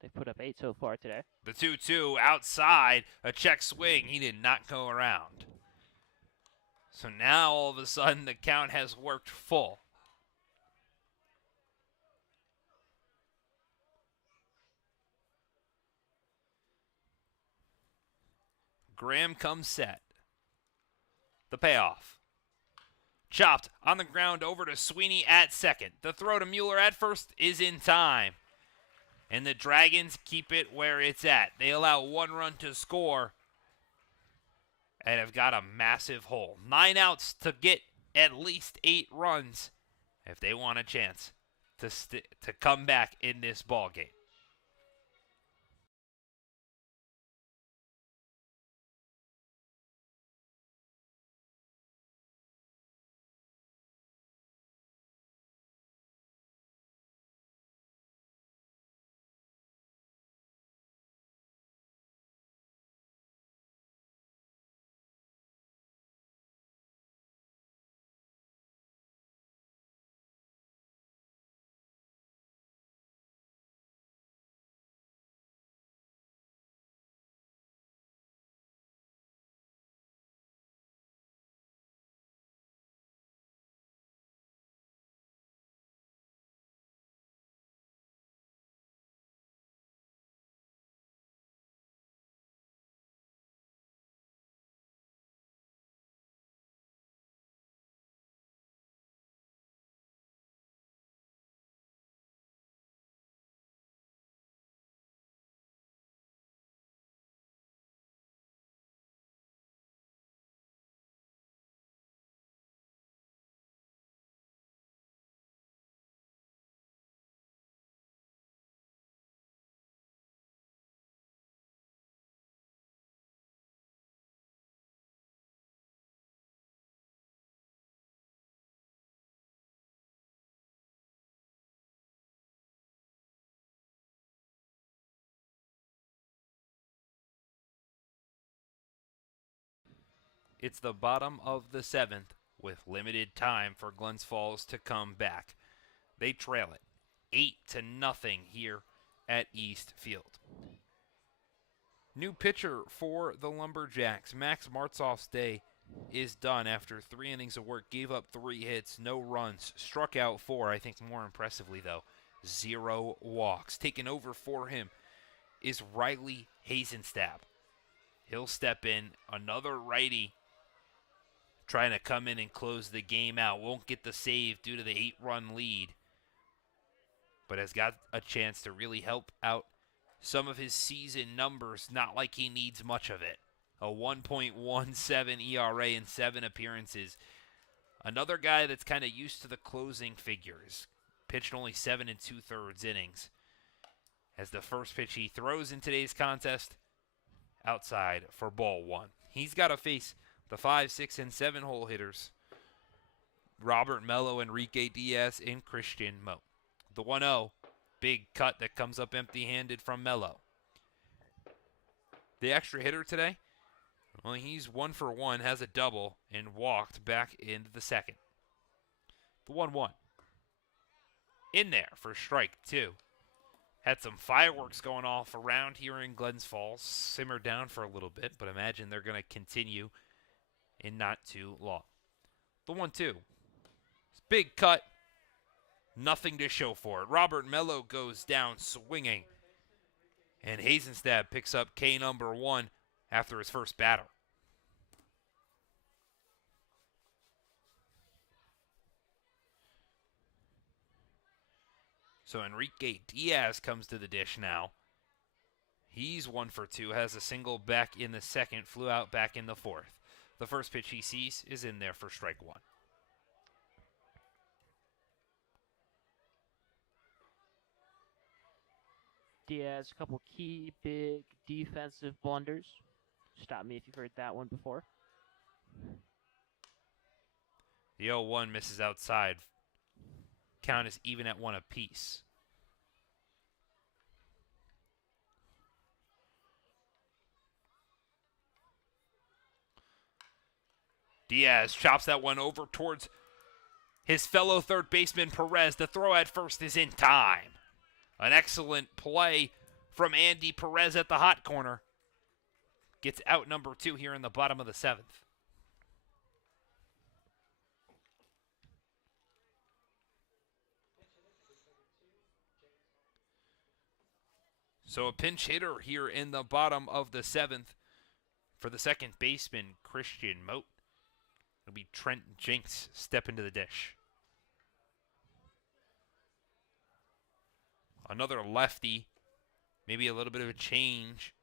they put up 8 so far today. The 2-2 outside, a check swing. He did not go around. So now all of a sudden the count has worked full. Graham comes set. The payoff. Chopped on the ground over to Sweeney at second. The throw to Mueller at first is in time. And the Dragons keep it where it's at. They allow 1 run to score and have got a massive hole. 9 outs to get at least 8 runs if they want a chance to come back in this ball game. It's the bottom of the 7th with limited time for Glens Falls to come back. They trail it 8-0 here at East Field. New pitcher for the Lumberjacks. Max Martzoff's day is done after 3 innings of work. Gave up 3 hits, no runs, struck out 4. I think more impressively, though, 0 walks. Taking over for him is Riley Hazenstab. He'll step in, another righty trying to come in and close the game out. Won't get the save due to the 8-run lead, but has got a chance to really help out some of his season numbers. Not like he needs much of it. A 1.17 ERA in 7 appearances. Another guy that's kind of used to the closing figures. Pitched only 7 2/3 innings. As the first pitch he throws in today's contest, outside for ball 1. He's got to face the 5, 6, and 7 hole hitters, Robert Mello, Enrique Diaz, and Christian Moe. The 1-0, big cut that comes up empty-handed from Mello. The extra hitter today, well, he's 1 for 1, has a double, and walked back into the second. The 1-1. In there for strike 2. Had some fireworks going off around here in Glens Falls. Simmered down for a little bit, but imagine they're going to continue in not too long. The 1-2. Big cut. Nothing to show for it. Robert Mello goes down swinging. And Hazenstab picks up K number 1 after his first batter. So Enrique Diaz comes to the dish now. He's 1 for 2, has a single back in the second, flew out back in the 4th. The first pitch he sees is in there for strike 1. Diaz, a couple key, big defensive blunders. Stop me if you've heard that one before. The 0-1 misses outside. Count is even at 1 apiece. Diaz chops that one over towards his fellow third baseman Perez. The throw at first is in time. An excellent play from Andy Perez at the hot corner. Gets out number 2 here in the bottom of the 7th. So a pinch hitter here in the bottom of the 7th for the second baseman, Christian Mote. It'll be Trent Jinks step into the dish. Another lefty, maybe a little bit of a change.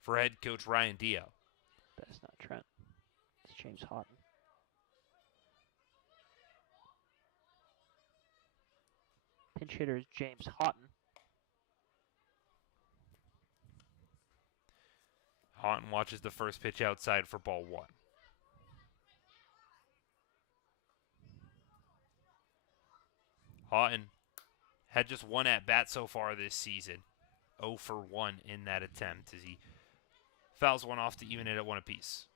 For head coach Ryan Dio. That's not Trent. It's James Houghton. Pinch hitter is James Houghton. Houghton watches the first pitch outside for ball 1. Houghton had just 1 at-bat so far this season. 0 for 1 in that attempt as he fouls one off to even it at 1 apiece.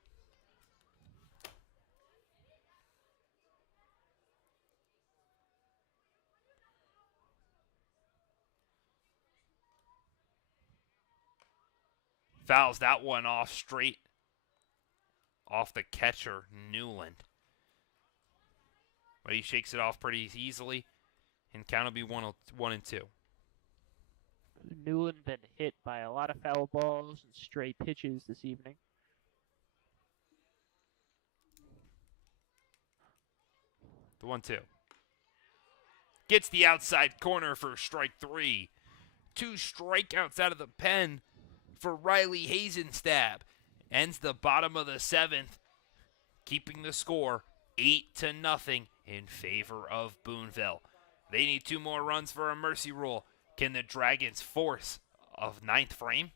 Fouls that one off straight off the catcher, Newland. But he shakes it off pretty easily, and count will be 1-2. Newland been hit by a lot of foul balls and stray pitches this evening. The 1-2. Gets the outside corner for strike 3. 2 strikeouts out of the pen for Riley Hazenstab. Ends the bottom of the 7th, keeping the score 8-0 in favor of Boonville. They need 2 more runs for a mercy rule. Can the Dragons force a 9th frame?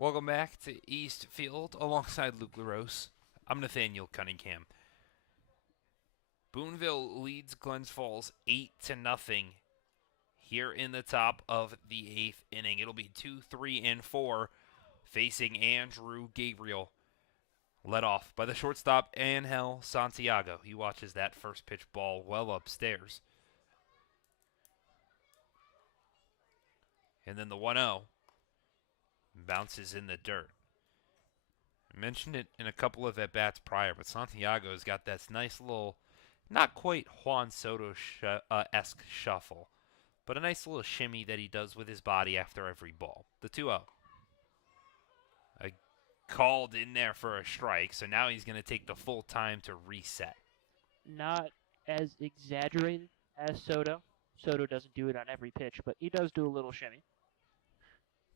Welcome back to East Field alongside Luke LaRose. I'm Nathaniel Cunningham. Boonville leads Glens Falls 8-0 here in the top of the 8th inning. It'll be 2, 3, and 4 facing Andrew Gabriel. Led off by the shortstop, Angel Santiago. He watches that first pitch ball well upstairs. And then the 1-0 bounces in the dirt. I mentioned it in a couple of at-bats prior, but Santiago's got that nice little, not quite Juan Soto-esque shuffle, but a nice little shimmy that he does with his body after every ball. The 2-0. Called in there for a strike, so now he's going to take the full time to reset. Not as exaggerated as Soto. Soto doesn't do it on every pitch, but he does do a little shimmy.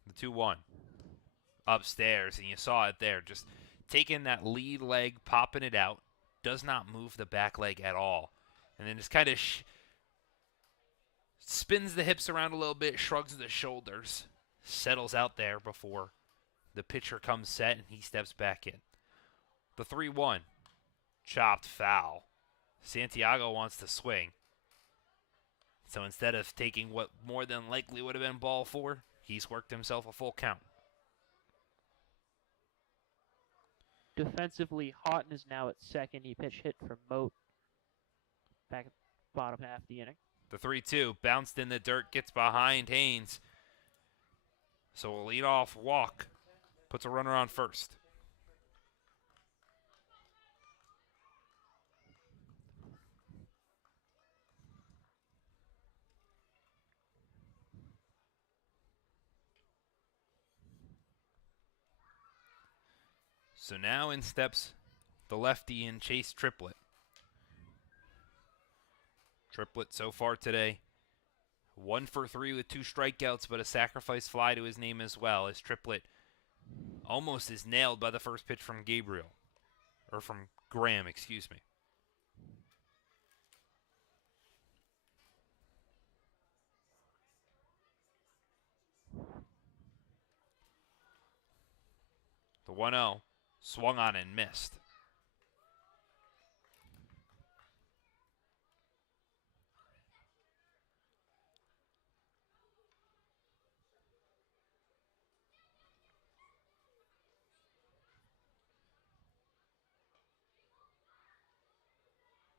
The 2-1. Upstairs, and you saw it there. Just taking that lead leg, popping it out. Does not move the back leg at all. And then just kind of spins the hips around a little bit, shrugs the shoulders, settles out there before the pitcher comes set, and he steps back in. The 3-1. Chopped foul. Santiago wants to swing. So instead of taking what more than likely would have been ball 4, he's worked himself a full count. Defensively, Houghton is now at second. He pitch hit for Moat back at the bottom half of the inning. The 3-2 bounced in the dirt, gets behind Haynes. So a leadoff walk puts a runner on first. So now in steps the lefty in Chase Triplett. Triplett so far today, 1 for 3 with 2 strikeouts, but a sacrifice fly to his name as well, as Triplett almost is nailed by the first pitch from Graham, excuse me. The 1-0 swung on and missed.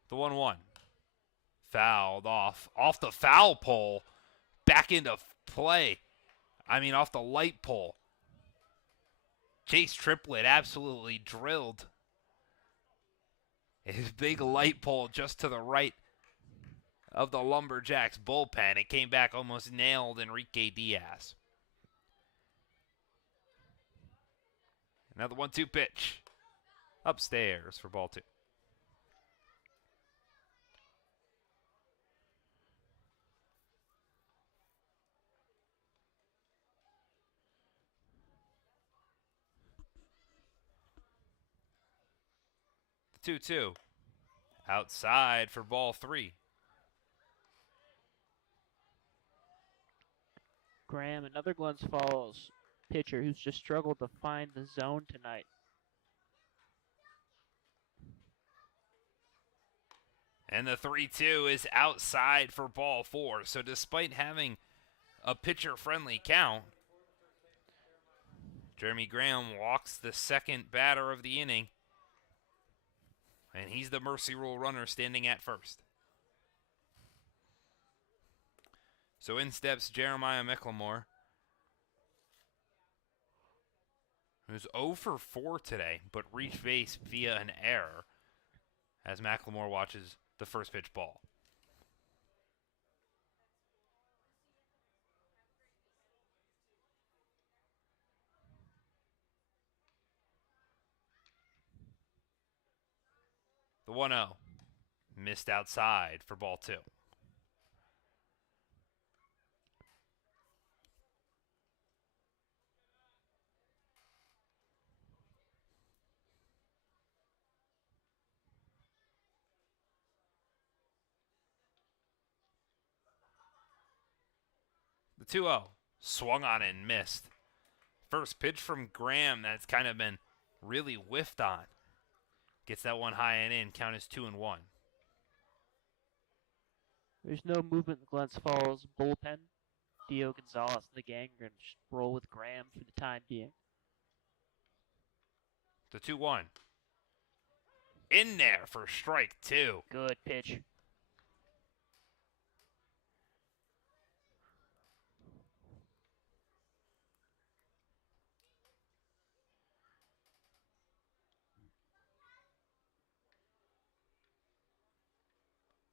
The 1-1 fouled off the foul pole, back into play. Off the light pole. Chase Triplett absolutely drilled his big light pole just to the right of the Lumberjacks bullpen. It came back, almost nailed Enrique Diaz. Another 1-2 pitch upstairs for ball 2. The 2-2 outside for ball 3. Graham, another Glens Falls pitcher who's just struggled to find the zone tonight. And the 3-2 is outside for ball 4. So despite having a pitcher-friendly count, Jeremy Graham walks the second batter of the inning, and he's the mercy rule runner standing at first. So in steps Jeremiah McLemore, who's 0 for 4 today, but reached base via an error as McLemore watches the first pitch ball. The 1-0 missed outside for ball 2. The 2-0 swung on and missed. First pitch from Graham that's kind of been really whiffed on. Gets that one high and in. Count is 2-1. There's no movement in the Glens Falls bullpen. Dio Gonzalez and the gang are going to just roll with Graham for the time being. The 2-1. In there for strike 2. Good pitch.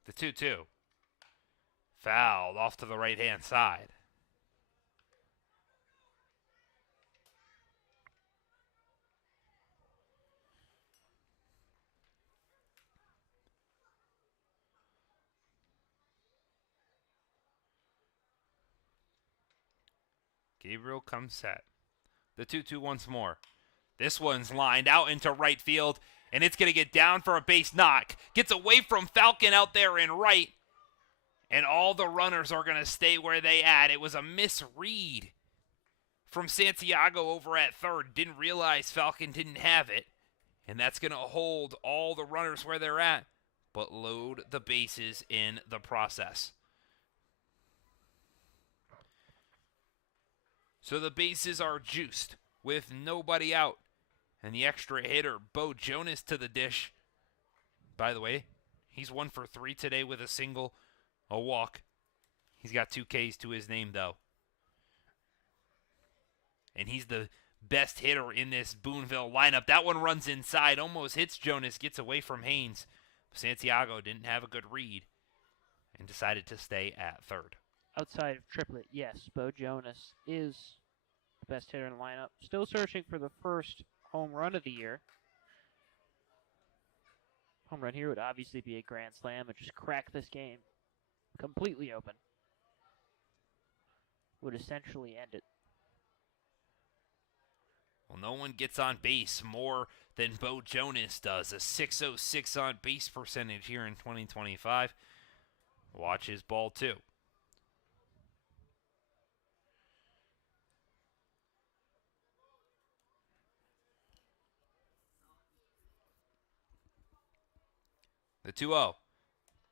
The 2-2. Fouled off to the right-hand side. Gabriel comes set. The 2-2 once more. This one's lined out into right field, and it's going to get down for a base knock. Gets away from Falcon out there in right, and all the runners are going to stay where they at. It was a misread from Santiago over at third. Didn't realize Falcon didn't have it, and that's going to hold all the runners where they're at, but load the bases in the process. So the bases are juiced with nobody out. And the extra hitter, Bo Jonas, to the dish. By the way, he's 1 for 3 today with a single, a walk. He's got 2 Ks to his name, though. And he's the best hitter in this Boonville lineup. That one runs inside, almost hits Jonas, gets away from Haynes. Santiago didn't have a good read and decided to stay at third. Outside of triplet, yes, Bo Jonas is the best hitter in the lineup. Still searching for the first home run of the year. Home run here would obviously be a grand slam and just crack this game completely open. Would essentially end it. Well, no one gets on base more than Bo Jonas does. A .606 on base percentage here in 2025. Watch his ball, too. The 2-0.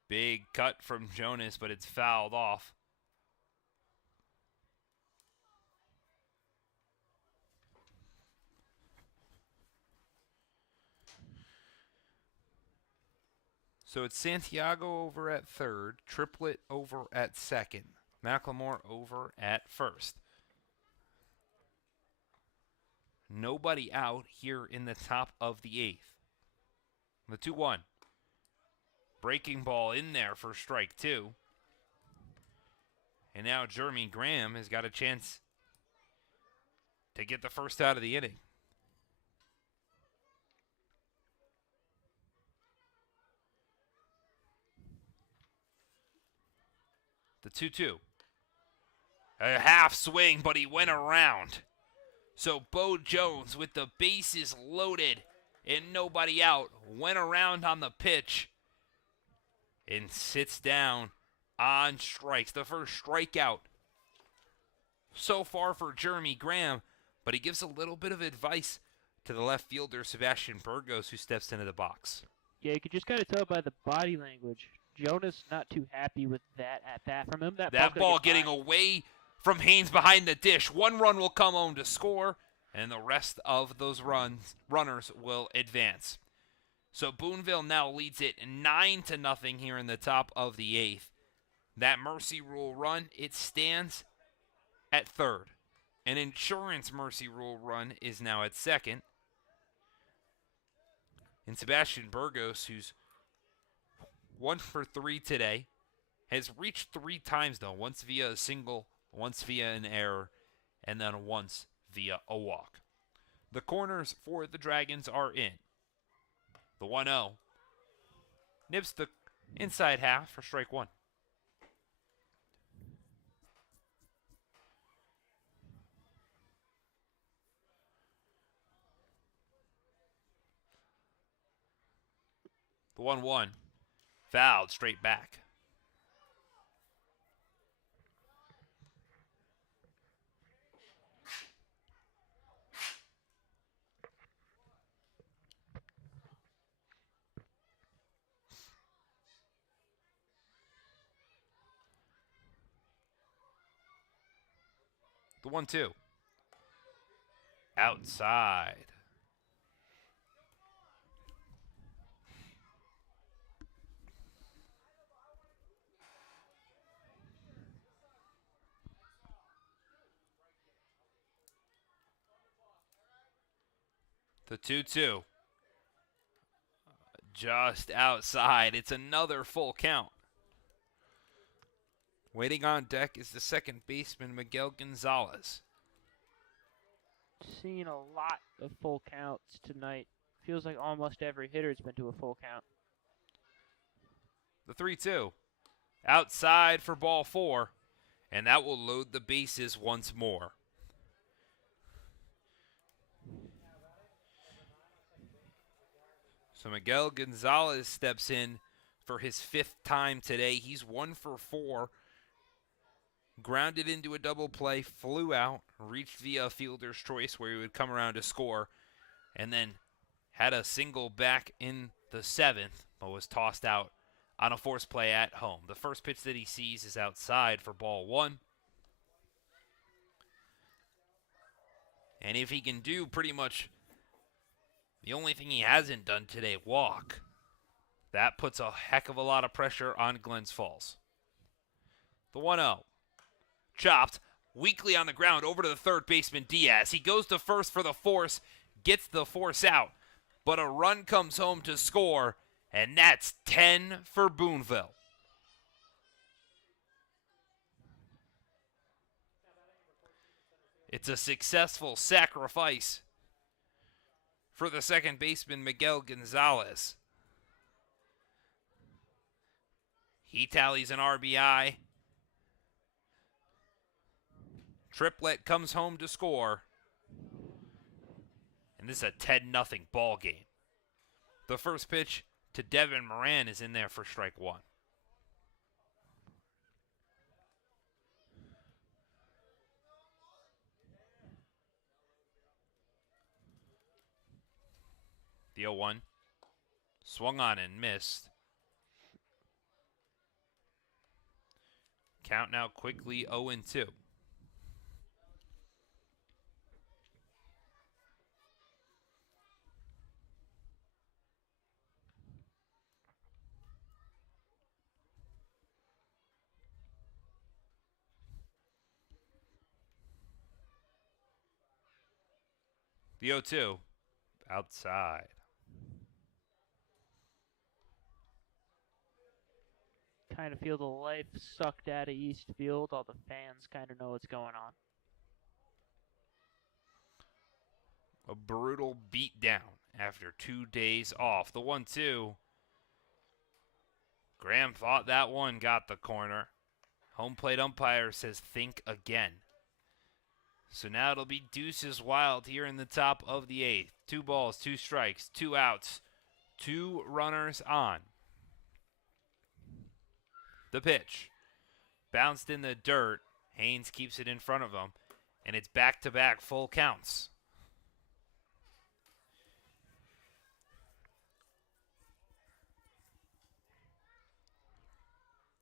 Big cut from Jonas, but it's fouled off. So it's Santiago over at third, Triplet over at second, McLemore over at first. Nobody out here in the top of the 8th. The 2-1. Breaking ball in there for strike 2. And now Jeremy Graham has got a chance to get the first out of the inning. The 2-2. A half swing, but he went around. So Bo Jones, with the bases loaded and nobody out, went around on the pitch and sits down on strikes. The first strikeout so far for Jeremy Graham, but he gives a little bit of advice to the left fielder, Sebastian Burgos, who steps into the box. Yeah, you could just kind of tell by the body language. Jonas not too happy with that at bat from him. That ball getting away from Haynes behind the dish. 1 run will come home to score, and the rest of those runners will advance. So Boonville now leads it 9-0 here in the top of the 8th. That mercy rule run, it stands at third. An insurance mercy rule run is now at second. And Sebastian Burgos, who's 1 for 3 today, has reached 3 times though. Once via a single, once via an error, and then once via a walk. The corners for the Dragons are in. The 1-0 nips the inside half for strike 1. The 1-1 fouled straight back. The 1-2. Outside. The 2-2. Just outside. It's another full count. Waiting on deck is the second baseman, Miguel Gonzalez. Seen a lot of full counts tonight. Feels like almost every hitter's been to a full count. The 3-2. Outside for ball 4. And that will load the bases once more. So Miguel Gonzalez steps in for his 5th time today. He's 1 for 4. Grounded into a double play, flew out, reached via fielder's choice where he would come around to score, and then had a single back in the 7th, but was tossed out on a force play at home. The first pitch that he sees is outside for ball 1. And if he can do pretty much the only thing he hasn't done today, walk, that puts a heck of a lot of pressure on Glens Falls. The 1-0. Chopped, weakly on the ground, over to the third baseman, Diaz. He goes to first for the force, gets the force out, but a run comes home to score, and that's 10 for Boonville. It's a successful sacrifice for the second baseman, Miguel Gonzalez. He tallies an RBI. Triplett comes home to score. And this is a 10-0 ball game. The first pitch to Devin Moran is in there for strike 1. The 0-1. Swung on and missed. Count now quickly 0-2. The 0-2. Outside. Kind of feel the life sucked out of East Field. All the fans kind of know what's going on. A brutal beatdown after 2 days off. The 1-2. Graham thought that one got the corner. Home plate umpire says think again. So now it'll be deuces wild here in the top of the 8th. 2 balls, 2 strikes, 2 outs, 2 runners on. The pitch. Bounced in the dirt. Haynes keeps it in front of him. And it's back-to-back full counts.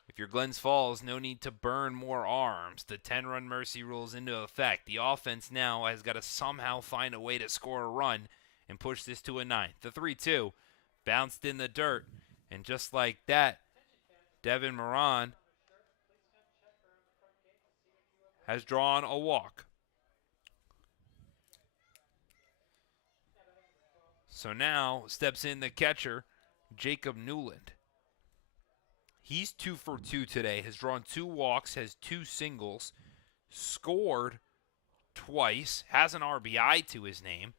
If you're Glens Falls, no need to burn more arms. The 10-run mercy rule is into effect. The offense now has got to somehow find a way to score a run and push this to a 9th. The 3-2 bounced in the dirt. And just like that, Devin Moran has drawn a walk. So now steps in the catcher, Jacob Newland. He's 2 for 2 today, has drawn 2 walks, has 2 singles, scored twice, has an RBI to his name.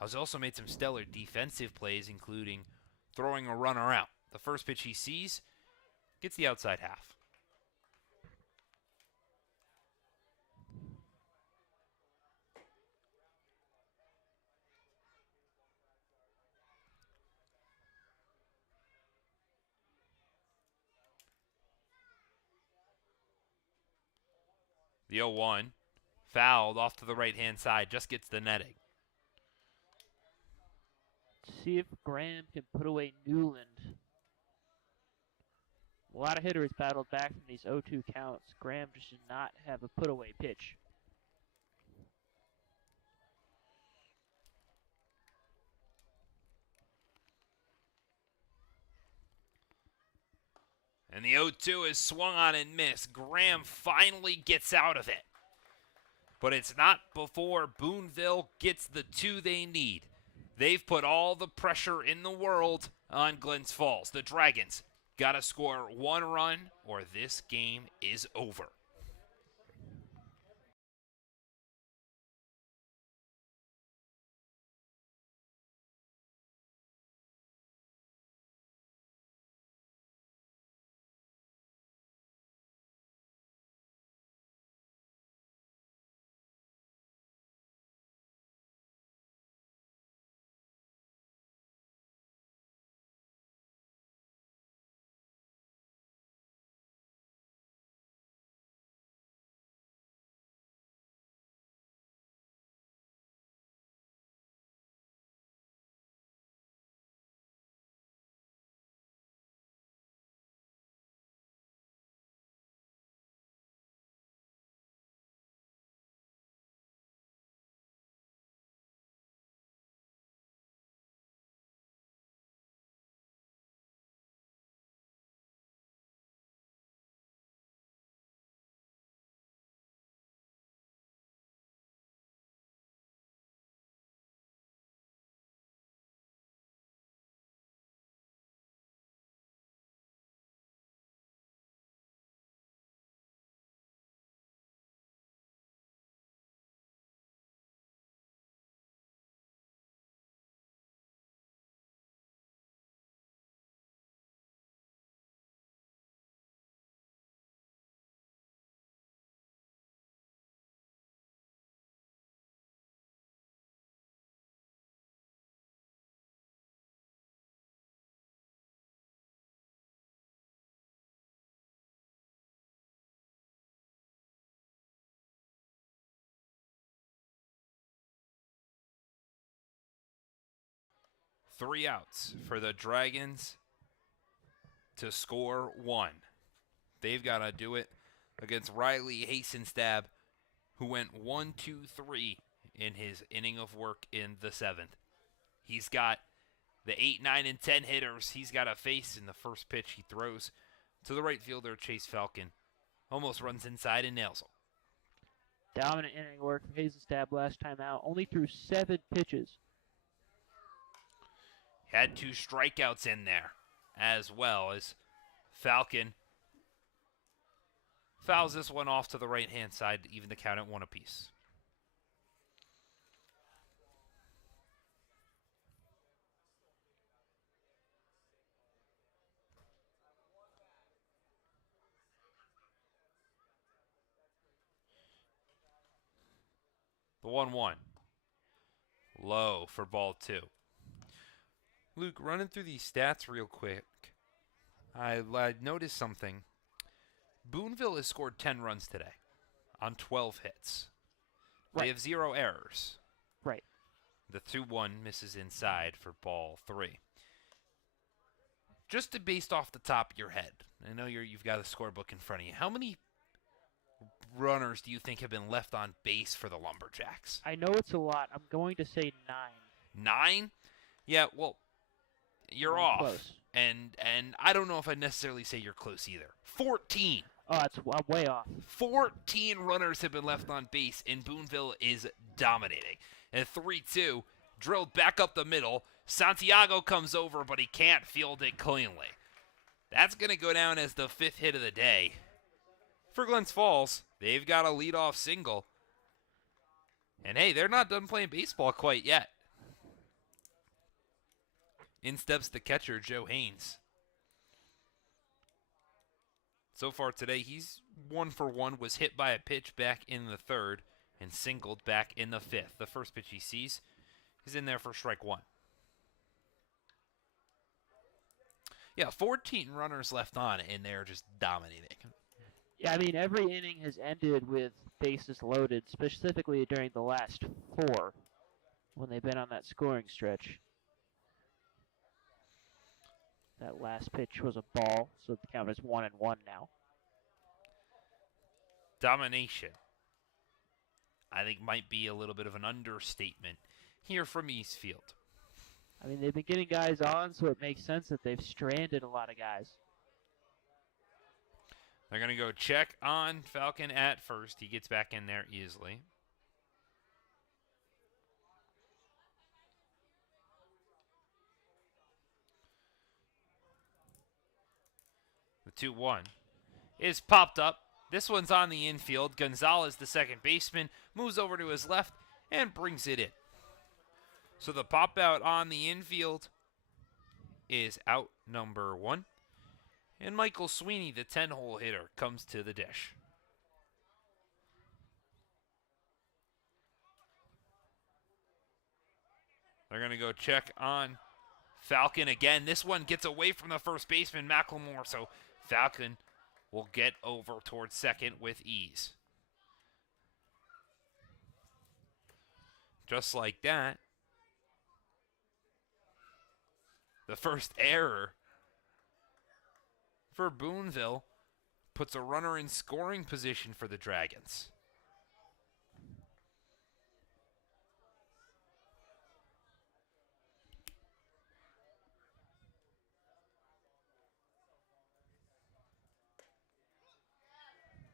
Has also made some stellar defensive plays, including throwing a runner out. The first pitch he sees gets the outside half. The 0-1, fouled off to the right-hand side, just gets the netting. See if Graham can put away Newland. A lot of hitters battled back from these 0-2 counts. Graham just did not have a put-away pitch. And the 0-2 is swung on and missed. Graham finally gets out of it. But it's not before Boonville gets the 2 they need. They've put all the pressure in the world on Glens Falls. The Dragons got to score 1 run or this game is over. Three outs for the Dragons to score 1. They've got to do it against Riley Hasenstab, who went 1-2-3 in his inning of work in the 7th. He's got the 8, 9, and 10 hitters he's got to face in the first pitch he throws to the right fielder, Chase Falcon. Almost runs inside and nails him. Dominant inning work for Hasenstab last time out. Only threw 7 pitches. Had 2 strikeouts in there, as well as Falcon fouls this one off to the right-hand side, even the count at 1 apiece. The 1-1. Low for ball 2. Luke, running through these stats real quick, I noticed something. Boonville has scored 10 runs today on 12 hits. Right. They have 0 errors. Right. The 2-1 misses inside for ball 3. Just based off the top of your head, I know you've got a scorebook in front of you. How many runners do you think have been left on base for the Lumberjacks? I know it's a lot. I'm going to say 9. 9? Yeah, well, you're off. Close. And I don't know if I'd necessarily say you're close either. 14. Oh, I'm way off. 14 runners have been left on base, and Boonville is dominating. And 3-2, drilled back up the middle. Santiago comes over, but he can't field it cleanly. That's going to go down as the 5th hit of the day. For Glens Falls, they've got a leadoff single. And hey, they're not done playing baseball quite yet. In steps the catcher, Joe Haynes. So far today, he's 1 for 1, was hit by a pitch back in the 3rd, and singled back in the 5th. The first pitch he sees is in there for strike 1. Yeah, 14 runners left on, and they're just dominating. Yeah, I mean, every inning has ended with bases loaded, specifically during the last 4, when they've been on that scoring stretch. That last pitch was a ball, so the count is 1-1 now. Domination, I think, might be a little bit of an understatement here from Eastfield. I mean, they've been getting guys on, so it makes sense that they've stranded a lot of guys. They're going to go check on Falcon at first. He gets back in there easily. The 2-1 is popped up. This one's on the infield. Gonzalez, the second baseman, moves over to his left and brings it in. So the pop out on the infield is out number 1. And Michael Sweeney, the 10-hole hitter, comes to the dish. They're going to go check on Falcon again. This one gets away from the first baseman, McLemore, so Falcon will get over towards second with ease. Just like that, the first error for Boonville puts a runner in scoring position for the Dragons.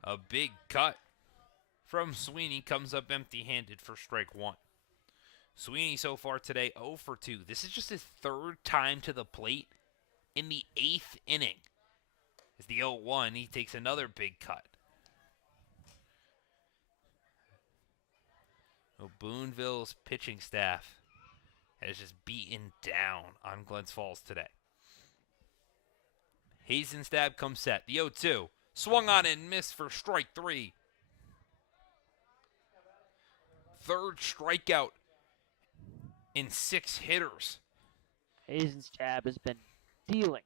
A big cut from Sweeney comes up empty-handed for strike 1. Sweeney so far today 0 for 2. This is just his third time to the plate in the 8th inning. As the 0-1, he takes another big cut. Boonville's pitching staff has just beaten down on Glens Falls today. Hazenstab comes set. The 0-2. Swung on and missed for strike 3. Third strikeout in 6 hitters. Hazenstab has been dealing.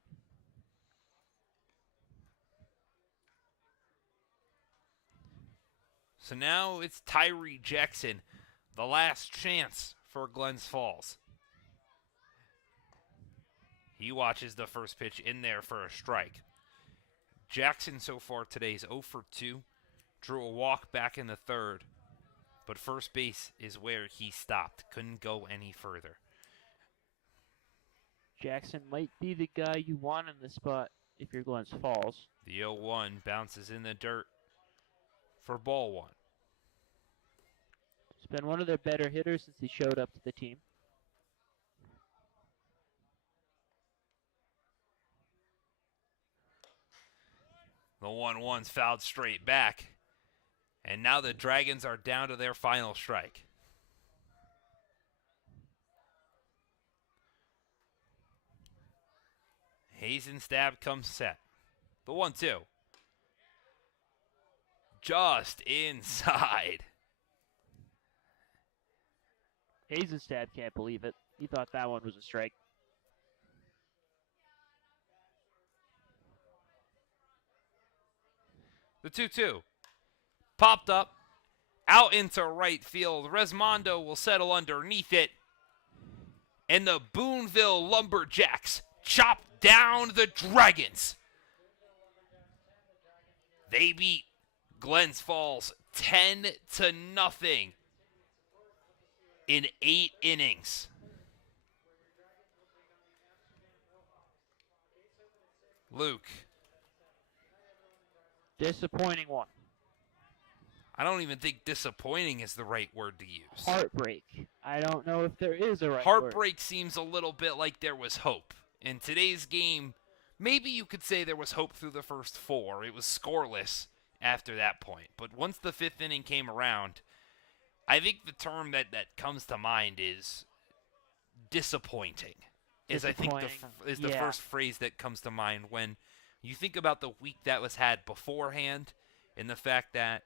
So now it's Tyree Jackson, the last chance for Glens Falls. He watches the first pitch in there for a strike. Jackson so far today is 0 for 2. Drew a walk back in the third, but first base is where he stopped. Couldn't go any further. Jackson might be the guy you want in the spot if you're Glens Falls. The 0-1 bounces in the dirt for ball 1. He's been one of their better hitters since he showed up to the team. The 1-1's fouled straight back. And now the Dragons are down to their final strike. Hazenstab comes set. The 1-2. Just inside. Hazenstab can't believe it. He thought that one was a strike. The 2-2. Popped up. Out into right field. Resmondo will settle underneath it. And the Boonville Lumberjacks chop down the Dragons. They beat Glens Falls 10-0 in 8 innings. Luke. Disappointing one. I don't even think disappointing is the right word to use. Heartbreak. I don't know if there is a right Heartbreak word. seems a little bit like there was hope. In today's game, maybe you could say there was hope through the first 4. It was scoreless after that point. But once the 5th inning came around, I think the term that comes to mind is disappointing. Is I think the first phrase that comes to mind when you think about the week that was had beforehand and the fact that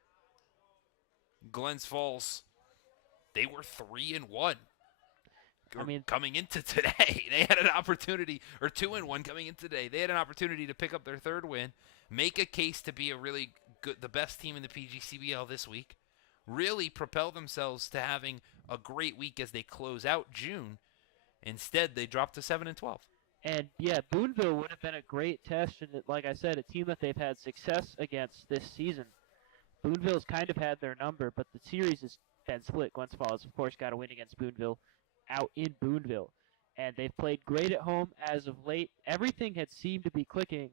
Glens Falls, they were 3-1. I mean, coming into today, they had an opportunity, or 2-1 coming in today. They had an opportunity to pick up their 3rd win, make a case to be a really good, the best team in the PGCBL this week, really propel themselves to having a great week as they close out June. Instead, they dropped to 7-12. And yeah, Boonville would have been a great test, and like I said, a team that they've had success against this season. Boonville's kind of had their number, but the series has been split. Glens Falls, of course, got a win against Boonville out in Boonville. And they've played great at home as of late. Everything had seemed to be clicking.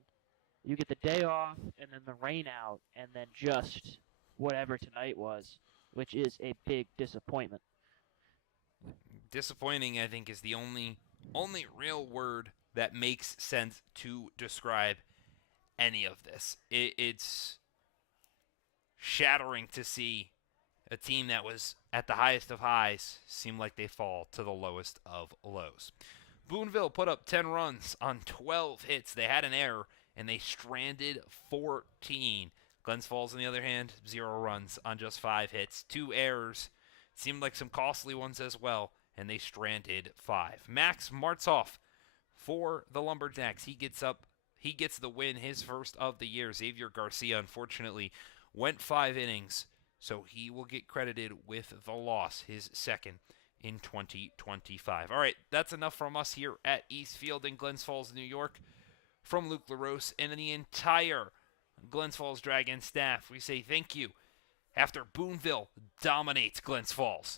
You get the day off, and then the rain out, and then just whatever tonight was, which is a big disappointment. Disappointing, I think, is the only real word that makes sense to describe any of this. It's shattering to see a team that was at the highest of highs seem like they fall to the lowest of lows. Boonville put up 10 runs on 12 hits. They had an error, and they stranded 14. Glens Falls, on the other hand, 0 runs on just 5 hits. 2 errors. Seemed like some costly ones as well, and they stranded 5. Max Martzoff for the Lumberjacks. He gets the win, his first of the year. Xavier Garcia, unfortunately, went 5 innings, so he will get credited with the loss, his second in 2025. All right, that's enough from us here at Eastfield in Glens Falls, New York. From Luke LaRose and the entire Glens Falls Dragon staff, we say thank you after Boonville dominates Glens Falls.